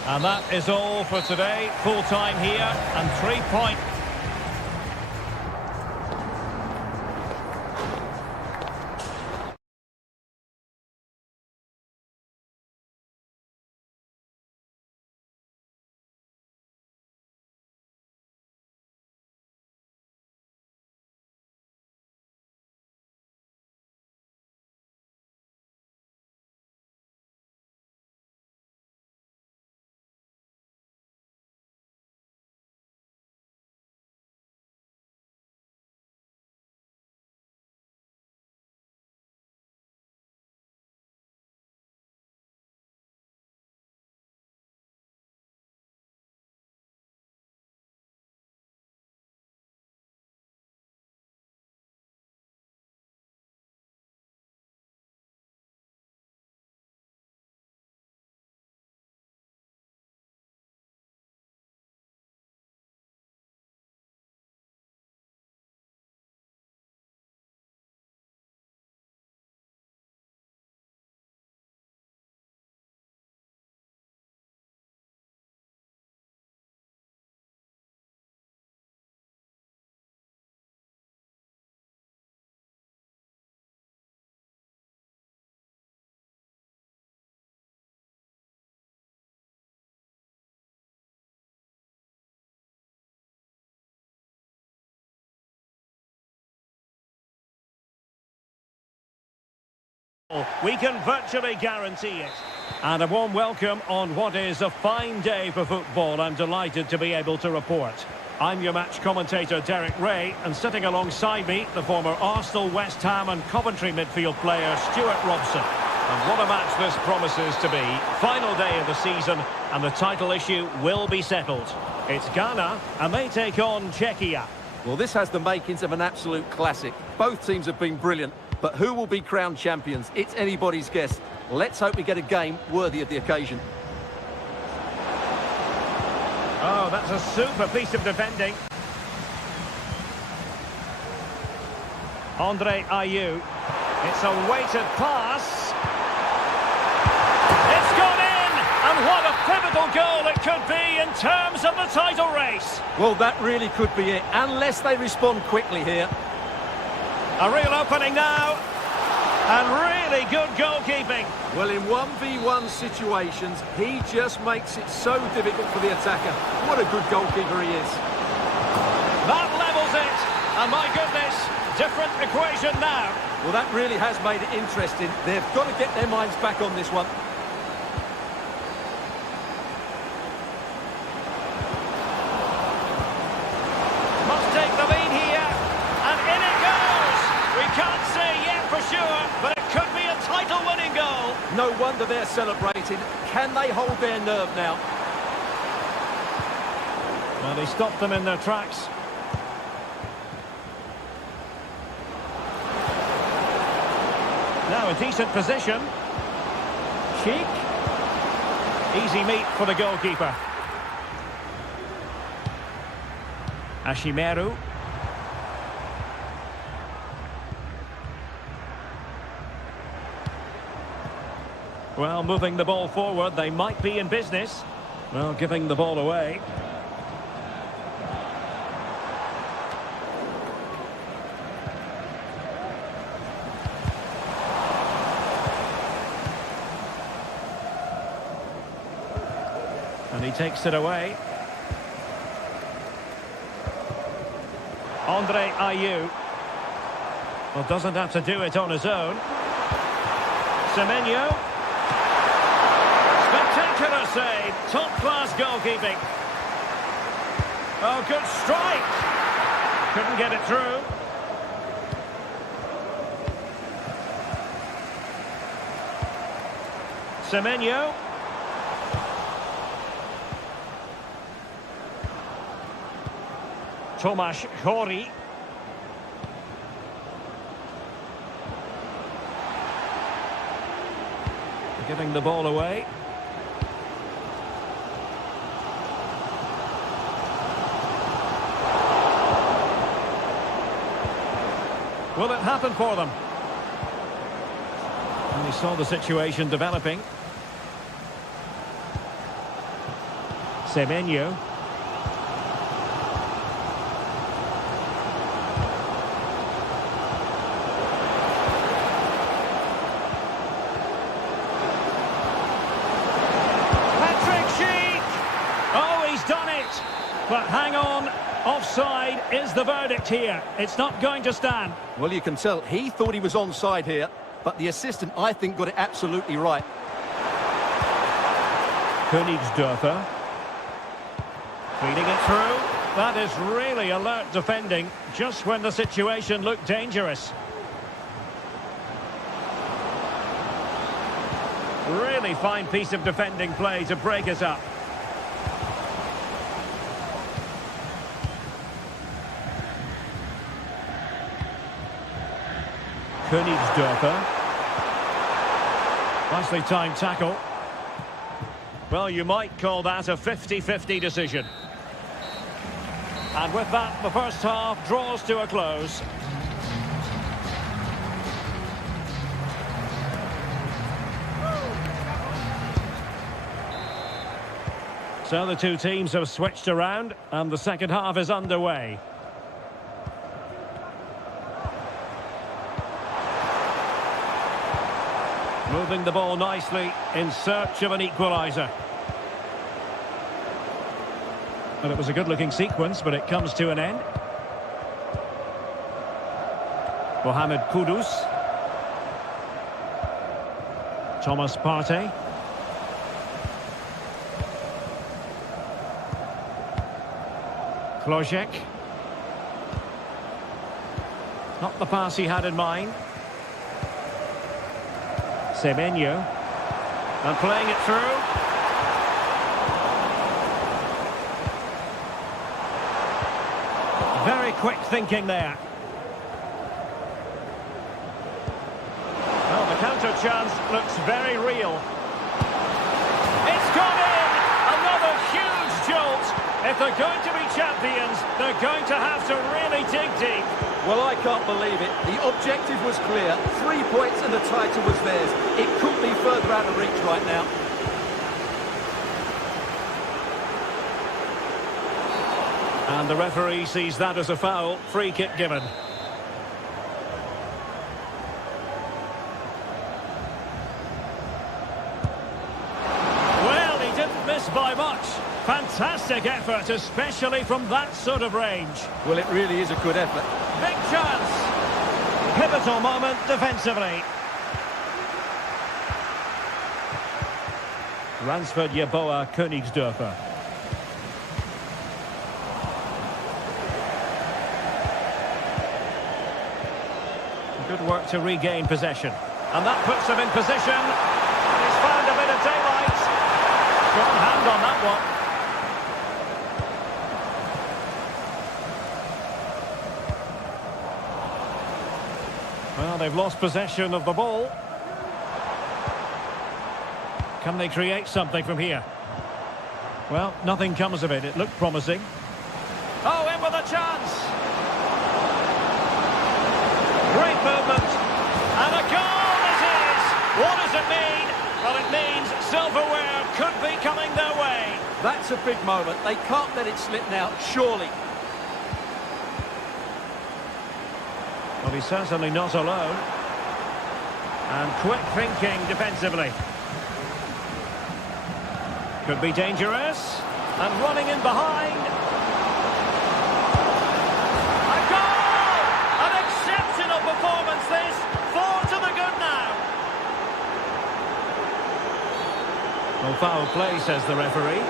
And that is all for today. Full time here and 3 points. We can virtually guarantee it. And a warm welcome on what is a fine day for football. I'm delighted to be able to report. I'm your match commentator, Derek Ray, and sitting alongside me, the former Arsenal, West Ham and Coventry midfield player, Stuart Robson. And what a match this promises to be. Final day of the season, and the title issue will be settled. It's Ghana, and they take on Czechia. Well, this has the makings of an absolute classic. Both teams have been brilliant, but who will be crowned champions? It's anybody's guess. Let's hope we get a game worthy of the occasion. Oh, that's a super piece of defending. Andre Ayew. It's a weighted pass. It's gone in! And what a pivotal goal it could be in terms of the title race. Well, that really could be it, unless they respond quickly here. A real opening now. And really good goalkeeping. Well, in 1v1 situations, he just makes it so difficult for the attacker. What a good goalkeeper he is. That levels it. And my goodness, different equation now. Well, that really has made it interesting. They've got to get their minds back on this one. Must take the lead here. And in it goes. We can't say yet for sure, but it could be a title-winning goal. No wonder they're celebrating. Can they hold their nerve now? Well, they stopped them in their tracks. Now a decent position. Cheek. Easy meet for the goalkeeper. Ashimeru. Well, moving the ball forward, they might be in business. Well, giving the ball away. And he takes it away. Andre Ayew. Well, doesn't have to do it on his own. Semenyo. Spectacular save. Top-class goalkeeping. Oh, good strike. Couldn't get it through. Semenyo. Tomasz Chori. Giving the ball away. Will it happen for them? And we saw the situation developing. Semenyo. But hang on, offside is the verdict here. It's not going to stand. Well, you can tell he thought he was onside here, but the assistant, I think, got it absolutely right. Königsdörfer. Feeding it through. That is really alert defending, just when the situation looked dangerous. Really fine piece of defending play to break us up. Königsdörfer. Nicely timed tackle. Well, you might call that a 50-50 decision. And with that, the first half draws to a close. So the two teams have switched around, and the second half is underway. Moving the ball nicely in search of an equaliser. Well, it was a good-looking sequence, but it comes to an end. Mohamed Kudus. Thomas Partey. Klojek. Not the pass he had in mind. Semenyo. And playing it through. Very quick thinking there. Well, the counter chance looks very real. It's gone in! Another huge jolt. If they're going to be champions, they're going to have to really dig deep. Well, I can't believe it. The objective was clear. 3 points and the title was theirs. It couldn't be further out of reach right now. And the referee sees that as a foul. Free kick given. Well, he didn't miss by much. Fantastic effort, especially from that sort of range. Well, it really is a good effort. Big chance. Pivotal moment defensively. Ransford Yeboah Königsdörfer. Good work to regain possession. And that puts him in position. And he's found a bit of daylight. Strong hand on that one. Well, they've lost possession of the ball. Can they create something from here? Well, nothing comes of it. It looked promising. Oh, in with a chance. Great movement. And a goal it is. What does it mean? Well, it means silverware could be coming their way. That's a big moment. They can't let it slip now, surely. Well, he's certainly not alone. And quick thinking defensively. Could be dangerous. And running in behind. A goal! An exceptional performance this. 4 to the good now. Well, foul play, says the referee.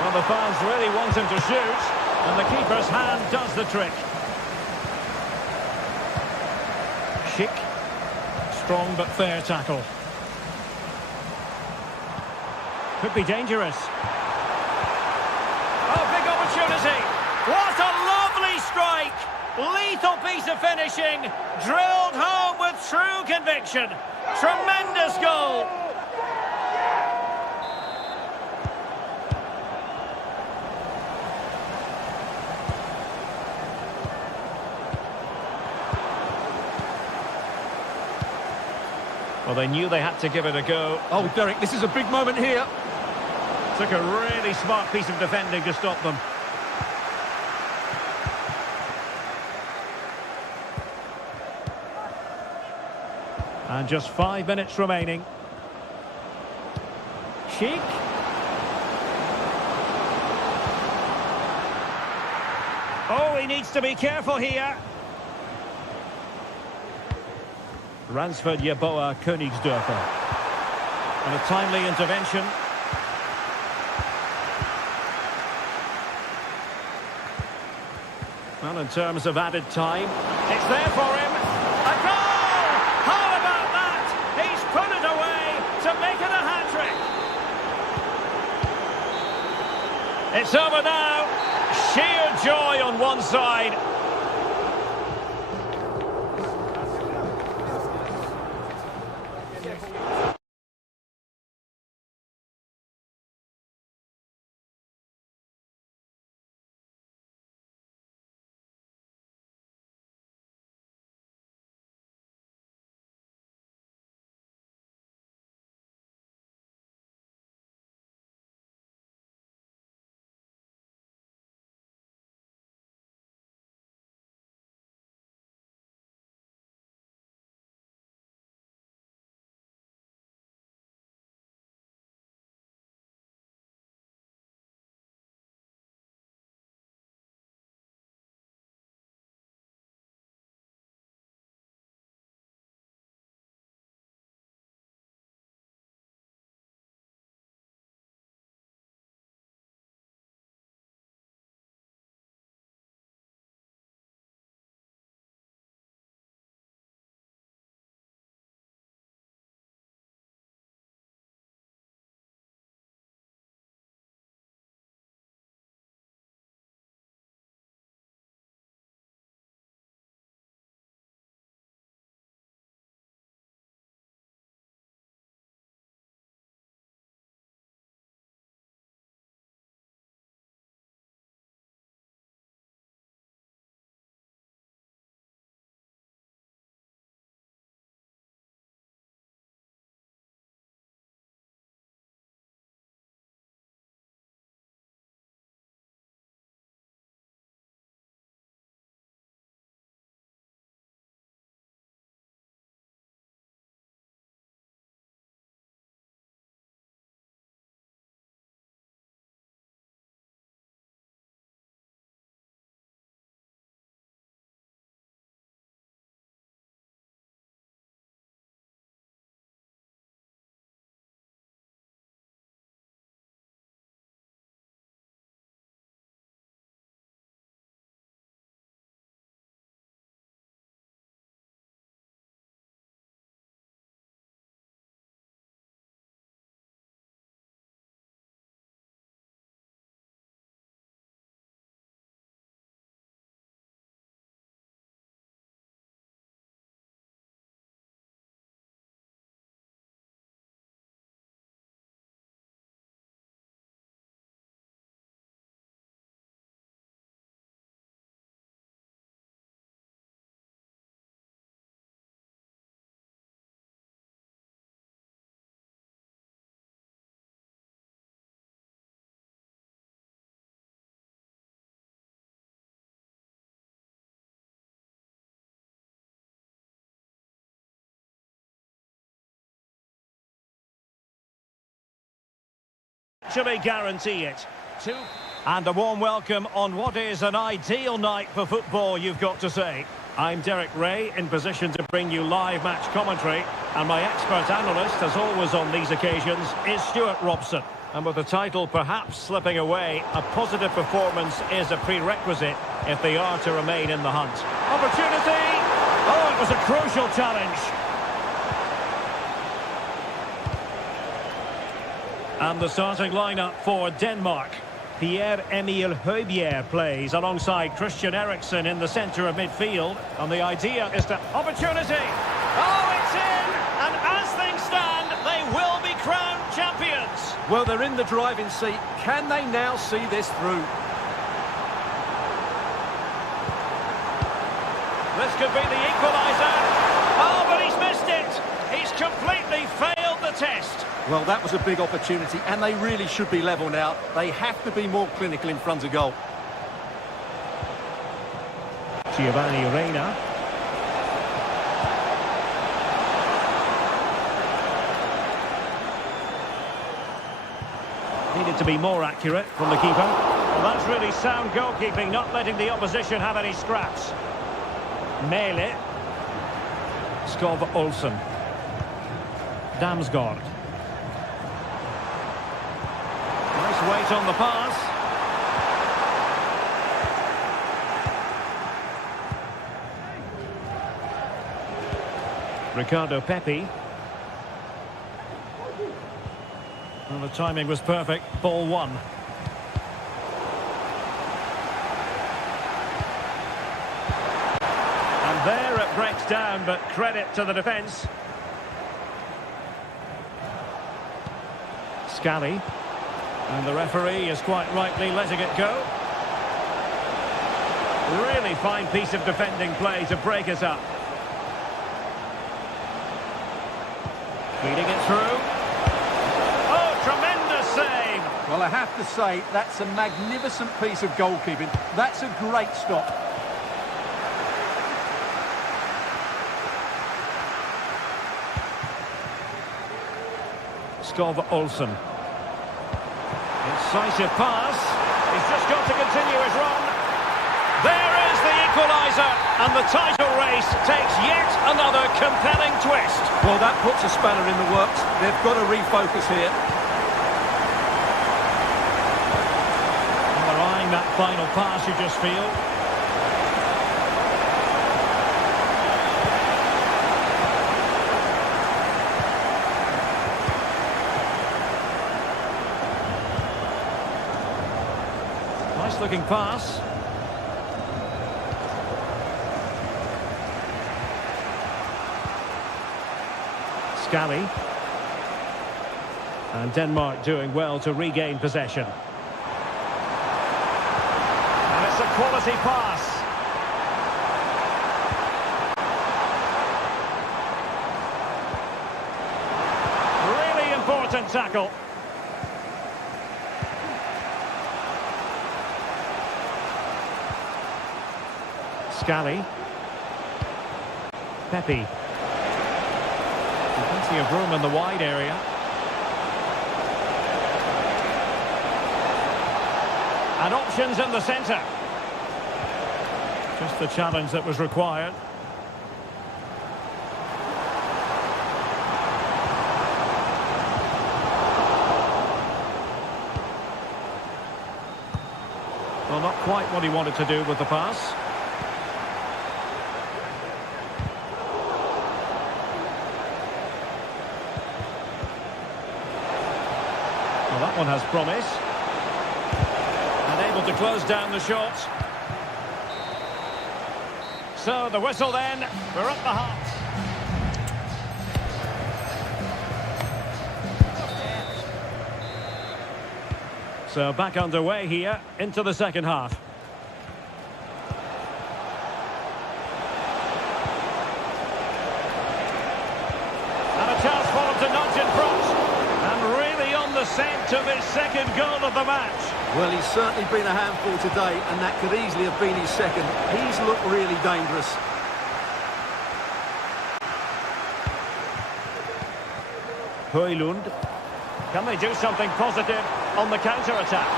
Well, the fans really want him to shoot, and the keeper's hand does the trick. Schick. Strong but fair tackle. Could be dangerous. Oh, big opportunity. What a lovely strike. Lethal piece of finishing. Drilled home with true conviction. Tremendous goal. Well, they knew they had to give it a go. Oh, Derek, this is a big moment here. Took a really smart piece of defending to stop them. And just 5 minutes remaining. Sheik. Oh, he needs to be careful here. Ransford Yeboah Königsdörfer. And a timely intervention. Well, in terms of added time, it's there for him. A goal! How about that? He's put it away to make it a hat-trick. It's over now. Sheer joy on one side. virtually guarantee it. And a warm welcome on what is an ideal night for football, you've got to say. I'm Derek Ray, in position to bring you live match commentary, and my expert analyst, as always on these occasions, is Stuart Robson. And with the title perhaps slipping away, a positive performance is a prerequisite if they are to remain in the hunt. Opportunity! Oh, it was a crucial challenge. And the starting lineup for Denmark. Pierre-Emile Højbjerg plays alongside Christian Eriksen in the centre of midfield. And the idea is to... Opportunity! Oh, it's in! And as things stand, they will be crowned champions. Well, they're in the driving seat. Can they now see this through? This could be the equaliser. Oh, but he's missed it. He's completely failed the test. Well, that was a big opportunity, and they really should be level now. They have to be more clinical in front of goal. Giovanni Reina. Needed to be more accurate from the keeper. Well, that's really sound goalkeeping, not letting the opposition have any scraps. Mele. Skov Olsen. Damsgaard. Nice weight on the pass. Ricardo Pepi. Well, the timing was perfect. Ball one. And there it breaks down, but credit to the defence. Scally. And the referee is quite rightly letting it go. Really fine piece of defending play to break us up. Feeding it through. Oh, tremendous save! Well, I have to say, that's a magnificent piece of goalkeeping. That's a great stop. Skov Olsen. Incisive pass. He's just got to continue his run. There is the equaliser, and the title race takes yet another compelling twist. Well, that puts a spanner in the works. They've got to refocus here. And they're eyeing that final pass, you just feel. Nice looking pass. Scally. And Denmark doing well to regain possession. And it's a quality pass. Really important tackle. Scally. Pepi. Plenty of room in the wide area. And options in the centre. Just the challenge that was required. Well, not quite what he wanted to do with the pass. Well, that one has promise. And able to close down the shot. So the whistle then, we're at the half. So back underway here into the second half. And a chance for him to nudge in front. And really on the scent of his second goal of the match. Well, he's certainly been a handful today, and that could easily have been his second. He's looked really dangerous. Højlund. Can they do something positive? on the counter-attack.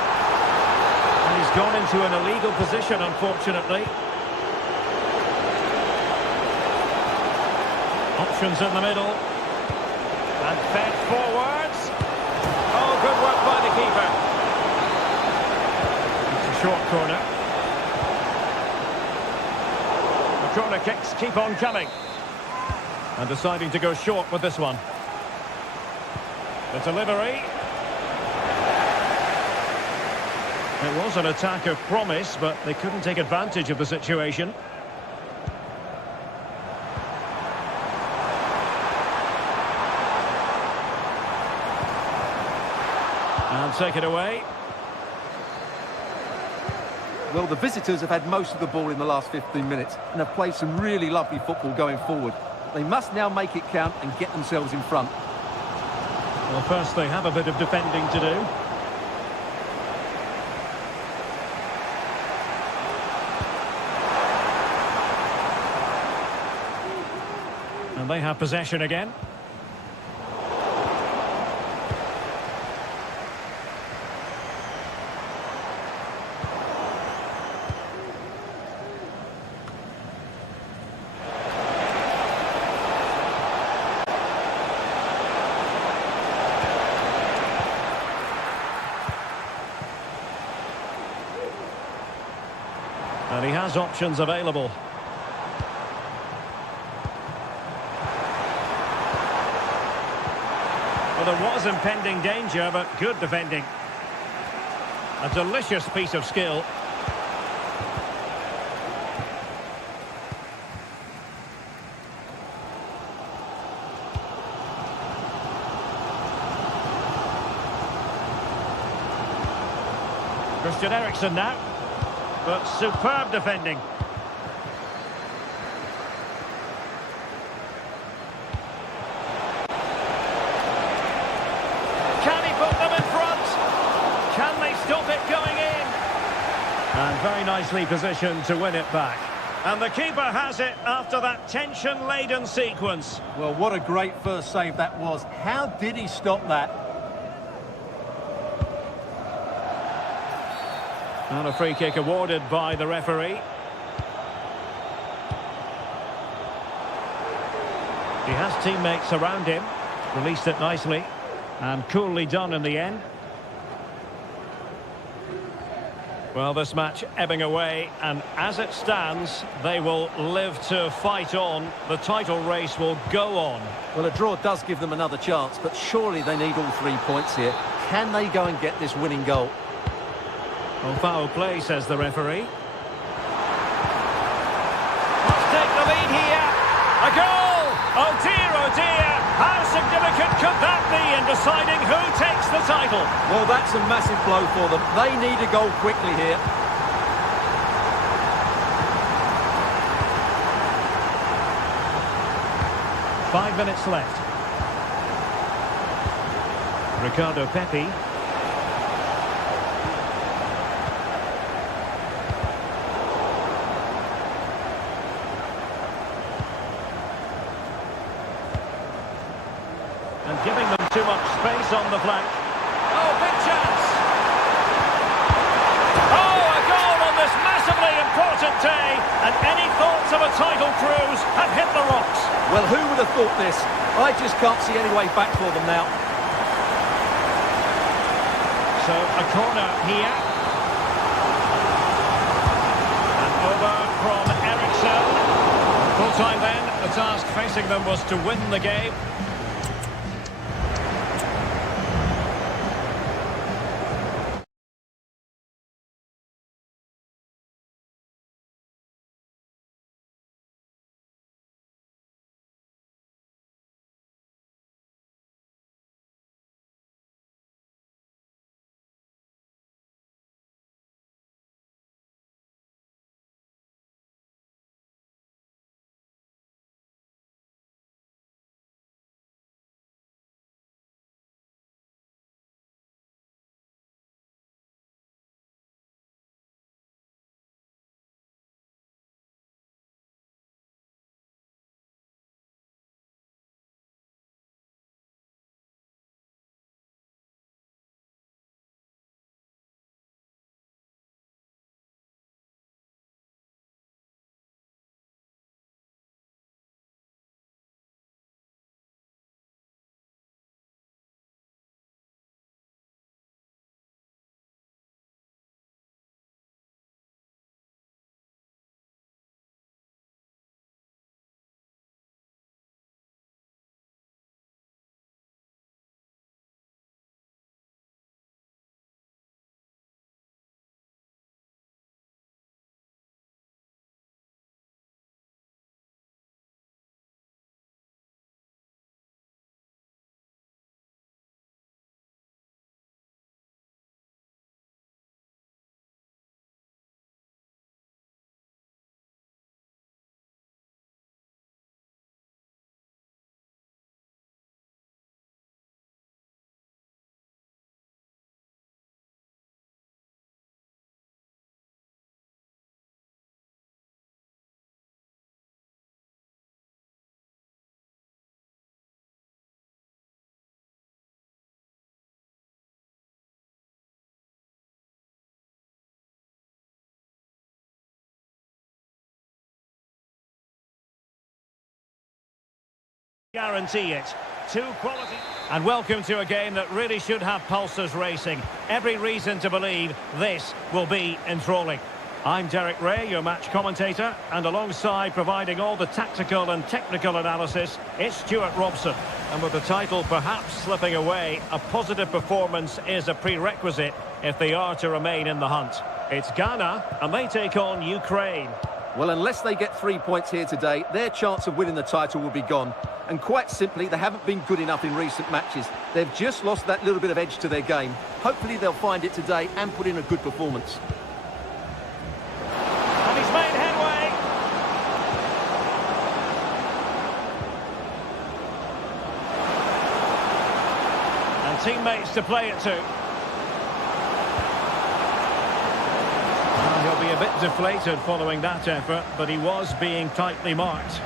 And he's gone into an illegal position, unfortunately. Options in the middle. And fed forwards. Oh, good work by the keeper. It's a short corner. The corner kicks keep on coming. And deciding to go short with this one. The delivery. It was an attack of promise, but they couldn't take advantage of the situation. And take it away. Well, the visitors have had most of the ball in the last 15 minutes and have played some really lovely football going forward. They must now make it count and get themselves in front. Well, first they have a bit of defending to do. And they have possession again. And he has options available. Well, there was impending danger, but good defending. A delicious piece of skill. Christian Eriksen now. But superb defending. Can he put them in front? Can they stop it going in? And very nicely positioned to win it back. And the keeper has it after that tension-laden sequence. Well, what a great first save that was. How did he stop that? And a free kick awarded by the referee. He has teammates around him. Released it nicely. And coolly done in the end. Well, this match ebbing away. And as it stands, they will live to fight on. The title race will go on. Well, a draw does give them another chance, but surely they need all 3 points here. Can they go and get this winning goal? Well, foul play, says the referee. Let's take the lead here. A goal! Oh dear, how significant could that be in deciding who takes the title? Well, that's a massive blow for them. They need a goal quickly here. Five minutes left. Ricardo Pepi. And giving them too much space on the flank. Oh, big chance! Oh, a goal on this massively important day, and any thoughts of a title cruise have hit the rocks. Well, who would have thought this? I just can't see any way back for them now. So, a corner here. And over from Eriksen. Full time then, the task facing them was to win the game. Guarantee it. Two quality. And welcome to a game that really should have pulses racing. Every reason to believe this will be enthralling. I'm Derek Ray, your match commentator, and alongside providing all the tactical and technical analysis, it's Stuart Robson. And with the title perhaps slipping away, a positive performance is a prerequisite if they are to remain in the hunt. It's Ghana, and they take on Ukraine. Well, unless they get 3 points here today, their chance of winning the title will be gone. And quite simply, they haven't been good enough in recent matches. They've just lost that little bit of edge to their game. Hopefully they'll find it today and put in a good performance. And he's made headway. And teammates to play it to. He'll be a bit deflated following that effort, but he was being tightly marked.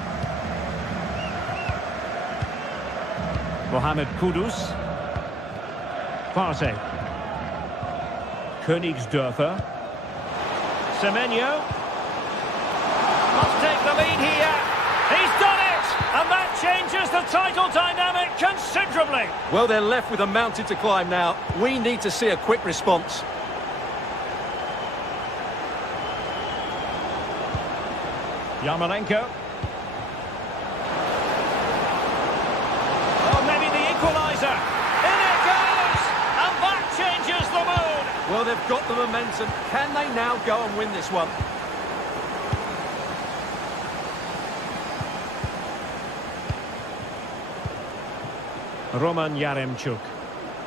Mohamed Kudus. Partey. Königsdörfer. Semenyo. Must take the lead here. He's done it! And that changes the title dynamic considerably. Well, they're left with a mountain to climb now. We need to see a quick response. Yarmolenko. Oh, maybe the equaliser. In it goes! And that changes the mood. Well, they've got the momentum. Can they now go and win this one? Roman Yaremchuk.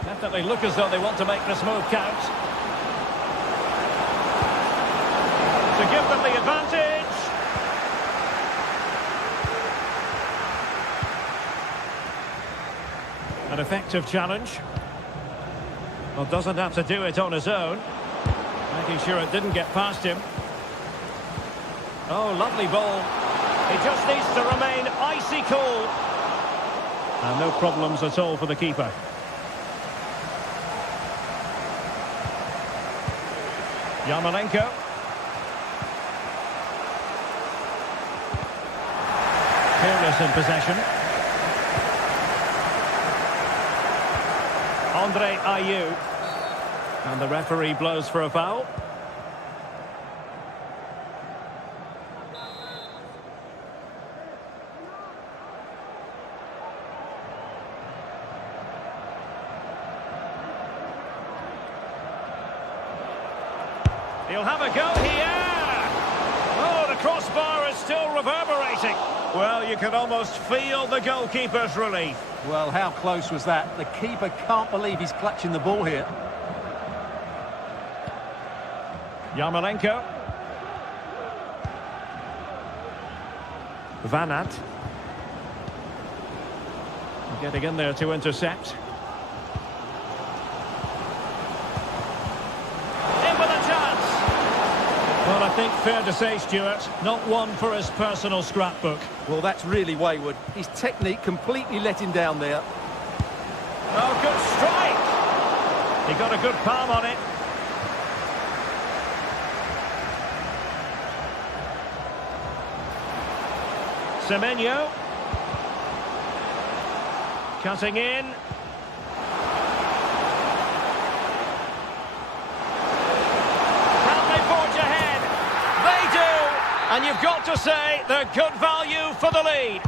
Definitely look as though they want to make this move count. To give them the advantage. An effective challenge. Well, doesn't have to do it on his own. Making sure it didn't get past him. Oh, lovely ball. He just needs to remain icy cool. And no problems at all for the keeper. Yarmolenko. Careless in possession. Andre Ayew. And the referee blows for a foul. He'll have a go here. Oh, the crossbar is still reverberating. Well, you can almost feel the goalkeeper's relief. Well, how close was that? The keeper can't believe he's clutching the ball here. Yarmolenko. Van Aert. Getting in there to intercept. In with a chance. Well, I think fair to say, Stuart, not one for his personal scrapbook. Well, that's really wayward. His technique completely let him down there. Oh, good strike. He got a good palm on it. Semenyo. Cutting in. Can they forge ahead? They do. And you've got to say they're good value for the lead.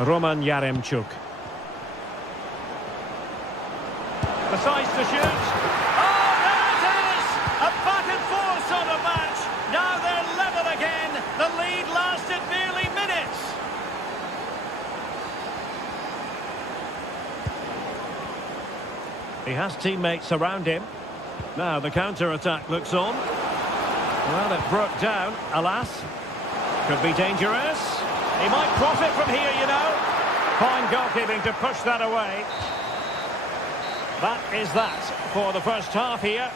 Roman Yaremchuk. Decides to shoot. Oh, there it is! A back and forth sort of match. Now they're level again. The lead lasted nearly minutes. He has teammates around him. Now the counter-attack looks on. Well, it broke down, alas. Could be dangerous. He might profit from here, you know. Fine goalkeeping to push that away. That is that for the first half here.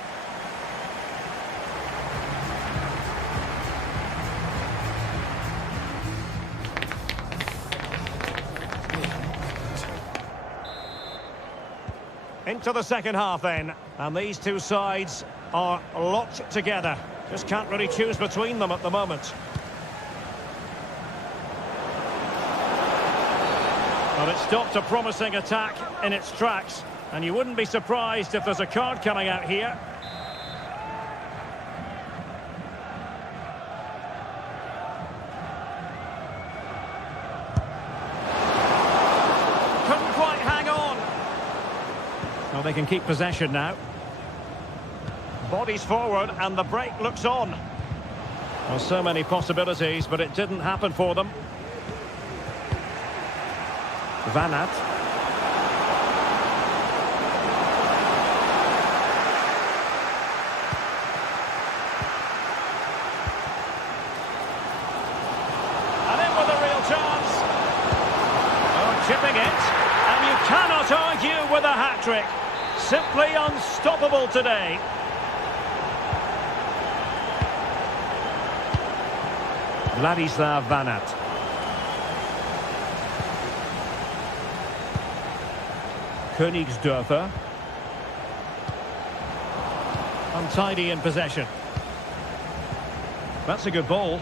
Into the second half then. And these two sides are locked together. Just can't really choose between them at the moment. Well, it stopped a promising attack in its tracks, and you wouldn't be surprised if there's a card coming out here. Couldn't quite hang on. Well, they can keep possession now. Bodies forward, and the break looks on. Well, so many possibilities, but it didn't happen for them. Van Aert. And in with a real chance. Oh, chipping it. And you cannot argue with a hat-trick. Simply unstoppable today. Vladislav Van Aert. Königsdörfer. Untidy in possession. That's a good ball.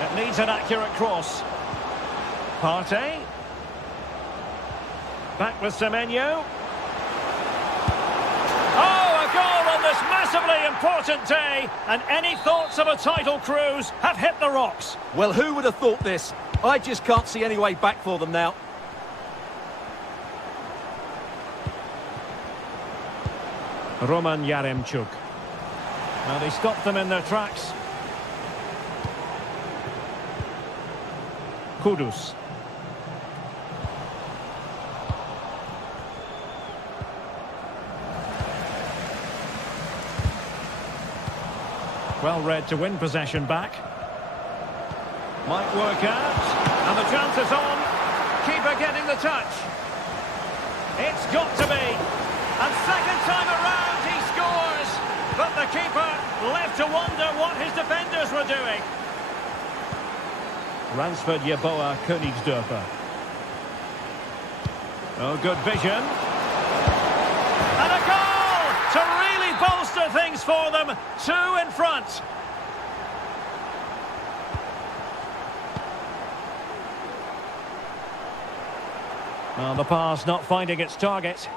It needs an accurate cross. Partey. Back with Semenyo. On this massively important day, and any thoughts of a title cruise have hit the rocks. Well, who would have thought this? I just can't see any way back for them now. Roman Yaremchuk. Well, they stopped them in their tracks. Kudus. Well read to win possession back. Might work out. And the chance is on. Keeper getting the touch. It's got to be. And second time around he scores. But the keeper left to wonder what his defenders were doing. Ransford Yeboah Königsdörfer. Oh, good vision. And a goal to really bolster things for them. 2 in front. Well, the pass not finding its target.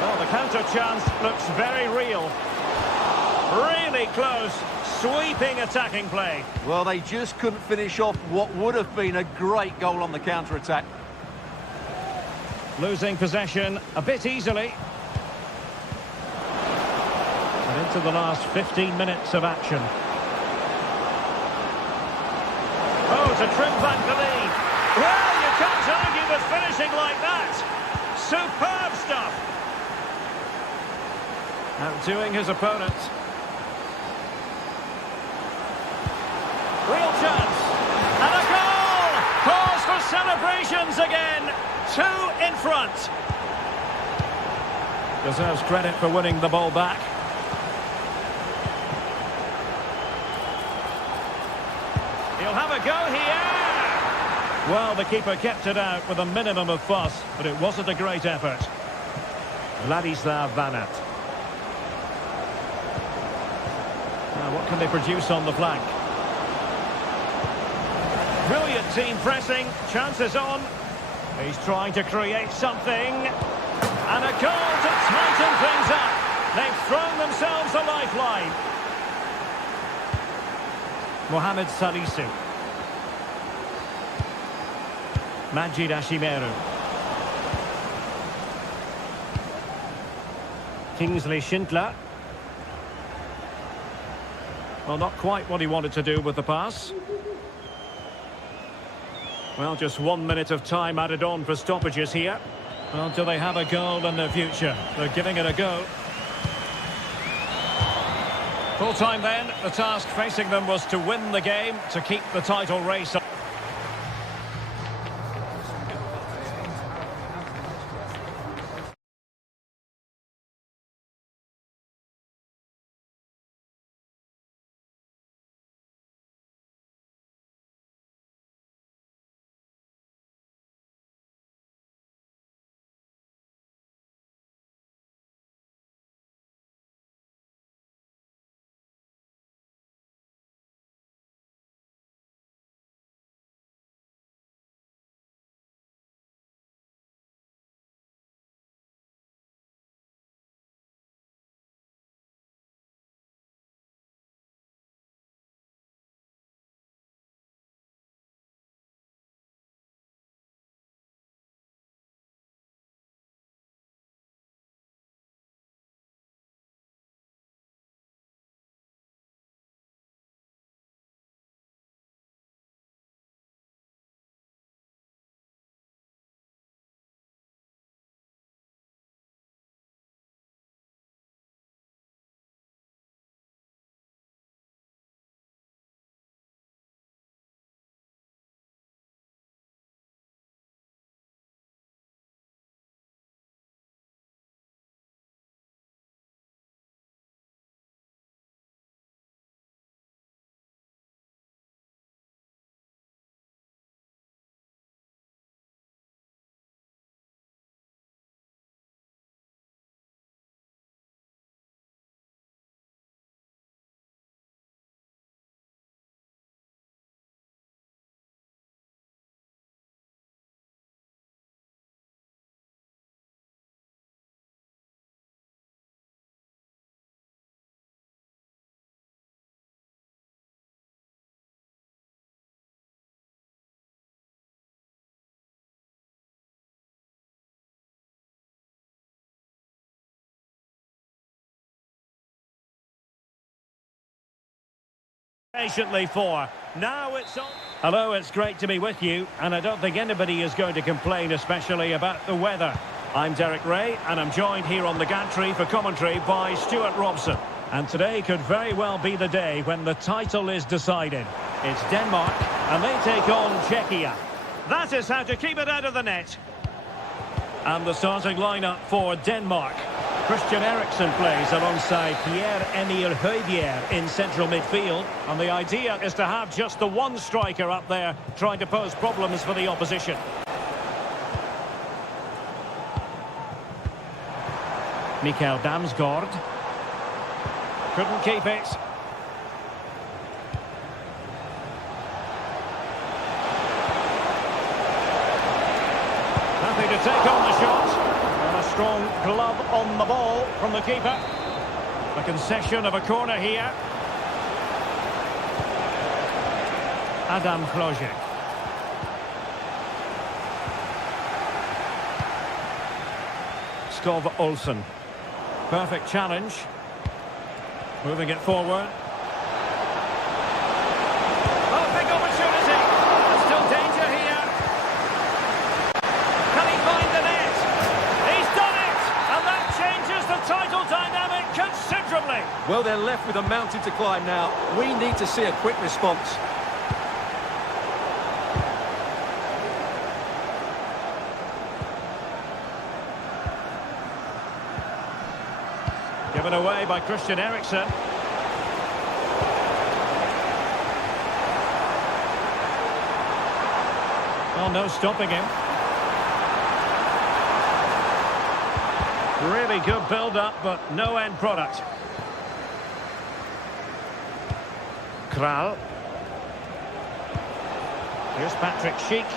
Well, the counter chance looks very real. Really close, sweeping attacking play. Well, they just couldn't finish off what would have been a great goal on the counter-attack. Losing possession a bit easily. And into the last 15 minutes of action. Oh, to trim back the lead. Well, you can't argue with finishing like that. Superb stuff. Outdoing his opponent. Real chance. And a goal! Cause for celebrations again. 2 in front. Deserves credit for winning the ball back. He'll have a go here. Well, the keeper kept it out with a minimum of fuss, but it wasn't a great effort. Vladislav Van Aert. Now, what can they produce on the flank? Brilliant team pressing. Chances on. He's trying to create something. And a goal to tighten things up. They've thrown themselves a lifeline. Mohamed Salisu. Majid Ashimeru. Kingsley Schindler. Well, not quite what he wanted to do with the pass. Well, just 1 minute of time added on for stoppages here. Well, do they have a goal in their future? They're giving it a go. Full time then, the task facing them was to win the game, to keep the title race up. Patiently for. Now it's on. Hello, it's great to be with you, and I don't think anybody is going to complain, especially about the weather. I'm Derek Ray, and I'm joined here on the gantry for commentary by Stuart Robson. And today could very well be the day when the title is decided. It's Denmark, and they take on Czechia. That is how to keep it out of the net. And the starting lineup for Denmark. Christian Eriksen plays alongside Pierre-Emile Højbjerg in central midfield. And the idea is to have just the one striker up there trying to pose problems for the opposition. Mikael Damsgaard. Couldn't keep it. Happy to take on the shot. And a strong glove on the ball from the keeper. The concession of a corner here. Adam Flojek. Skov Olsen. Perfect challenge. Moving it forward. Oh, big opportunity. There's still danger here. Can he find the net? He's done it! And that changes the title dynamic considerably. Well, they're left with a mountain to climb now. We need to see a quick response. Given away by Christian Eriksen. Well, no stopping him. Really good build-up, but no end product. Kral. Here's Patrick Schick.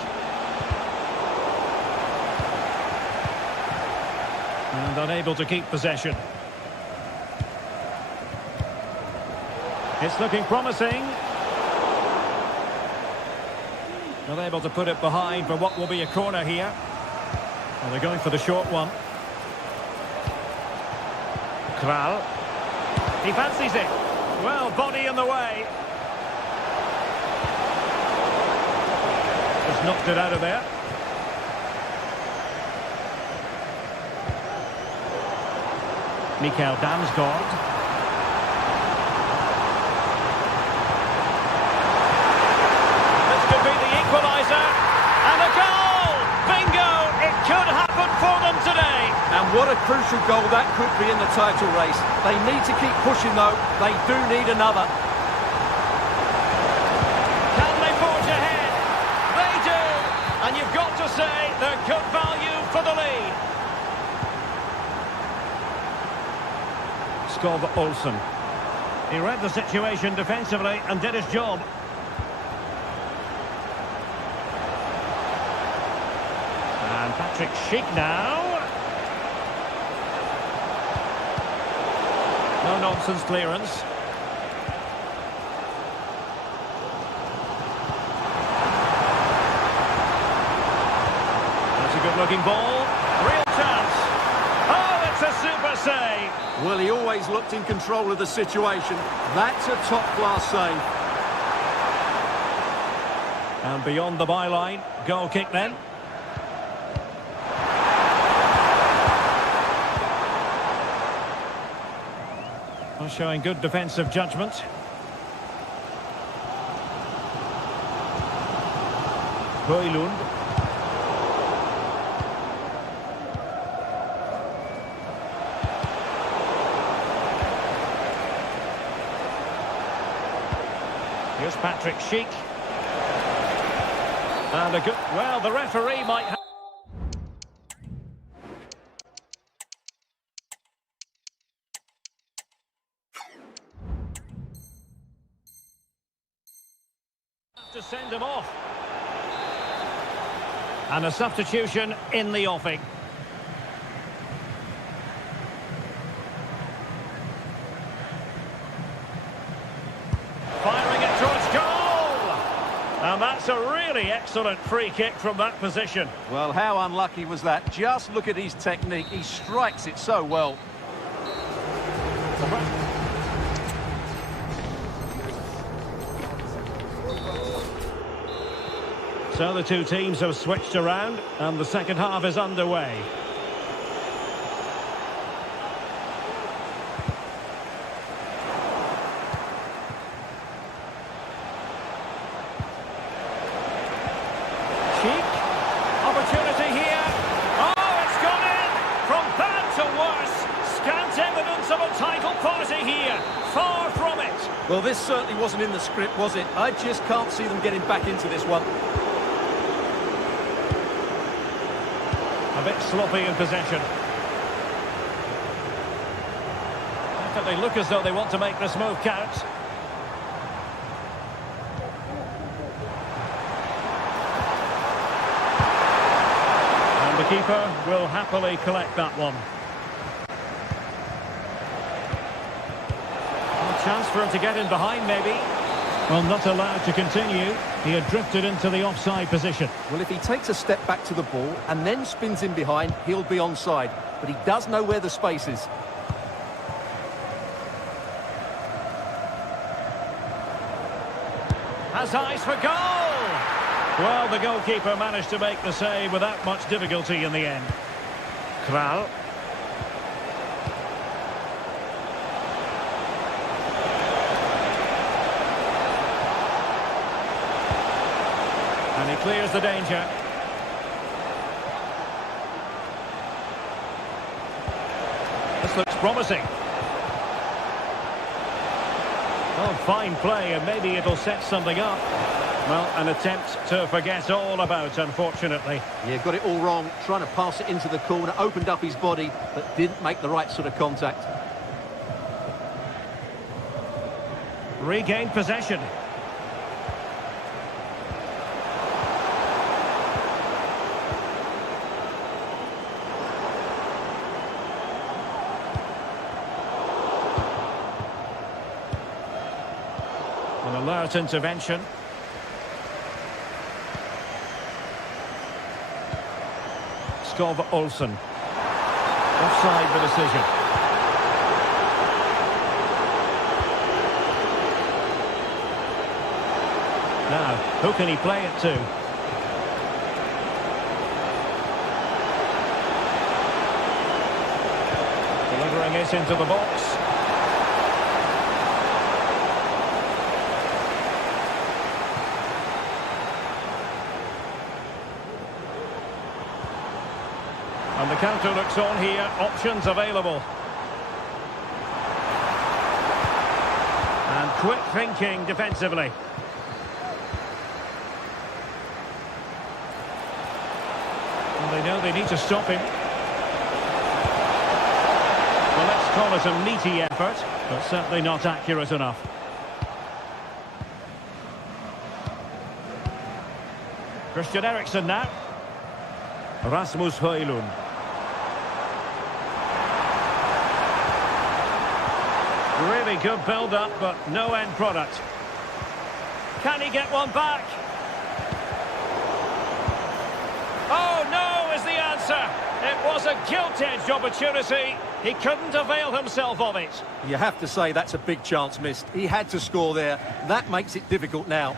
And unable to keep possession. It's looking promising. Not able to put it behind for what will be a corner here. Well, they're going for the short one. Kral. He fancies it. Well, body in the way. Just knocked it out of there. Mikael Damsgaard. And a goal! Bingo! It could happen for them today. And what a crucial goal that could be in the title race. They need to keep pushing though. They do need another. Can they forge ahead? They do! And you've got to say they're good value for the lead. Skov Olsen. He read the situation defensively and did his job. Patrick Schick now. No nonsense clearance. That's a good looking ball. Real chance. Oh, it's a super save. Well, he always looked in control of the situation. That's a top class save. And beyond the byline, goal kick then. Showing good defensive judgment. Højlund. Here's Patrick Schick. And a good... Well, the referee might have... to send him off. And a substitution in the offing. Firing it towards goal! And that's a really excellent free kick from that position. Well, how unlucky was that? Just look at his technique. He strikes it so well. So the two teams have switched around and the second half is underway. Opportunity here. Oh, it's gone in! From bad to worse. Scant evidence of a title party here. Far from it. Well, this certainly wasn't in the script, was it? I just can't see them getting back into this one. A bit sloppy in possession. They look as though they want to make this move count. The keeper will happily collect that one. A chance for him to get in behind, maybe. Well, not allowed to continue. He had drifted into the offside position. Well, if he takes a step back to the ball and then spins in behind, he'll be onside. But he does know where the space is. Has eyes for goal! Well, the goalkeeper managed to make the save without much difficulty in the end. Kral. And he clears the danger. This looks promising. Oh, fine play, and maybe it'll set something up. Well, an attempt to forget all about, unfortunately. Yeah, got it all wrong. Trying to pass it into the corner, opened up his body, but didn't make the right sort of contact. Regained possession. An alert intervention. Olsen. Offside the decision. Now, who can he play it to? Delivering it into the box. And the counter looks on here, options available. And quick thinking defensively. And they know they need to stop him. Well, let's call it a meaty effort, but certainly not accurate enough. Christian Eriksen now. Rasmus Højlund. Really good build-up, but no end product. Can he get one back? Oh, no is the answer. It was a gilt-edged opportunity. He couldn't avail himself of it. You have to say that's a big chance missed. He had to score there. That makes it difficult now.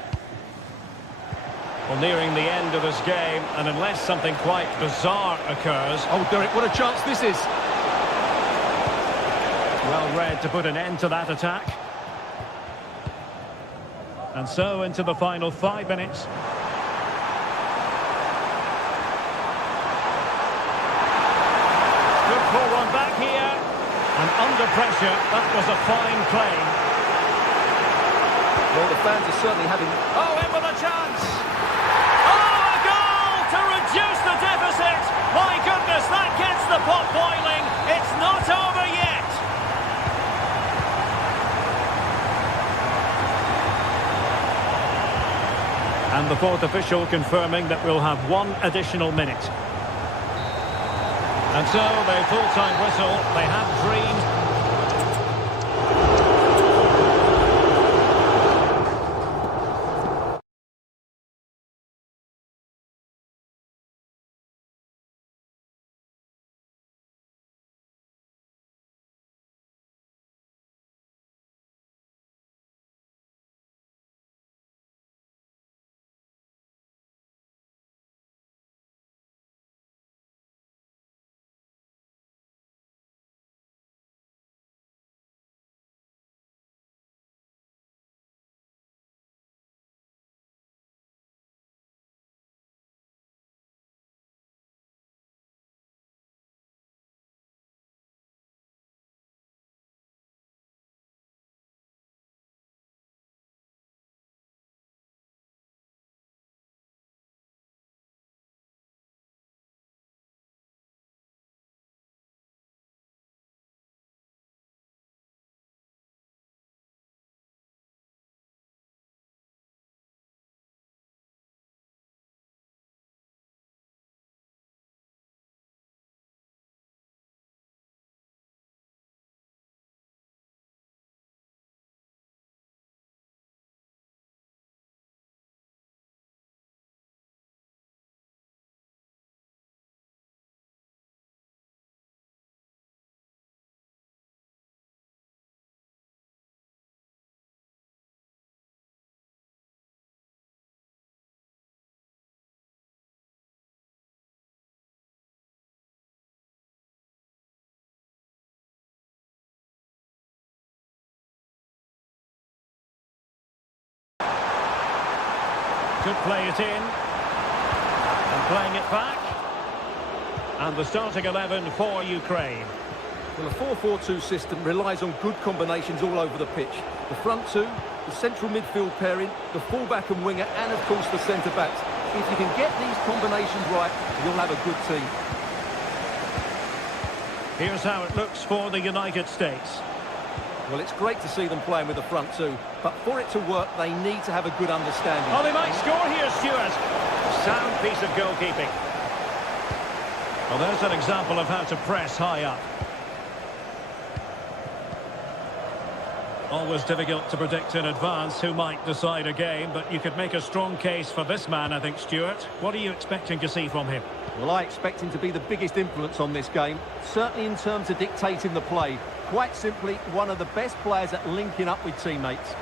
Well, nearing the end of this game, and unless something quite bizarre occurs... Oh, Derek, what a chance this is. Well read to put an end to that attack. And so into the final 5 minutes. Good full run back here. And under pressure, that was a fine play. Well, the fans are certainly having... Oh, in with a chance. Oh, a goal to reduce the deficit. My goodness, that gets the pot boiling. It's not over yet. And the fourth official confirming that we'll have one additional minute. And so the full-time whistle, they have dreamed Could play it in. And playing it back. And the starting 11 for Ukraine. Well, a 4-4-2 system relies on good combinations all over the pitch. The front two, the central midfield pairing, the fullback and winger, and of course the centre-backs. If you can get these combinations right, you'll have a good team. Here's how it looks for the United States. Well, it's great to see them playing with the front two, but for it to work, they need to have a good understanding. Oh, they might score here, Stuart. Sound piece of goalkeeping. Well, there's an example of how to press high up. Always difficult to predict in advance who might decide a game, but you could make a strong case for this man, I think, Stuart. What are you expecting to see from him? Well, I expect him to be the biggest influence on this game, certainly in terms of dictating the play. Quite simply, one of the best players at linking up with teammates.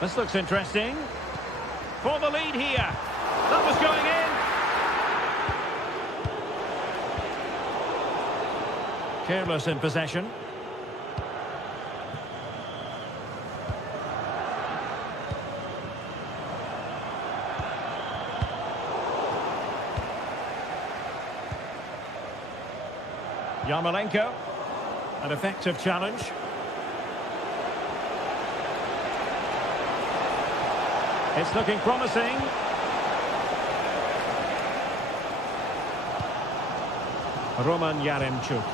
This looks interesting. For the lead here. That was going in. Careless in possession. Yarmolenko. An effective challenge. It's looking promising. Roman Yaremchuk.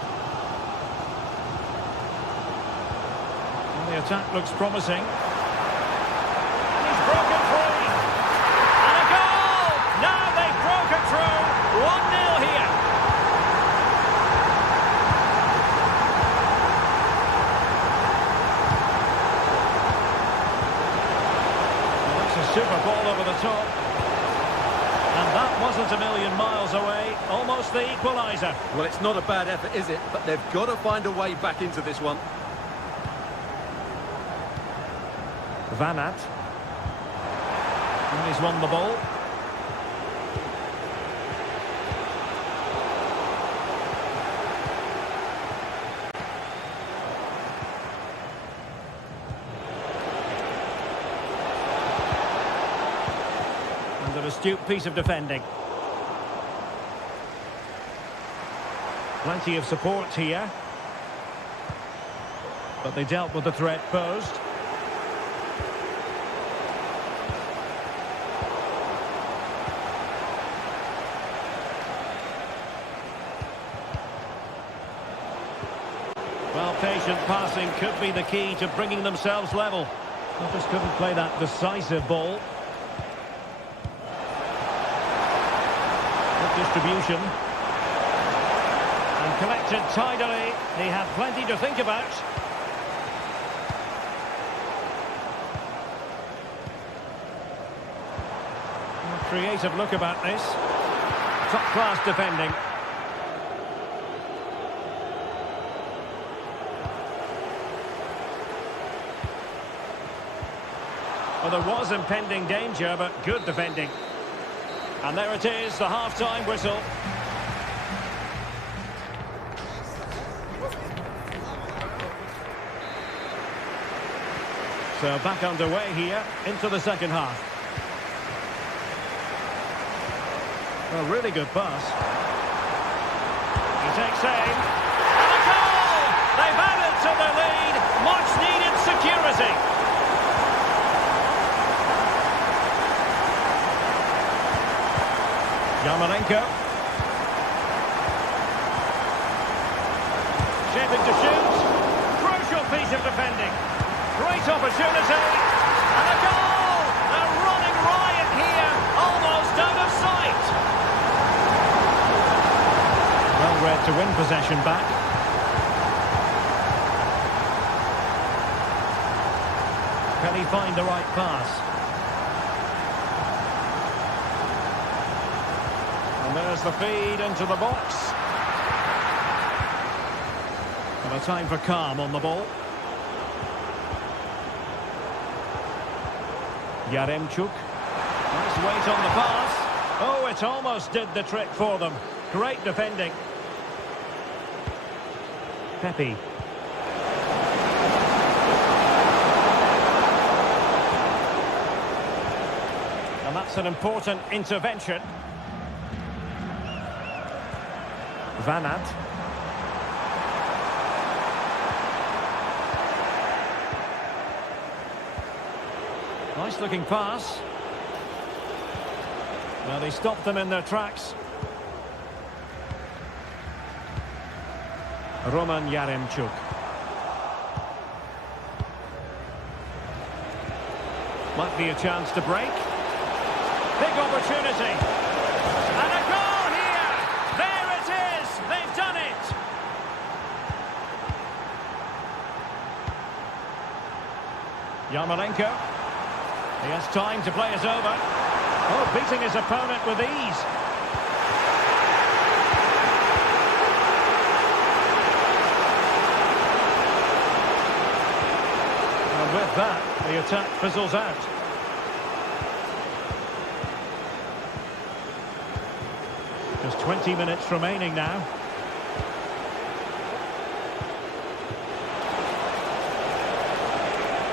And the attack looks promising. And he's broken free. And a goal! Now they've broken through. 1-0 here. Super ball over the top. And that wasn't a million miles away. Almost the equaliser. Well, it's not a bad effort, is it? But they've got to find a way back into this one. Van Aert. And he's won the ball. An astute piece of defending. Plenty of support here. But they dealt with the threat posed. Well, patient passing could be the key to bringing themselves level. They just couldn't play that decisive ball. Distribution and collected tidily. He had plenty to think about. A creative look about this. Top class defending. Well, there was impending danger, but good defending. And there it is, the half-time whistle. So back underway here into the second half. A really good pass. He takes aim. And a goal! They've added to the lead. Much needed security. Yarmolenko. Shaping to shoot. Crucial piece of defending. Great opportunity. And a goal! A running riot here. Almost out of sight. Well read to win possession back. Can he find the right pass? And there's the feed into the box. And a time for calm on the ball. Yaremchuk. Nice weight on the pass. Oh, it almost did the trick for them. Great defending. Pepe. And that's an important intervention. Van Aert. Nice looking pass. Well, they stopped them in their tracks. Roman Yaremchuk. Might be a chance to break. Big opportunity. And a goal here! There it is! They've done it! Yarmolenko. He has time to play it over. Oh, beating his opponent with ease. And with that, the attack fizzles out. Just 20 minutes remaining now.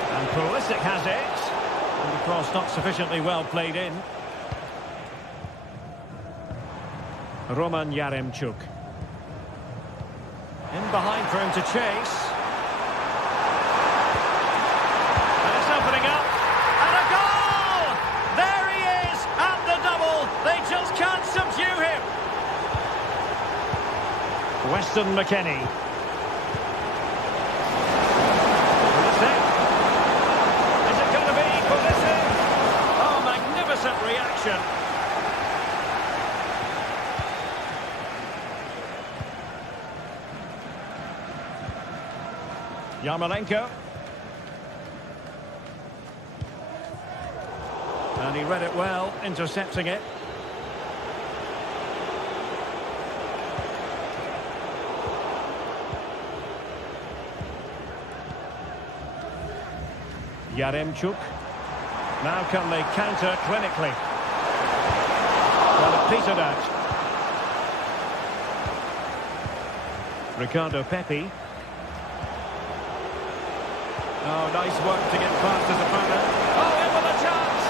And Pulisic has it. And the cross not sufficiently well played in. Roman Yaremchuk. In behind for him to chase. And it's opening up. And a goal! There he is at the double. They just can't subdue him. Weston McKennie. Pulisic. Is it going to be Pulisic? Oh, magnificent reaction. Yarmolenko. And he read it well, intercepting it. Yaremchuk. Now can they counter clinically? Well, it petered out. Ricardo Pepi. Oh, nice work to get past his opponent. Oh, in with a chance!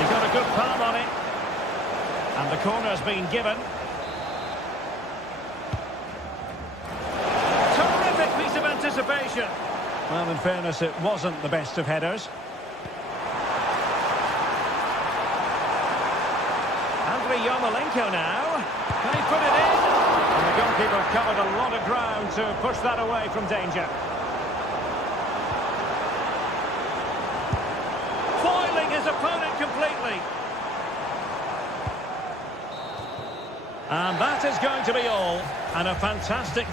He got a good palm on it. And the corner's been given. Terrific piece of anticipation. Well, in fairness, it wasn't the best of headers. Andriy Yarmolenko now. Can he put it in? And the goalkeeper covered a lot of ground to push that away from danger. Foiling his opponent completely. And that is going to be all. And a fantastic...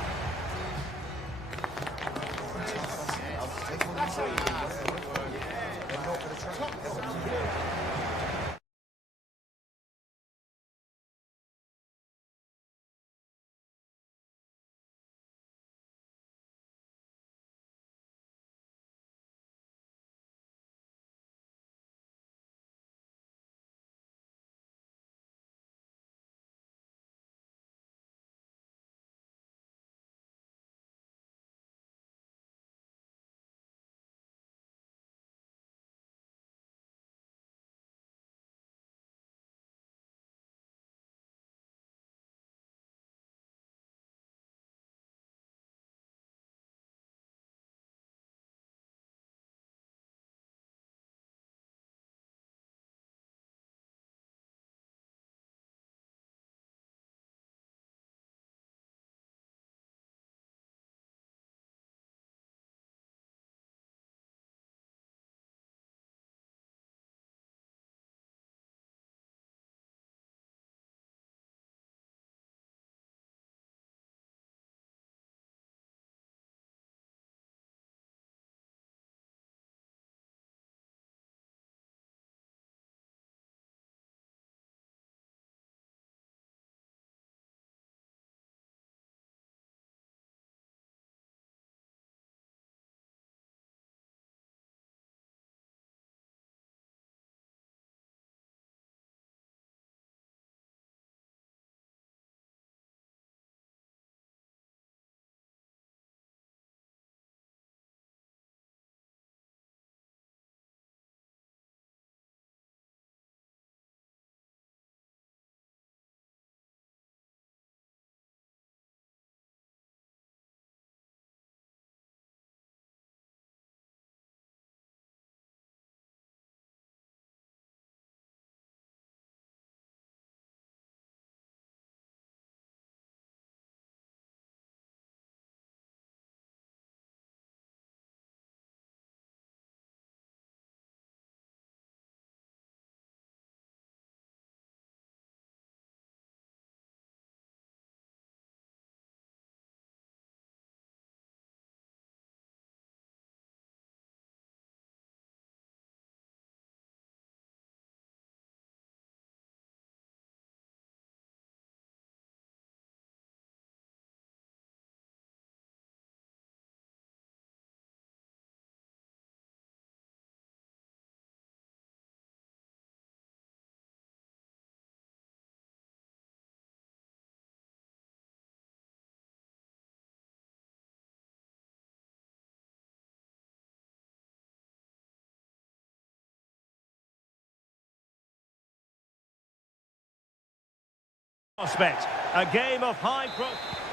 prospect. A game of high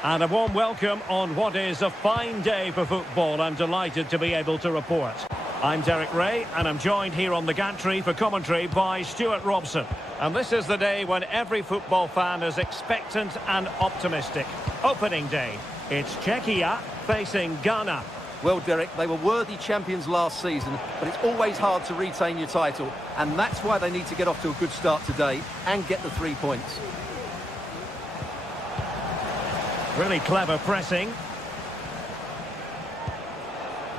and a warm welcome on what is a fine day for football. I'm delighted to be able to report. I'm Derek Ray, and I'm joined here on the gantry for commentary by Stuart Robson. And this is the day when every football fan is expectant and optimistic. Opening day. It's Czechia facing Ghana. Well, Derek, they were worthy champions last season, but it's always hard to retain your title, and that's why they need to get off to a good start today and get the 3 points. Really clever pressing.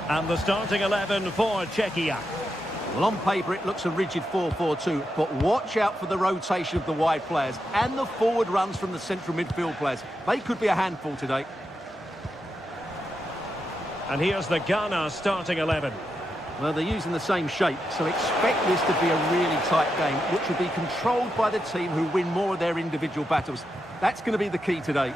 And the starting 11 for Czechia. Well, on paper, it looks a rigid 4-4-2, but watch out for the rotation of the wide players and the forward runs from the central midfield players. They could be a handful today. And here's the Ghana starting 11. Well, they're using the same shape, so expect this to be a really tight game, which will be controlled by the team who win more of their individual battles. That's going to be the key today.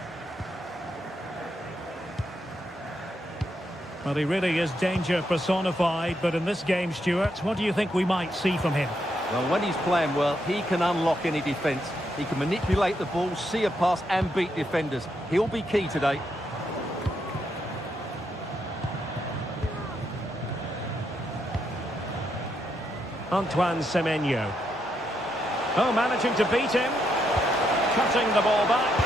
Well, he really is danger personified, but in this game, Stuart, what do you think we might see from him? Well, when he's playing well, he can unlock any defence. He can manipulate the ball, see a pass and beat defenders. He'll be key today. Antoine Semenyo. Oh, managing to beat him. Cutting the ball back.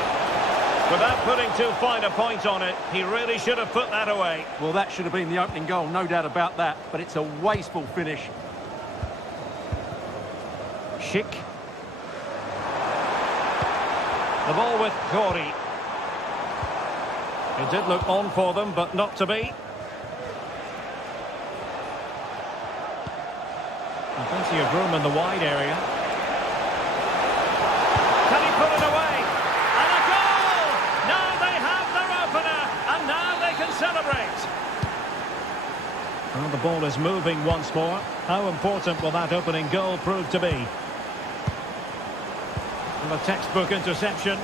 Without putting too fine a point on it, he really should have put that away. Well, that should have been the opening goal, no doubt about that. But it's a wasteful finish. Schick. The ball with Corey. It did look on for them, but not to be. Plenty of room in the wide area. Can he put it away? And a goal! Now they have their opener, and now they can celebrate. Well, the ball is moving once more. How important will that opening goal prove to be? And a textbook interception.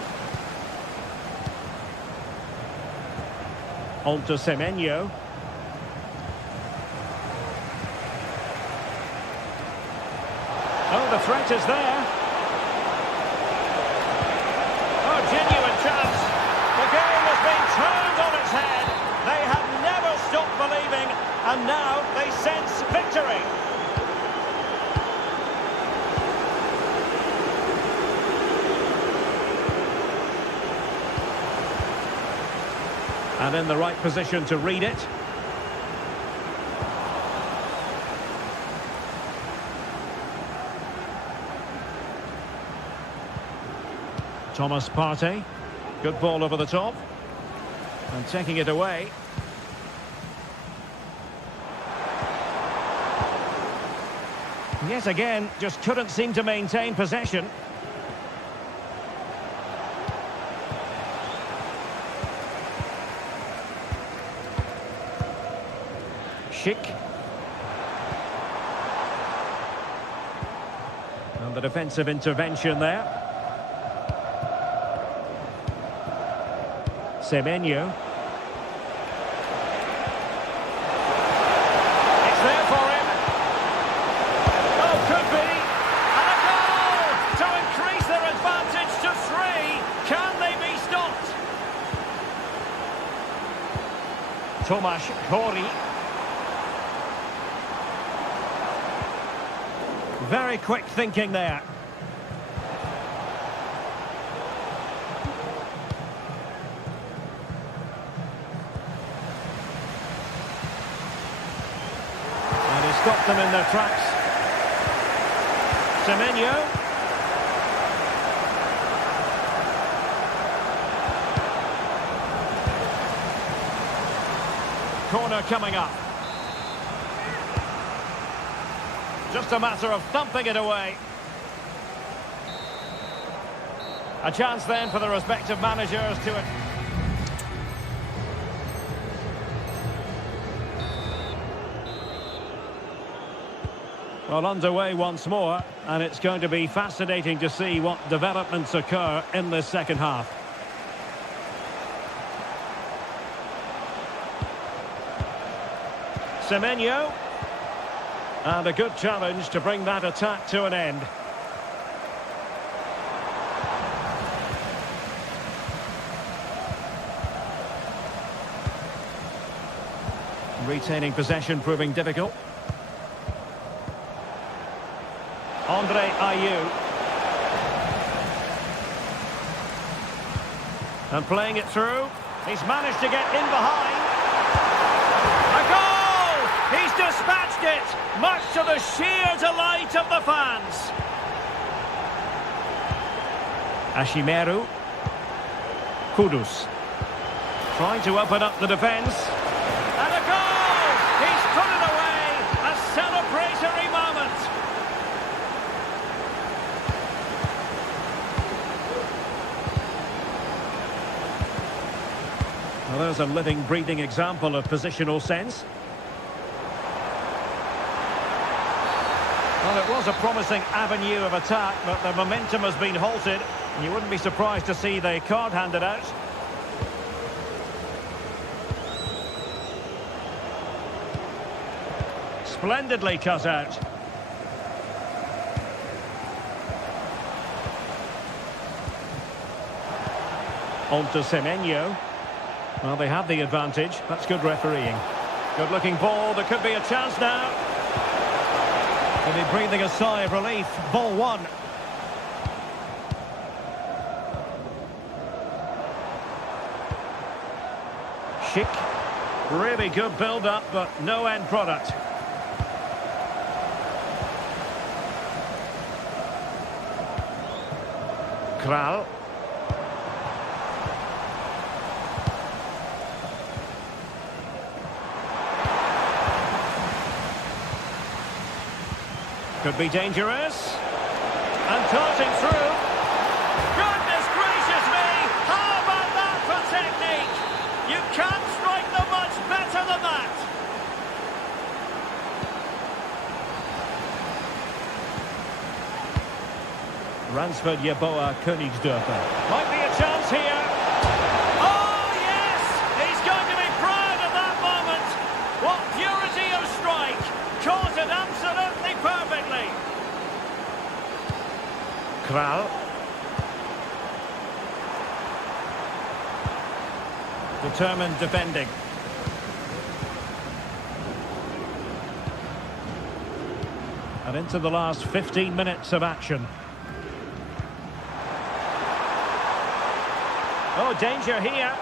On to Semenyo. Oh, the threat is there. Oh, genuine chance. The game has been turned on its head. They have never stopped believing, and now they sense victory. And in the right position to read it. Thomas Partey, good ball over the top, and taking it away. Yet again, just couldn't seem to maintain possession. Schick. And the defensive intervention there. Semenyo. It's there for him. Oh, could be. And a goal to increase their advantage to 3. Can they be stopped? Tomasz Corey. Very quick thinking there. Stopped them in their tracks. Semenyo. Corner coming up. Just a matter of thumping it away. A chance then for the respective managers to... Well, underway once more, and it's going to be fascinating to see what developments occur in this second half. Semenyo. And a good challenge to bring that attack to an end. Retaining possession proving difficult. Andre Ayew. And playing it through. He's managed to get in behind. A goal! He's dispatched it, much to the sheer delight of the fans. Ashimeru. Kudus. Trying to open up the defence. And a goal! He's put it away! A celebratory moment! Well, there's a living, breathing example of positional sense. Well, it was a promising avenue of attack, but the momentum has been halted. You wouldn't be surprised to see the card handed out. Splendidly cut out. On to Semenyo. Well, they have the advantage. That's good refereeing. Good looking ball. There could be a chance now. They'll be breathing a sigh of relief. Ball one. Schick. Really good build-up, but no end product. Kral. Could be dangerous. And darting through. Goodness gracious me! How about that for technique? You can't strike them much better than that. Ransford Yeboah Königsdörfer. Might be a chance here. Oh, yes! He's going to be proud of that moment. What purity of strike. Caught it absolutely perfectly. Kral. Determined defending. And into the last 15 minutes of action. Oh, danger here.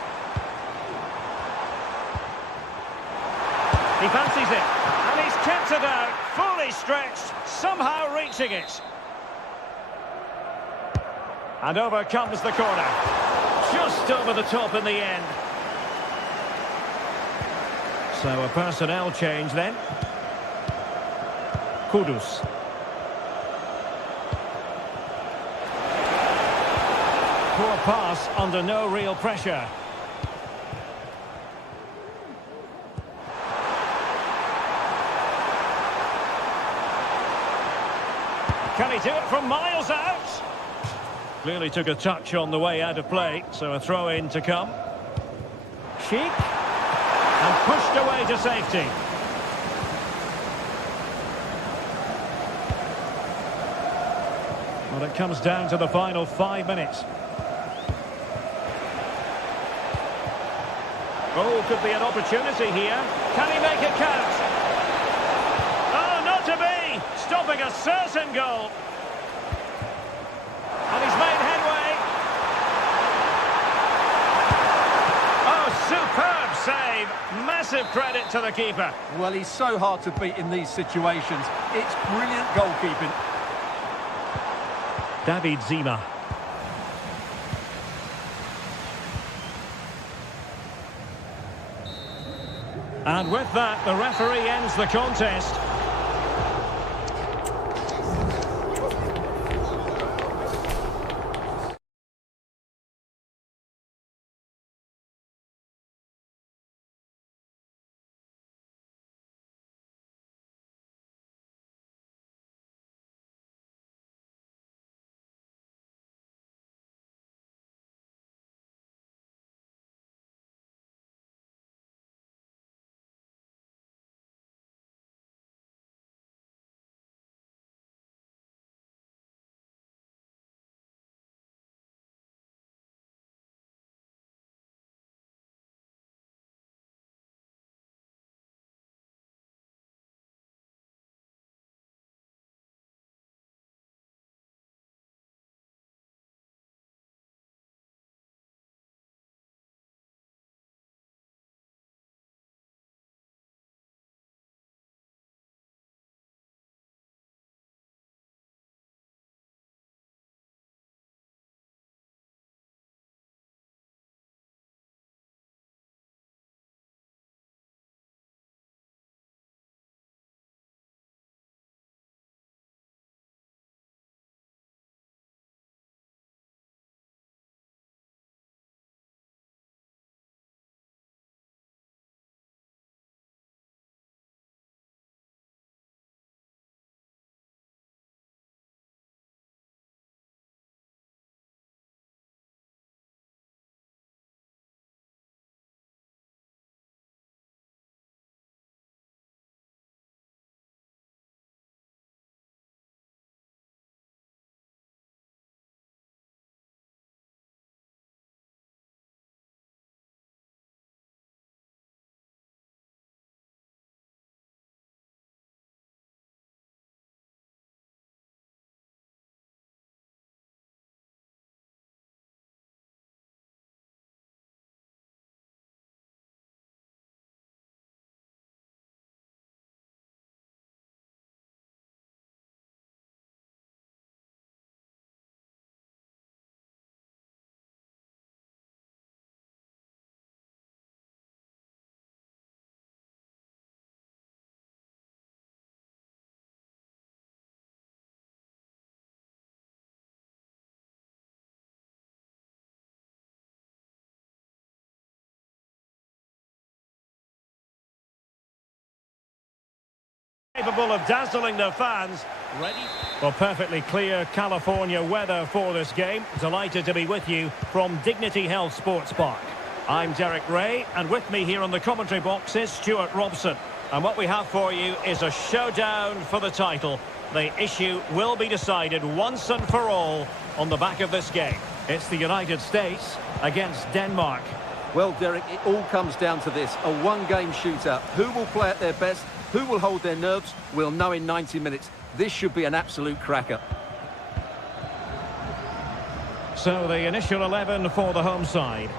He fancies it. And he's kept it out. Fully stretched. Somehow reaching it. And over comes the corner. Just over the top in the end. So a personnel change then. Kudus. Poor pass under no real pressure. Can he do it from miles out? Clearly took a touch on the way out of play, so a throw-in to come. Sheik. And pushed away to safety. Well, it comes down to the final 5 minutes. Oh, could be an opportunity here. Can he make it count? Oh, not to be! Stopping a certain goal. And he's made headway. Oh, superb save. Massive credit to the keeper. Well, he's so hard to beat in these situations. It's brilliant goalkeeping. David Zima. And with that, the referee ends the contest. Capable of dazzling their fans. Ready? Well, perfectly clear California weather for this game. Delighted to be with you from Dignity Health Sports Park. I'm Derek Ray, and with me here on the commentary box is Stuart Robson. And what we have for you is a showdown for the title. The issue will be decided once and for all on the back of this game. It's the United States against Denmark. Well, Derek, it all comes down to this, a one-game shootout. Who will play at their best? Who will hold their nerves? We'll know in 90 minutes. This should be an absolute cracker. So the initial 11 for the home side.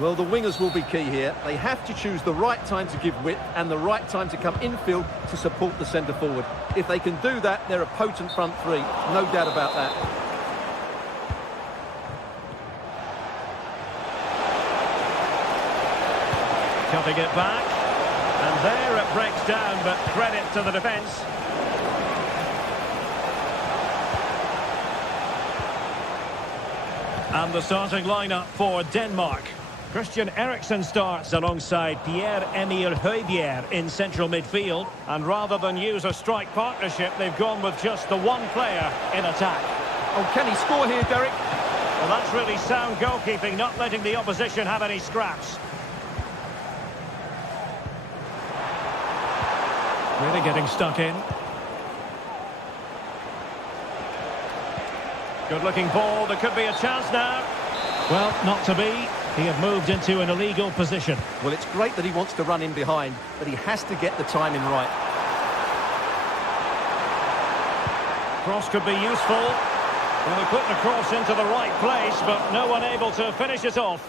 Well, the wingers will be key here. They have to choose the right time to give width and the right time to come infield to support the centre forward. If they can do that, they're a potent front three. No doubt about that. Cutting it back. And there it breaks down, but credit to the defence. And the starting lineup for Denmark. Christian Eriksen starts alongside Pierre-Emile Højbjerg in central midfield. And rather than use a strike partnership, they've gone with just the one player in attack. Oh, can he score here, Derek? Well, that's really sound goalkeeping, not letting the opposition have any scraps. Really getting stuck in. Good-looking ball. There could be a chance now. Well, not to be. He had moved into an illegal position. Well, it's great that he wants to run in behind, but he has to get the timing right. Cross could be useful. Well, he put the cross into the right place, but no one able to finish it off.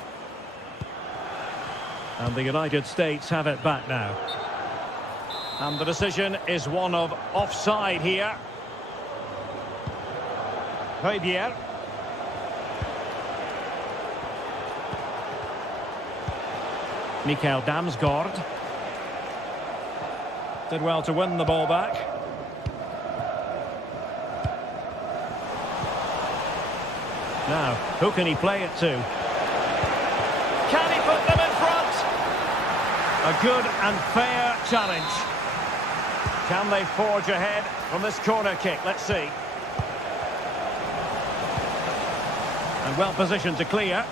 And the United States have it back now. And the decision is one of offside here. Højbjerg. Mikael Damsgaard. Did well to win the ball back. Now, who can he play it to? Can he put them in front? A good and fair challenge. Can they forge ahead from this corner kick? Let's see. And well positioned to clear.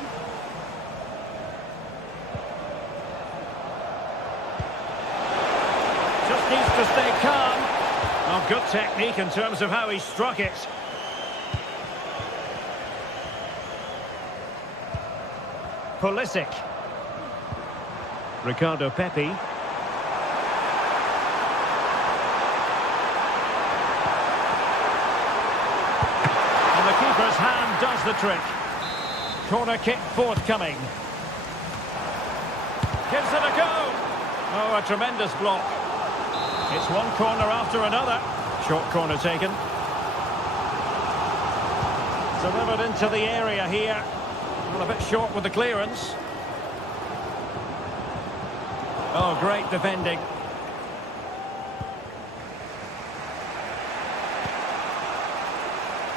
Just needs to stay calm. Oh, good technique in terms of how he struck it. Pulisic. Ricardo Pepi. And the keeper's hand does the trick. Corner kick forthcoming. Gives it a go. Oh, a tremendous block. It's one corner after another. Short corner taken. Delivered into the area here. Well, a bit short with the clearance. Oh, great defending.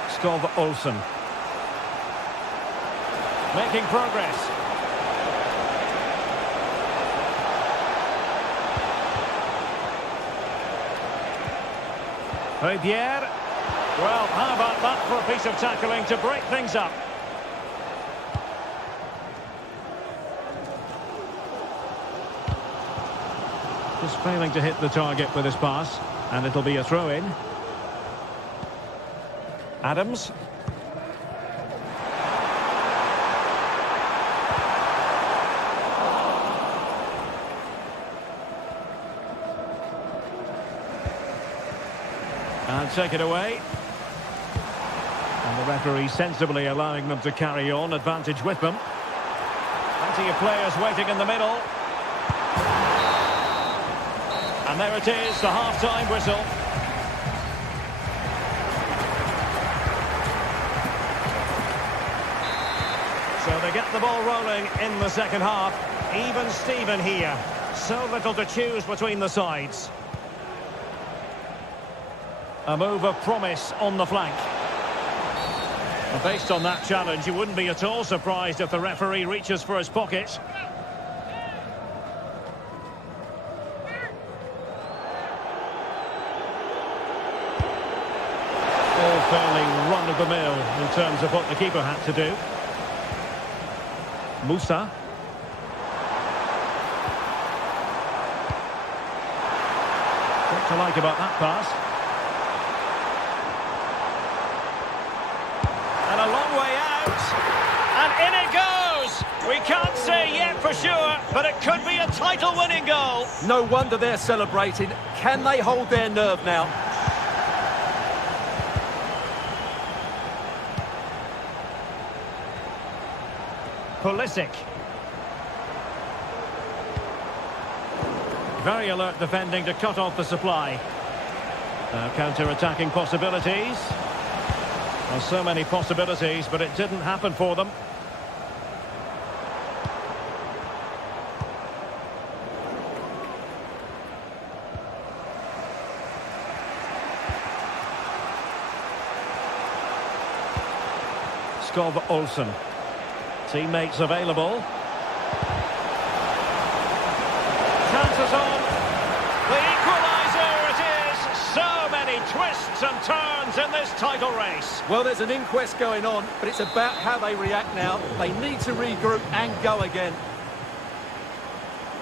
Skov Olsen. Making progress. Højbjerg. Well, how about that for a piece of tackling to break things up? Just failing to hit the target with his pass, and it'll be a throw-in. Adams. And take it away. And the referee sensibly allowing them to carry on, advantage with them. Plenty of players waiting in the middle. And there it is, the half-time whistle. So they get the ball rolling in the second half. Even Steven here. So little to choose between the sides. A move of promise on the flank. And based on that challenge, you wouldn't be at all surprised if the referee reaches for his pocket. run-of-the-mill in terms of what the keeper had to do. Musa. What to like about that pass? And a long way out. And in it goes! We can't say yet for sure, but it could be a title-winning goal. No wonder they're celebrating. Can they hold their nerve now? Pulisic. Very alert defending to cut off the supply. Now counter-attacking possibilities. Well, so many possibilities, but it didn't happen for them. Skov Olsen. Teammates available. Chances on. The equaliser it is. So many twists and turns in this title race. Well, there's an inquest going on, but it's about how they react now. They need to regroup and go again.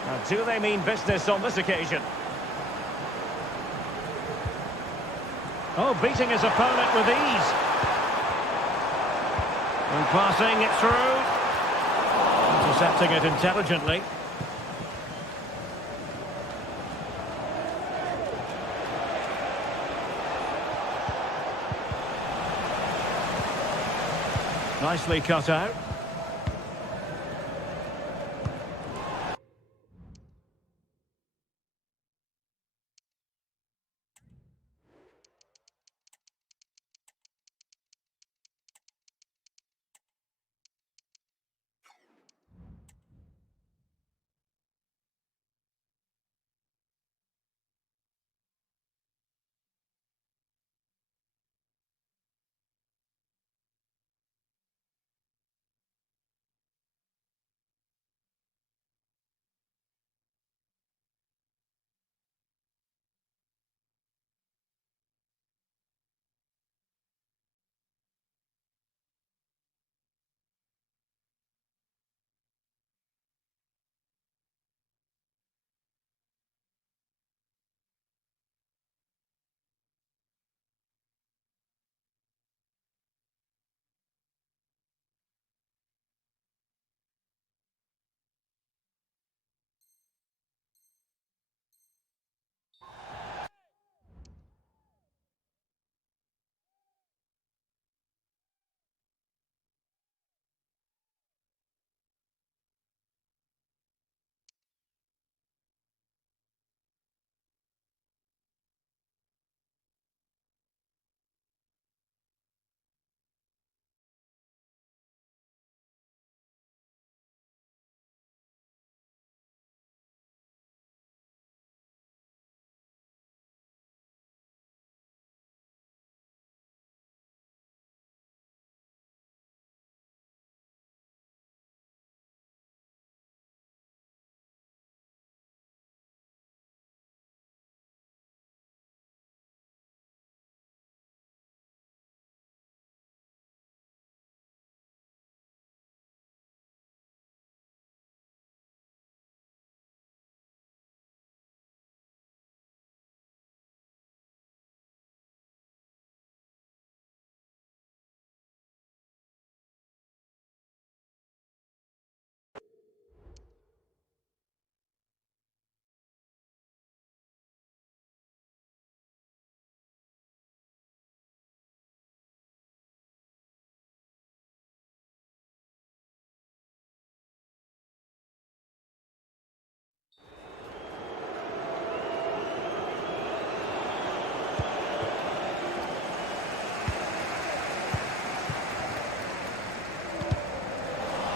Now, do they mean business on this occasion? Oh, beating his opponent with ease. And passing it through. Intercepting it intelligently. Nicely cut out.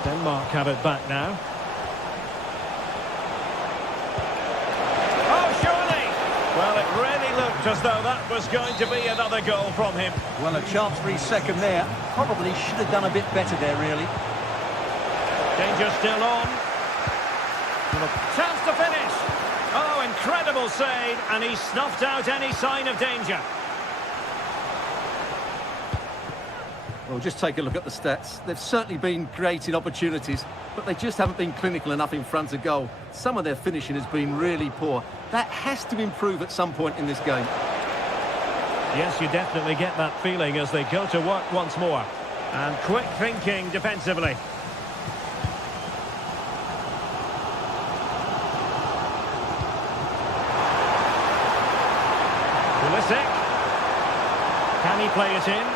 Denmark have it back now. Oh, surely! Well, it really looked as though that was going to be another goal from him. Well, a chance for his second there. Probably should have done a bit better there, really. Danger still on. Chance to finish. Oh, incredible save, and he snuffed out any sign of danger. Well, just take a look at the stats. They've certainly been creating opportunities, but they just haven't been clinical enough in front of goal. Some of their finishing has been really poor. That has to improve at some point in this game. Yes, you definitely get that feeling as they go to work once more. And quick thinking defensively. Pulisic. Can he play it in?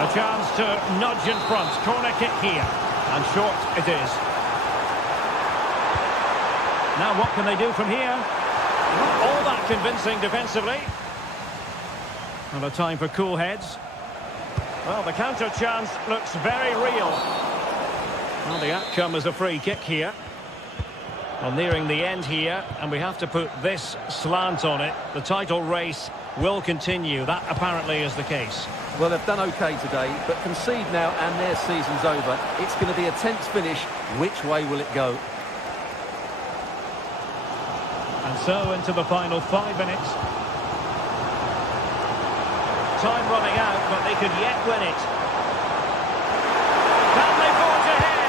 A chance to nudge in front. Corner kick here. And short it is. Now what can they do from here? Not all that convincing defensively. And a time for cool heads. Well, the counter chance looks very real. Well, the outcome is a free kick here. Well, nearing the end here, and we have to put this slant on it. The title race will continue. That apparently is the case. Well, they've done okay today, but concede now and their season's over. It's going to be a tense finish. Which way will it go? And so into the final 5 minutes. Time running out, but they could yet win it. Can they forge ahead?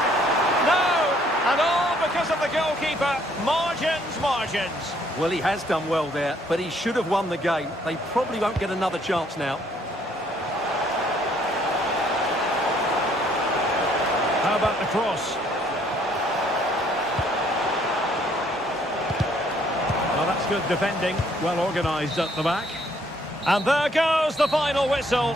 No! And all because of the goalkeeper. Margins. Well, he has done well there, but he should have won the game. They probably won't get another chance now. How about the cross? Well, that's good defending. Well organised at the back. And there goes the final whistle.